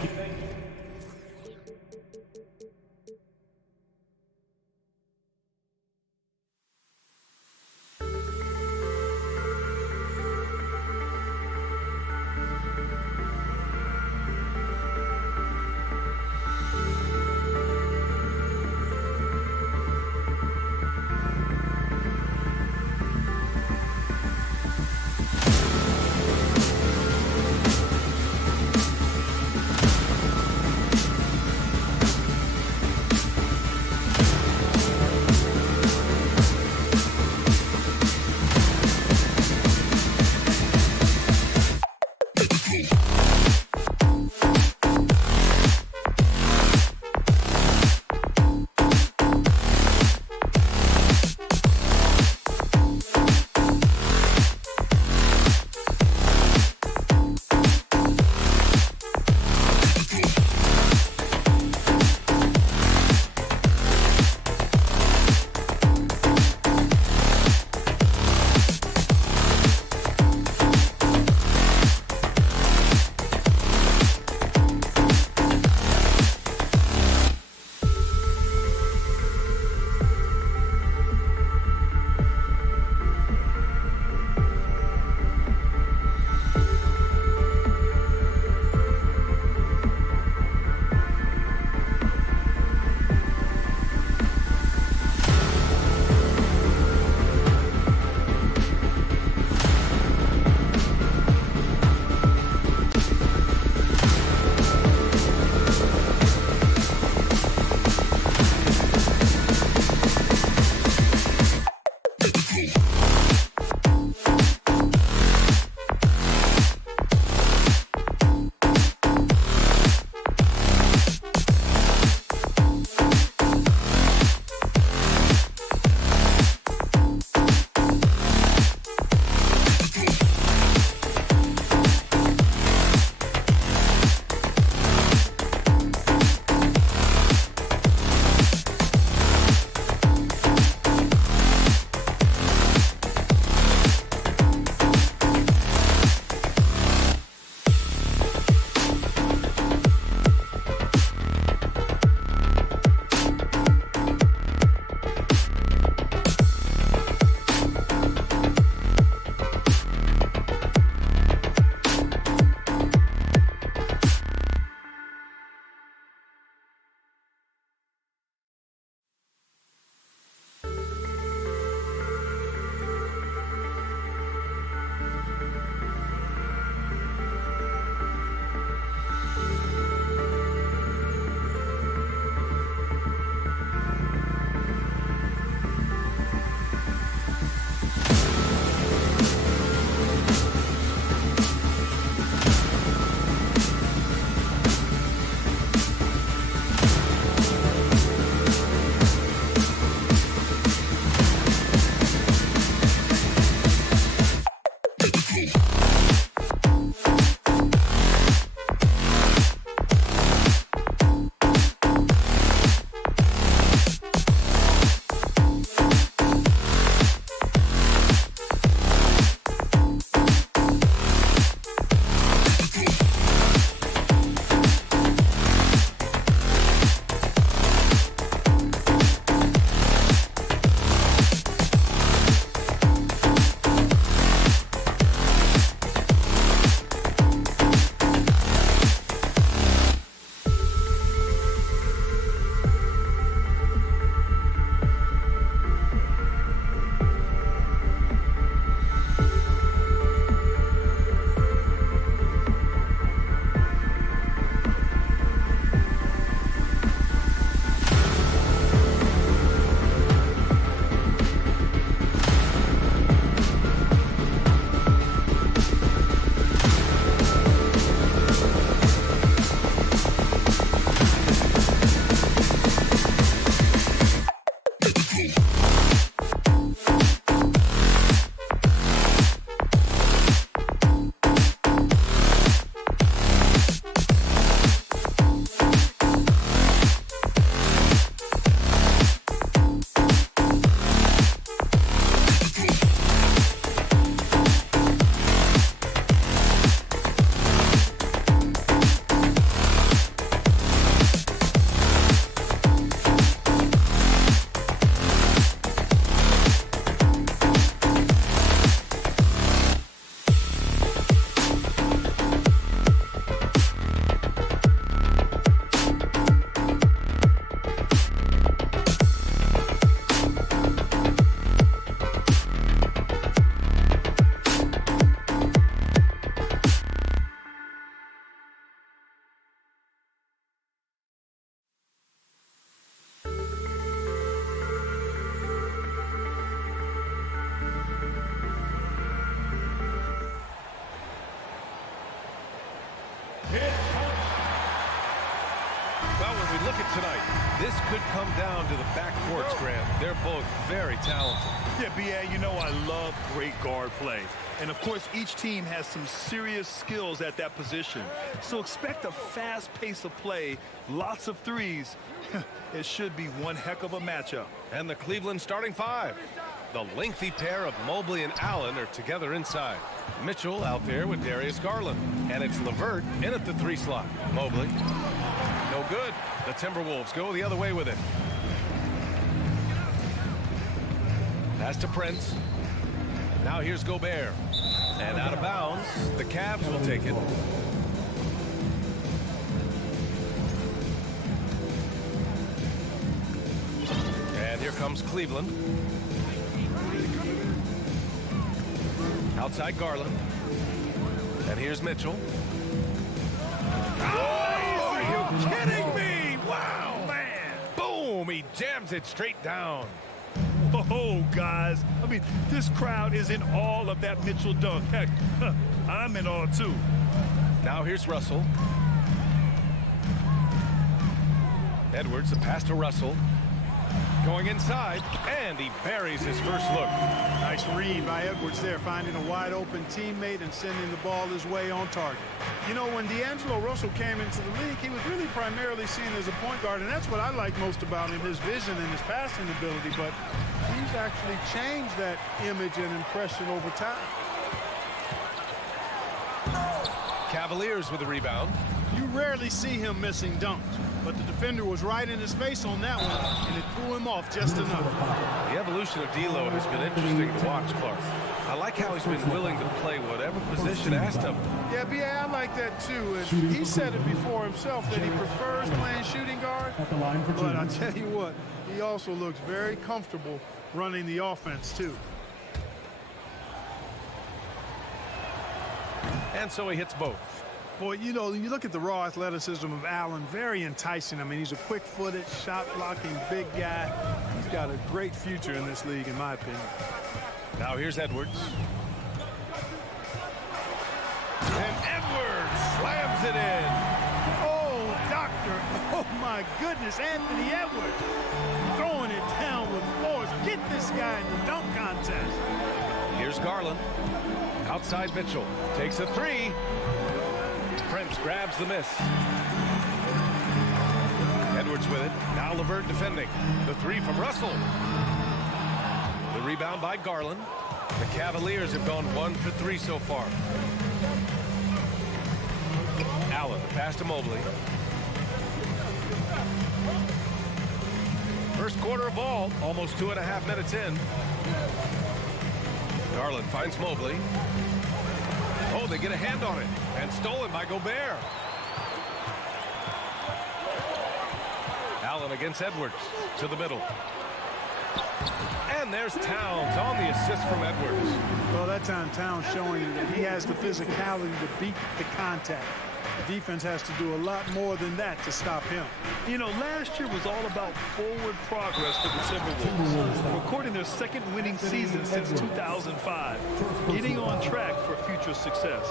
look at tonight. This could come down to the backcourts, Grant. They're both very talented. Yeah, B.A., you know I love great guard play. And, of course, each team has some serious skills at that position. So expect a fast pace of play, lots of threes. It should be one heck of a matchup. And the Cleveland starting five. The lengthy pair of Mobley and Allen are together inside. Mitchell out there with Darius Garland. And it's LeVert in at the 3 slot. Mobley. No good. The Timberwolves go the other way with it. Pass to Prince. Now here's Gobert. And out of bounds. The Cavs will take it. And here comes Cleveland. Outside Garland. And here's Mitchell. Oh, are you kidding me? Wow, man. Boom, he jams it straight down. Oh, guys. I mean, this crowd is in awe of that Mitchell dunk. Heck, I'm in awe, too. Now here's Russell. Edwards, the pass to Russell. Going inside, and he buries his first look. Nice read by Edwards there, finding a wide open teammate and sending the ball his way on target. You know, when D'Angelo Russell came into the league, he was really primarily seen as a point guard, and that's what I like most about him, his vision and his passing ability. But he's actually changed that image and impression over time. Cavaliers with the rebound. You rarely see him missing dunks, but the defender was right in his face on that one, and it threw him off just enough. The evolution of D'Lo has been interesting to watch, Clark. I like how he's been willing to play whatever position asked of him. Yeah, B.A., I like that too. And he said it before himself that he prefers playing shooting guard. But I tell you what, he also looks very comfortable running the offense too. And so he hits both. Boy, you know, you look at the raw athleticism of Allen, very enticing. I mean, he's a quick-footed, shot-blocking big guy. He's got a great future in this league, in my opinion. Now here's Edwards. And Edwards slams it in. Oh, doctor. Oh, my goodness, Anthony Edwards. Throwing it down with force. Get this guy in the dunk contest. Here's Garland. Outside Mitchell. Takes a three. Prince grabs the miss. Edwards with it. Now LeVert defending. The three from Russell. The rebound by Garland. The Cavaliers have gone 1 for 3 so far. Allen, the pass to Mobley. First quarter of ball, almost 2.5 minutes in. Garland finds Mobley. Oh, they get a hand on it. And stolen by Gobert. Allen against Edwards to the middle. And there's Towns on the assist from Edwards. Well, that time Towns showing that he has the physicality to beat the contact. The defense has to do a lot more than that to stop him. You know, last year was all about forward progress for the Timberwolves, recording their second winning season since 2005, getting on track for future success.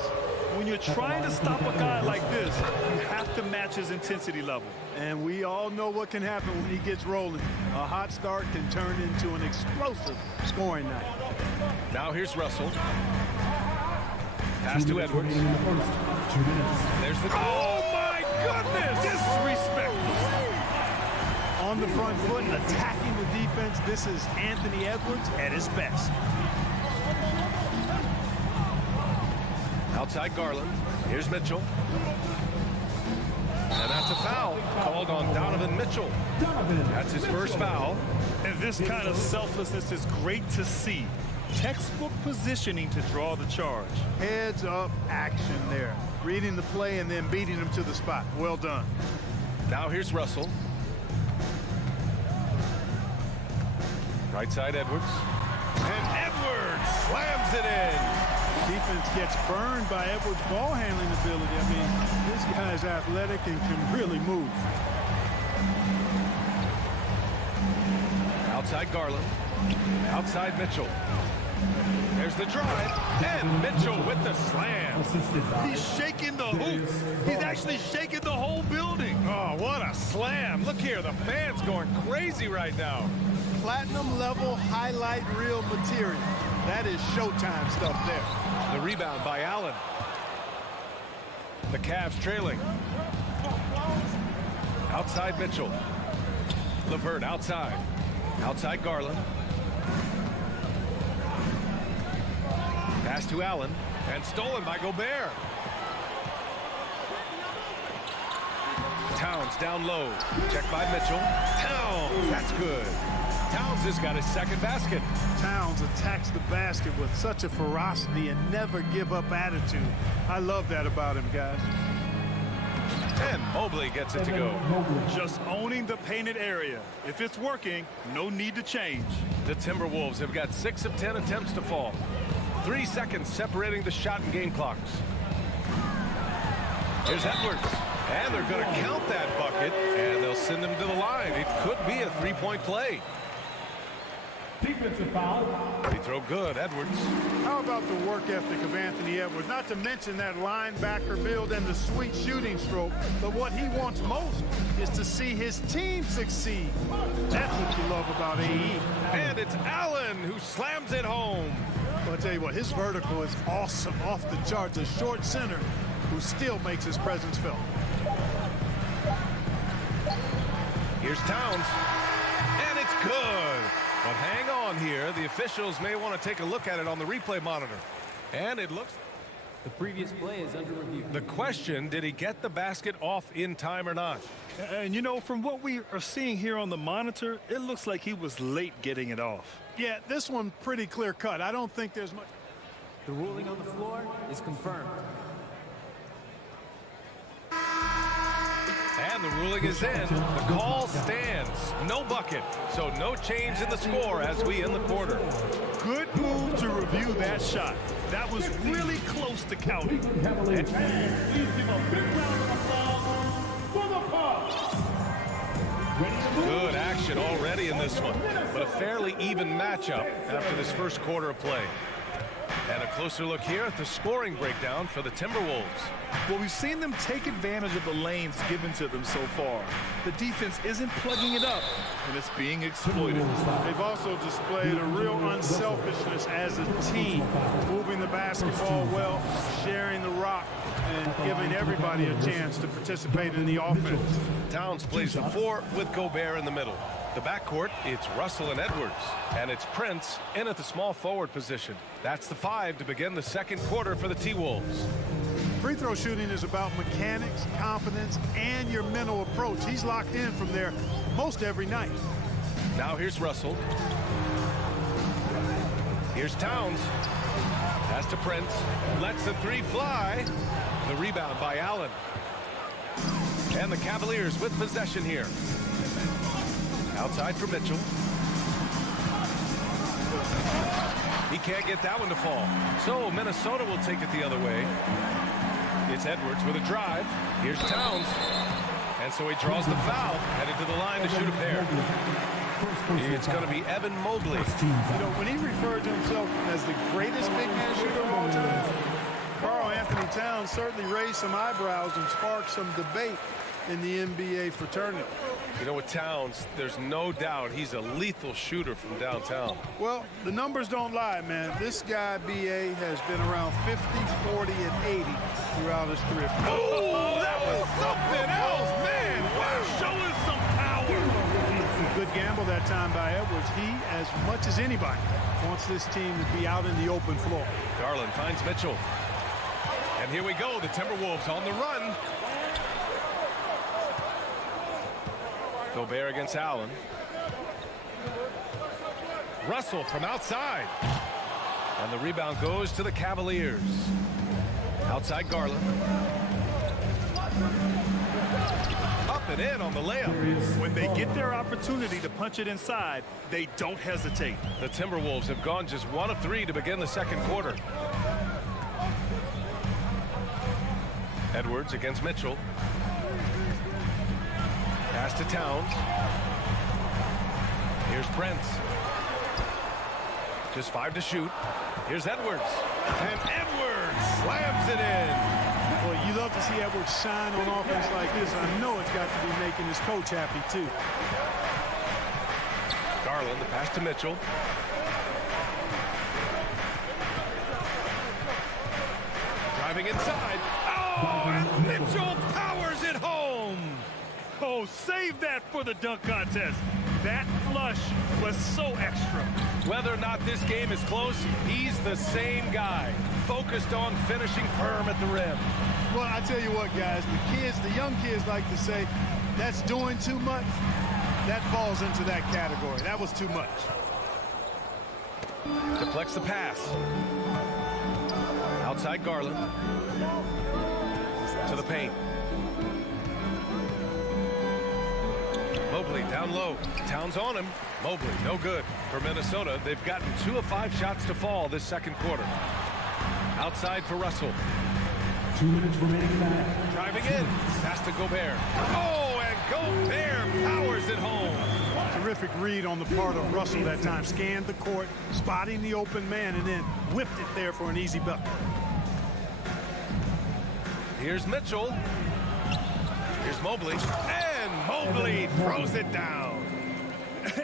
When you're trying to stop a guy like this, you have to match his intensity level. And we all know what can happen when he gets rolling. A hot start can turn into an explosive scoring night. Now here's Russell. Pass to Edwards. There's the... Oh, my goodness! Disrespectful. On the front foot, attacking the defense, this is Anthony Edwards at his best. Outside Garland. Here's Mitchell. And that's a foul called on Donovan Mitchell. That's his first foul. And this kind of selflessness is great to see. Textbook positioning to draw the charge. Heads up action there. Reading the play and then beating him to the spot. Well done. Now here's Russell. Right side Edwards. And Edwards slams it in. Defense gets burned by Edwards' ball handling ability. I mean, this guy's athletic and can really move. Outside Garland. Outside Mitchell. There's the drive, and Mitchell with the slam. He's shaking the hoop. He's actually shaking the whole building. Oh, what a slam. Look here, the fans going crazy right now. Platinum level highlight reel material. That is Showtime stuff there. The rebound by Allen. The Cavs trailing. Outside Mitchell. LeVert outside. Outside Garland. Pass to Allen, and stolen by Gobert. Towns down low. Check by Mitchell. Towns, that's good. Towns has got his second basket. Towns attacks the basket with such a ferocity and never give up attitude. I love that about him, guys. And Mobley gets it to go. Just owning the painted area. If it's working, no need to change. The Timberwolves have got 6 of 10 attempts to fall. 3 seconds separating the shot and game clocks. Here's Edwards. And they're going to count that bucket, and they'll send him to the line. It could be a three-point play. Defensive foul. Free throw good, Edwards. How about the work ethic of Anthony Edwards? Not to mention that linebacker build and the sweet shooting stroke, but what he wants most is to see his team succeed. That's what you love about AE. And it's Allen who slams it home. Well, I'll tell you what, his vertical is awesome, off the charts. A short center who still makes his presence felt. Here's Towns. And it's good. But hang on here. The officials may want to take a look at it on the replay monitor. And it looks... The previous play is under review. The question, did he get the basket off in time or not? And, you know, from what we are seeing here on the monitor, it looks like he was late getting it off. Yeah, this one pretty clear cut. I don't think there's much... The ruling on the floor is confirmed. And the ruling is in. The call stands. No bucket. So no change in the score as we end the quarter. Good move to review that shot. That was really close to counting. Cavaliers fans, please give a big round of applause for the Bucks. Good action already in this one, but a fairly even matchup after this first quarter of play. And a closer look here at the scoring breakdown for the Timberwolves. Well, we've seen them take advantage of the lanes given to them so far. The defense isn't plugging it up, and it's being exploited. They've also displayed a real unselfishness as a team, moving the basketball well, sharing the rock, and giving everybody a chance to participate in the offense. Towns plays the 4 with Gobert in the middle. The backcourt, it's Russell and Edwards. And it's Prince in at the small forward position. That's the 5 to begin the second quarter for the T-Wolves. Free throw shooting is about mechanics, confidence, and your mental approach. He's locked in from there most every night. Now here's Russell. Here's Towns. Pass to Prince. Lets the 3 fly. The rebound by Allen. And the Cavaliers with possession here. Outside for Mitchell. He can't get that one to fall. So Minnesota will take it the other way. It's Edwards with a drive. Here's Towns. And so he draws the foul, headed to the line to shoot a pair. It's going to be Evan Mobley. You know, when he referred to himself as the greatest big man shooter of all time, Karl Anthony Towns certainly raised some eyebrows and sparked some debate in the NBA fraternity. You know, with Towns, there's no doubt he's a lethal shooter from downtown. Well, the numbers don't lie, man. This guy, B.A., has been around 50, 40, and 80 throughout his career. Oh, that was something else, man. Wow, show us some power. Good gamble that time by Edwards. He, as much as anybody, wants this team to be out in the open floor. Garland finds Mitchell. And here we go, the Timberwolves on the run. Gobert against Allen. Russell from outside. And the rebound goes to the Cavaliers. Outside Garland. Up and in on the layup. When they get their opportunity to punch it inside, they don't hesitate. The Timberwolves have gone just 1 of 3 to begin the second quarter. Edwards against Mitchell. Pass to Towns. Here's Prince. Just 5 to shoot. Here's Edwards. And Edwards slams it in. Boy, you love to see Edwards shine on offense like this. I know it's got to be making his coach happy, too. Garland, the pass to Mitchell. Driving inside. Oh, and Mitchell powers it home. Oh, save that for the dunk contest. That flush was so extra. Whether or not this game is close, he's the same guy, focused on finishing firm at the rim. Well, I tell you what, guys, the young kids like to say, that's doing too much. That falls into that category. That was too much. Deflects the pass. Outside Garland. To the paint. Mobley down low. Towns on him. Mobley, no good. For Minnesota, they've gotten 2 of 5 shots to fall this second quarter. Outside for Russell. 2 minutes remaining in the half. Driving in. Pass to Gobert. Oh, and Gobert powers it home. Terrific read on the part of Russell that time. Scanned the court, spotting the open man, and then whipped it there for an easy bucket. Here's Mitchell. Here's Mobley. And Mobley throws it down.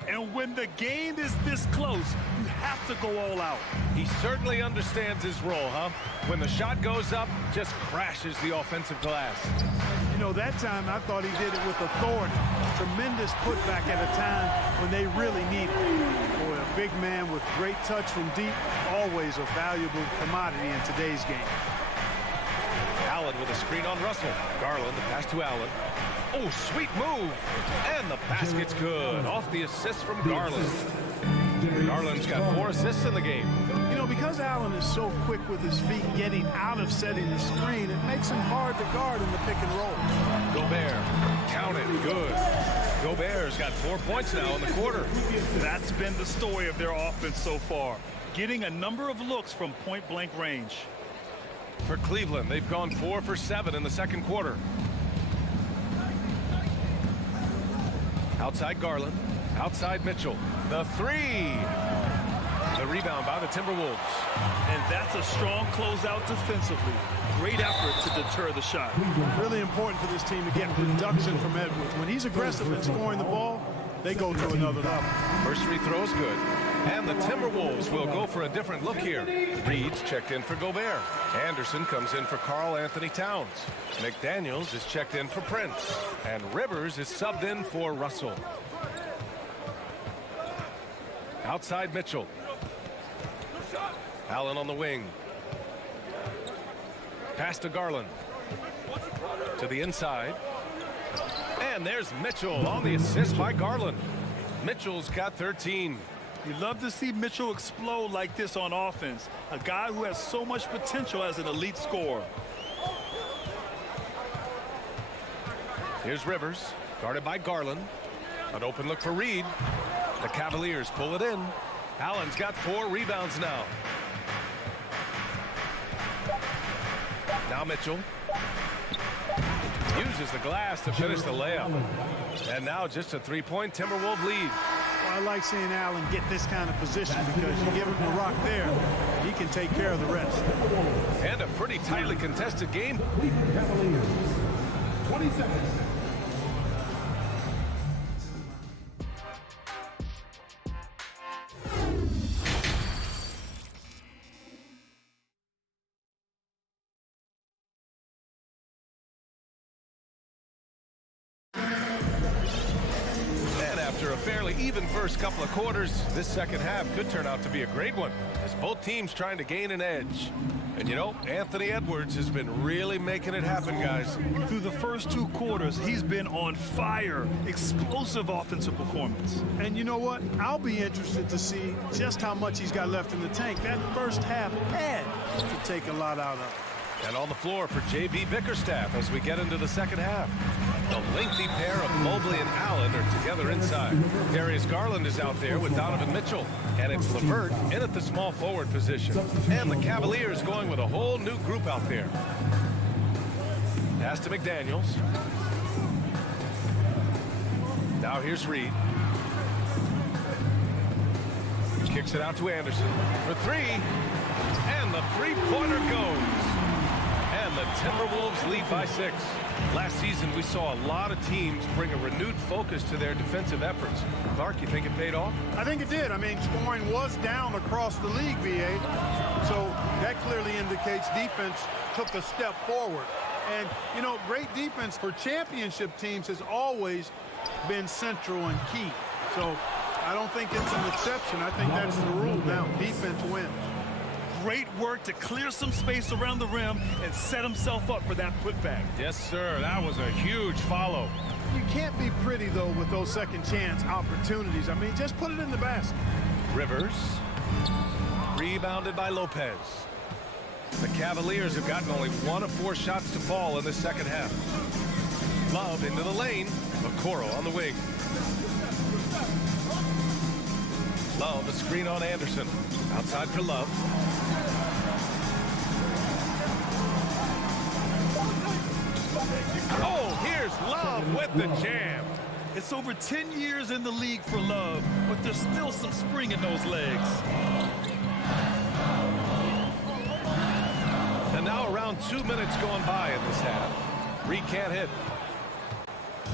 And when the game is this close, you have to go all out. He certainly understands his role, huh? When the shot goes up, just crashes the offensive glass. You know, that time I thought he did it with authority. Tremendous putback at a time when they really need it. Boy, a big man with great touch from deep, always a valuable commodity in today's game. Allen with a screen on Russell. Garland, the pass to Allen. Oh, sweet move. And the basket's good. Off the assist from Garland. Garland's got 4 assists in the game. You know, because Allen is so quick with his feet getting out of setting the screen, it makes him hard to guard in the pick and roll. Gobert, count it, good. Gobert's got 4 points now in the quarter. That's been the story of their offense so far. Getting a number of looks from point-blank range. For Cleveland, they've gone 4 for 7 in the second quarter. Outside Garland. Outside Mitchell. The 3. The rebound by the Timberwolves. And that's a strong closeout defensively. Great effort to deter the shot. Really important for this team to get production from Edwards. When he's aggressive in scoring the ball, they go to another level. First free throw is good. And the Timberwolves will go for a different look here. Reed's checked in for Gobert. Anderson comes in for Karl Anthony Towns. McDaniels is checked in for Prince. And Rivers is subbed in for Russell. Outside Mitchell. Allen on the wing. Pass to Garland. To the inside. And there's Mitchell on the assist by Garland. Mitchell's got 13. You love to see Mitchell explode like this on offense. A guy who has so much potential as an elite scorer. Here's Rivers, guarded by Garland. An open look for Reed. The Cavaliers pull it in. Allen's got 4 rebounds now. Now Mitchell uses the glass to finish the layup. And now just a 3-point Timberwolves lead. I like seeing Allen get this kind of position because you give him the rock there, he can take care of the rest. And a pretty tightly contested game. Cavaliers. 20 seconds. Fairly even first couple of quarters. This second half could turn out to be a great one as both teams trying to gain an edge. And you know, Anthony Edwards has been really making it happen, guys. Through the first 2 quarters, he's been on fire. Explosive offensive performance. And you know what? I'll be interested to see just how much he's got left in the tank. That first half had to take a lot out of it. And on the floor for J.B. Bickerstaff as we get into the second half. The lengthy pair of Mobley and Allen are together inside. Darius Garland is out there with Donovan Mitchell. And it's LeVert in at the small forward position. And the Cavaliers going with a whole new group out there. Pass to McDaniels. Now here's Reed. Kick Kicks it out to Anderson for three. And the three-pointer goes. And the Timberwolves lead by 6. Last season, we saw a lot of teams bring a renewed focus to their defensive efforts. Clark, you think it paid off? I think it did. I mean, scoring was down across the league, VA. So that clearly indicates defense took a step forward. And, you know, great defense for championship teams has always been central and key. So I don't think it's an exception. I think that's the rule now. Defense wins. Great work to clear some space around the rim and set himself up for that putback. Yes, sir. That was a huge follow. You can't be pretty, though, with those second chance opportunities. I mean, just put it in the basket. Rivers. Rebounded by Lopez. The Cavaliers have gotten only 1 of 4 shots to fall in the second half. Love into the lane. Okoro on the wing. Love, a screen on Anderson. Outside for Love. Oh, here's Love with the jam. It's over 10 years in the league for Love, but there's still some spring in those legs. And now around 2 minutes going by in this half. Reed can't hit.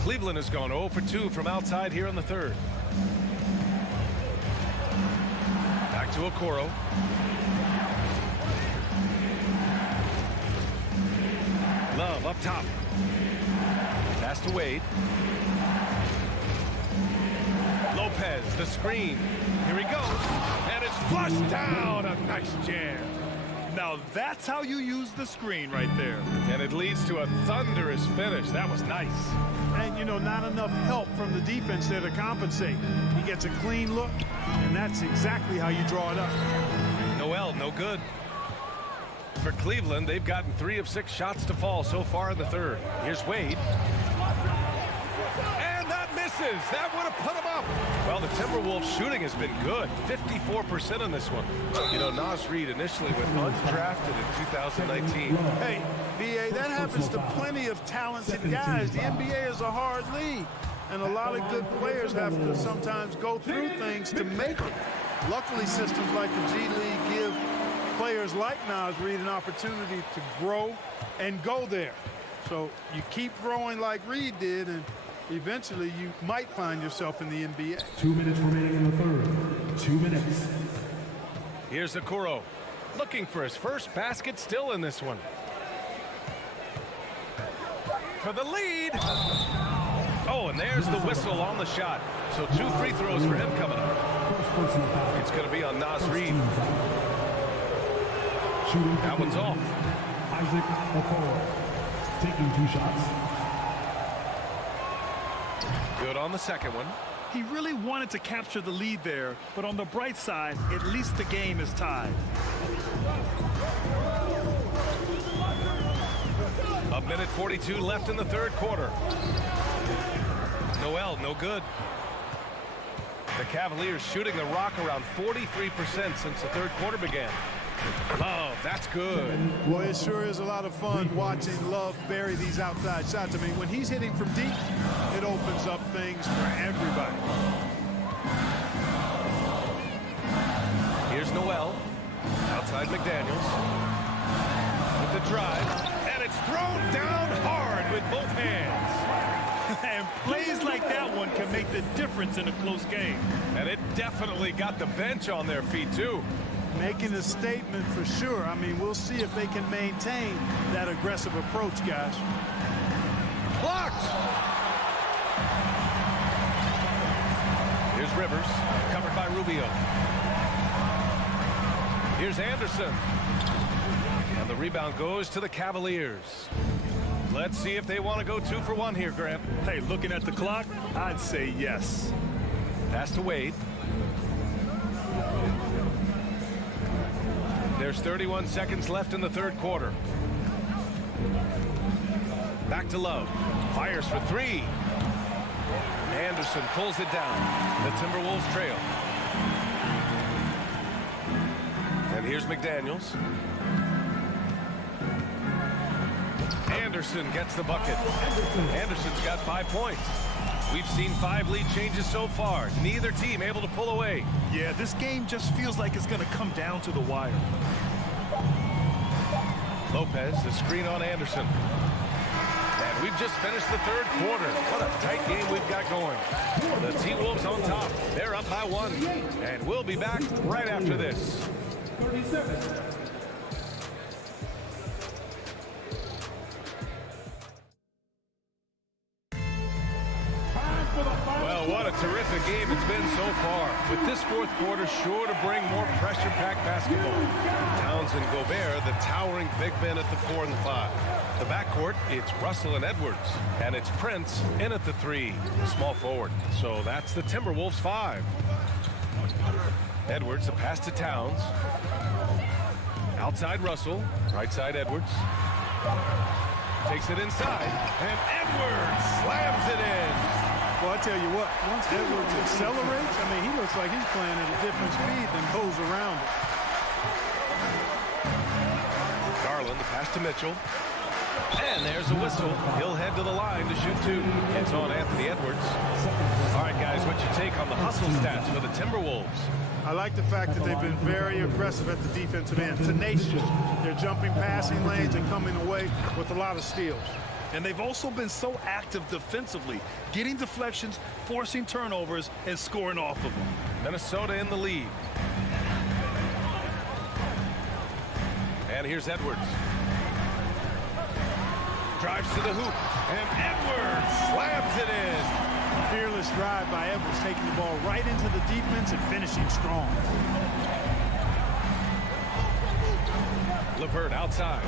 Cleveland has gone 0 for 2 from outside here in the third. Back to Okoro. Love up top. Pass to Wade. Lopez, the screen. Here he goes. And it's flushed down. A nice jam. Now that's how you use the screen right there. And it leads to a thunderous finish. That was nice. And, you know, not enough help from the defense there to compensate. He gets a clean look, and that's exactly how you draw it up. Noel, no good. For Cleveland, they've gotten 3 of 6 shots to fall so far in the third. Here's Wade. And that misses. That would have put him up. Well, the Timberwolves shooting has been good. 54% in this one. You know, Nas Reed initially went undrafted in 2019. Hey, BA, that happens to plenty of talented guys. The NBA is a hard league, and a lot of good players have to sometimes go through things to make it. Luckily, systems like the G League give players like Nas Reed an opportunity to grow and go there. So you keep growing like Reed did, and eventually you might find yourself in the NBA. 2 minutes remaining in the third. 2 minutes. Here's Okoro, looking for his first basket still in this one. For the lead. Oh, and there's the whistle on the shot. So 2 free throws for him coming up. It's going to be on Nas Reed. That one's off. Isaac Okoro taking 2 shots. Good on the second one. He really wanted to capture the lead there, but on the bright side, at least the game is tied. A minute 42 left in the third quarter. Noel, no good. The Cavaliers shooting the rock around 43% since the third quarter began. Love, that's good. Boy, it sure is a lot of fun watching Love bury these outside shots. I mean, when he's hitting from deep, it opens up things for everybody. Here's Noel. Outside McDaniels. With the drive. And it's thrown down hard with both hands. And plays like that one can make the difference in a close game. And it definitely got the bench on their feet, too. Making a statement for sure. I mean, we'll see if they can maintain that aggressive approach, guys. Blocked! Here's Rivers, covered by Rubio. Here's Anderson. And the rebound goes to the Cavaliers. Let's see if they want to go 2 for 1 here, Grant. Hey, looking at the clock, I'd say yes. Pass to Wade. There's 31 seconds left in the third quarter. Back to Love. Fires for 3. Anderson pulls it down. The Timberwolves trail. And here's McDaniels. Anderson gets the bucket. Anderson's got 5 points. We've seen 5 lead changes so far. Neither team able to pull away. Yeah, this game just feels like it's going to come down to the wire. Lopez, the screen on Anderson. And we've just finished the third quarter. What a tight game we've got going. The T-Wolves on top. They're up by 1. And we'll be back right after this. 37. Well, what a terrific game it's been so far. With this fourth quarter sure to bring more pressure-packed basketball. Towns and Gobert, the towering big men at the 4 and the 5. The backcourt, it's Russell and Edwards. And it's Prince in at the 3, small forward. So that's the Timberwolves 5. Edwards, a pass to Towns. Outside Russell, right side Edwards. Takes it inside, and Edwards slams it in. Well, I tell you what, once Edwards accelerates, I mean, he looks like he's playing at a different speed than those around him. Garland, the pass to Mitchell. And there's a whistle. He'll head to the line to shoot 2. It's on Anthony Edwards. All right, guys, what's your take on the hustle stats for the Timberwolves? I like the fact that they've been very aggressive at the defensive end, tenacious. They're jumping passing lanes and coming away with a lot of steals. And they've also been so active defensively, getting deflections, forcing turnovers, and scoring off of them. Minnesota in the lead. And here's Edwards. Drives to the hoop, and Edwards slams it in. Fearless drive by Edwards, taking the ball right into the defense and finishing strong. LeVert outside.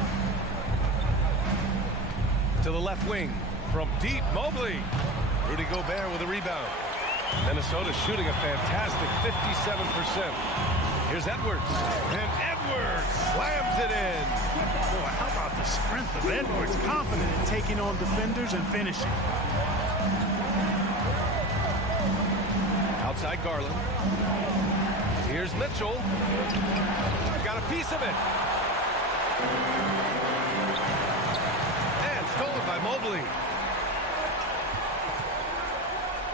To the left wing. From deep, Mobley. Rudy Gobert with a rebound. Minnesota shooting a fantastic 57%. Here's Edwards. And Edwards slams it in. Boy, how about the strength of Edwards? Confident in taking on defenders and finishing. Outside Garland. Here's Mitchell. Got a piece of it. And stolen by Mobley.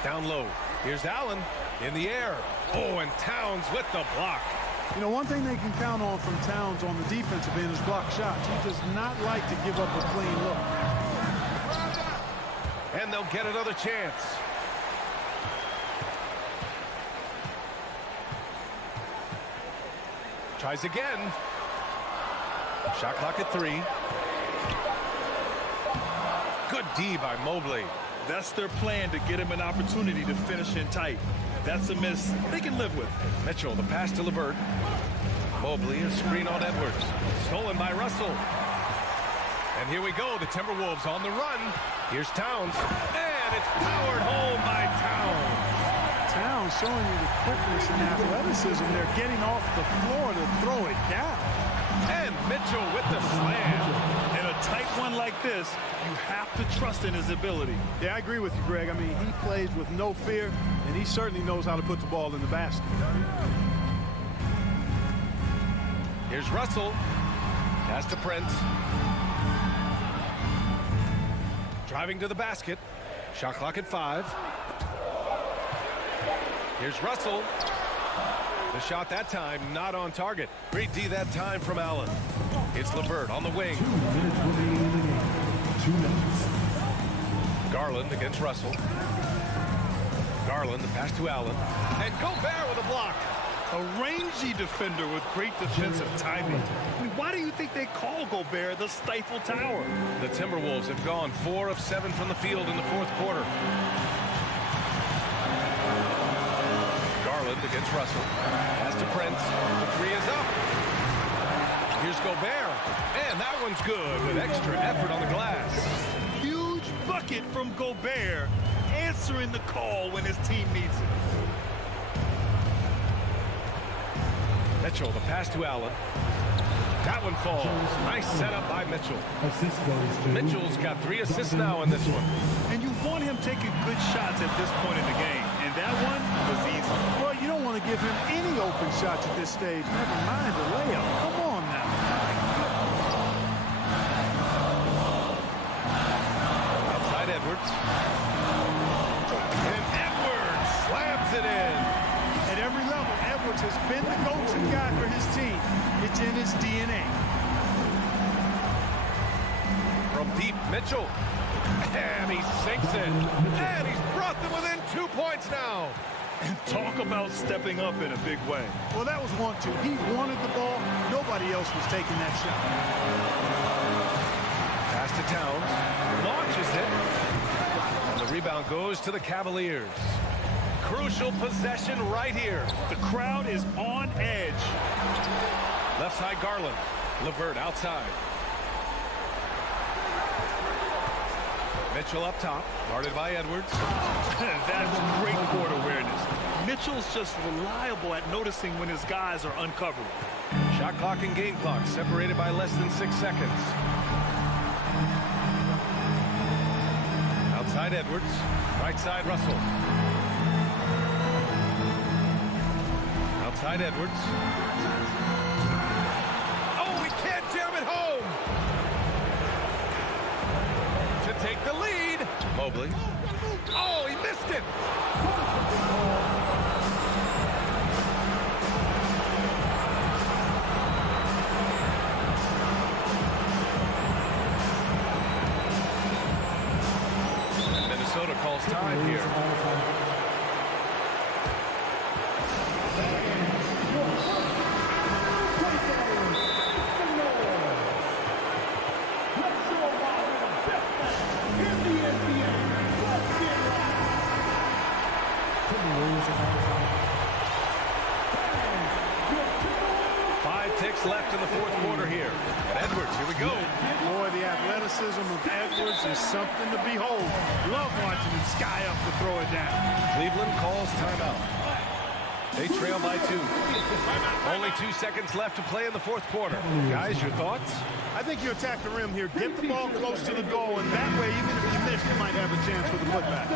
Down low. Here's Allen in the air. Oh, and Towns with the block. You know, one thing they can count on from Towns on the defensive end is block shots. He does not like to give up a clean look. And they'll get another chance. Tries again. Shot clock at 3. Good D by Mobley. That's their plan, to get him an opportunity to finish in tight. That's a miss they can live with. Mitchell, the pass to LeVert. Mobley, a screen on Edwards. Stolen by Russell. And here we go, the Timberwolves on the run. Here's Towns. And it's powered home by Towns. Towns showing you the quickness and athleticism. They're getting off the floor to throw it down. And Mitchell with the slam. In a tight one like this, you have to trust in his ability. Yeah, I agree with you, Greg. I mean, he plays with no fear, and he certainly knows how to put the ball in the basket. Here's Russell. Pass to Prince. Driving to the basket. Shot clock at 5. Here's Russell. The shot that time not on target. Great D that time from Allen. It's LeVert on the wing. 2 minutes remaining in the game. 2 minutes. Garland against Russell. Garland, the pass to Allen. And Gobert with a block. A rangy defender with great defensive timing. I mean, why do you think they call Gobert the Stifle Tower? The Timberwolves have gone 4 of 7 from the field in the fourth quarter. Garland against Russell. Pass to Prince. The 3 is up. Here's Gobert. And that one's good with extra effort on the glass. Huge bucket from Gobert, answering the call when his team needs it. Mitchell, the pass to Allen. That one falls. Nice setup by Mitchell. Assist goes to Mitchell's got 3 assists now in this one. And you want him taking good shots at this point in the game. And that one was easy. Well, you don't want to give him any open shots at this stage. Never mind the layup. Come on now. Outside Edwards. Slams it in. At every level, Edwards has been the go-to guy for his team. It's in his DNA. From deep, Mitchell. And he sinks it. And he's brought them within 2 points now. And talk about stepping up in a big way. Well, that was 1-2. He wanted the ball. Nobody else was taking that shot. Pass to Towns. Launches it. And the rebound goes to the Cavaliers. Crucial possession right here. The crowd is on edge. Left side Garland. LeVert outside. Mitchell up top, guarded by Edwards. That's great court awareness. Mitchell's just reliable at noticing when his guys are uncovered. Shot clock and game clock separated by less than 6 seconds. Outside Edwards, right side Russell. Outside Edwards. Oh, he can't jam it home! To take the lead. Mobley. Oh, he missed it. And Minnesota calls time here. Left in the fourth quarter here. And Edwards, here we go. Boy, the athleticism of Edwards is something to behold. Love watching him sky up to throw it down. Cleveland calls timeout. They trail by 2. Only 2 seconds left to play in the fourth quarter. Guys, your thoughts? I think you attack the rim here, get the ball close to the goal, and that way, even if you miss, you might have a chance with a putback.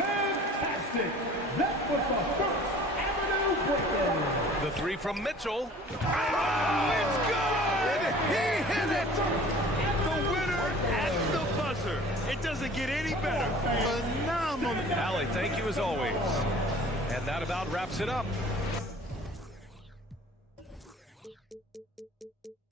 Fantastic! That was the First Avenue breaker. The 3 from Mitchell. Oh, it's good! He hit it! The winner at the buzzer. It doesn't get any better. Phenomenal. Allie, thank you as always. And that about wraps it up.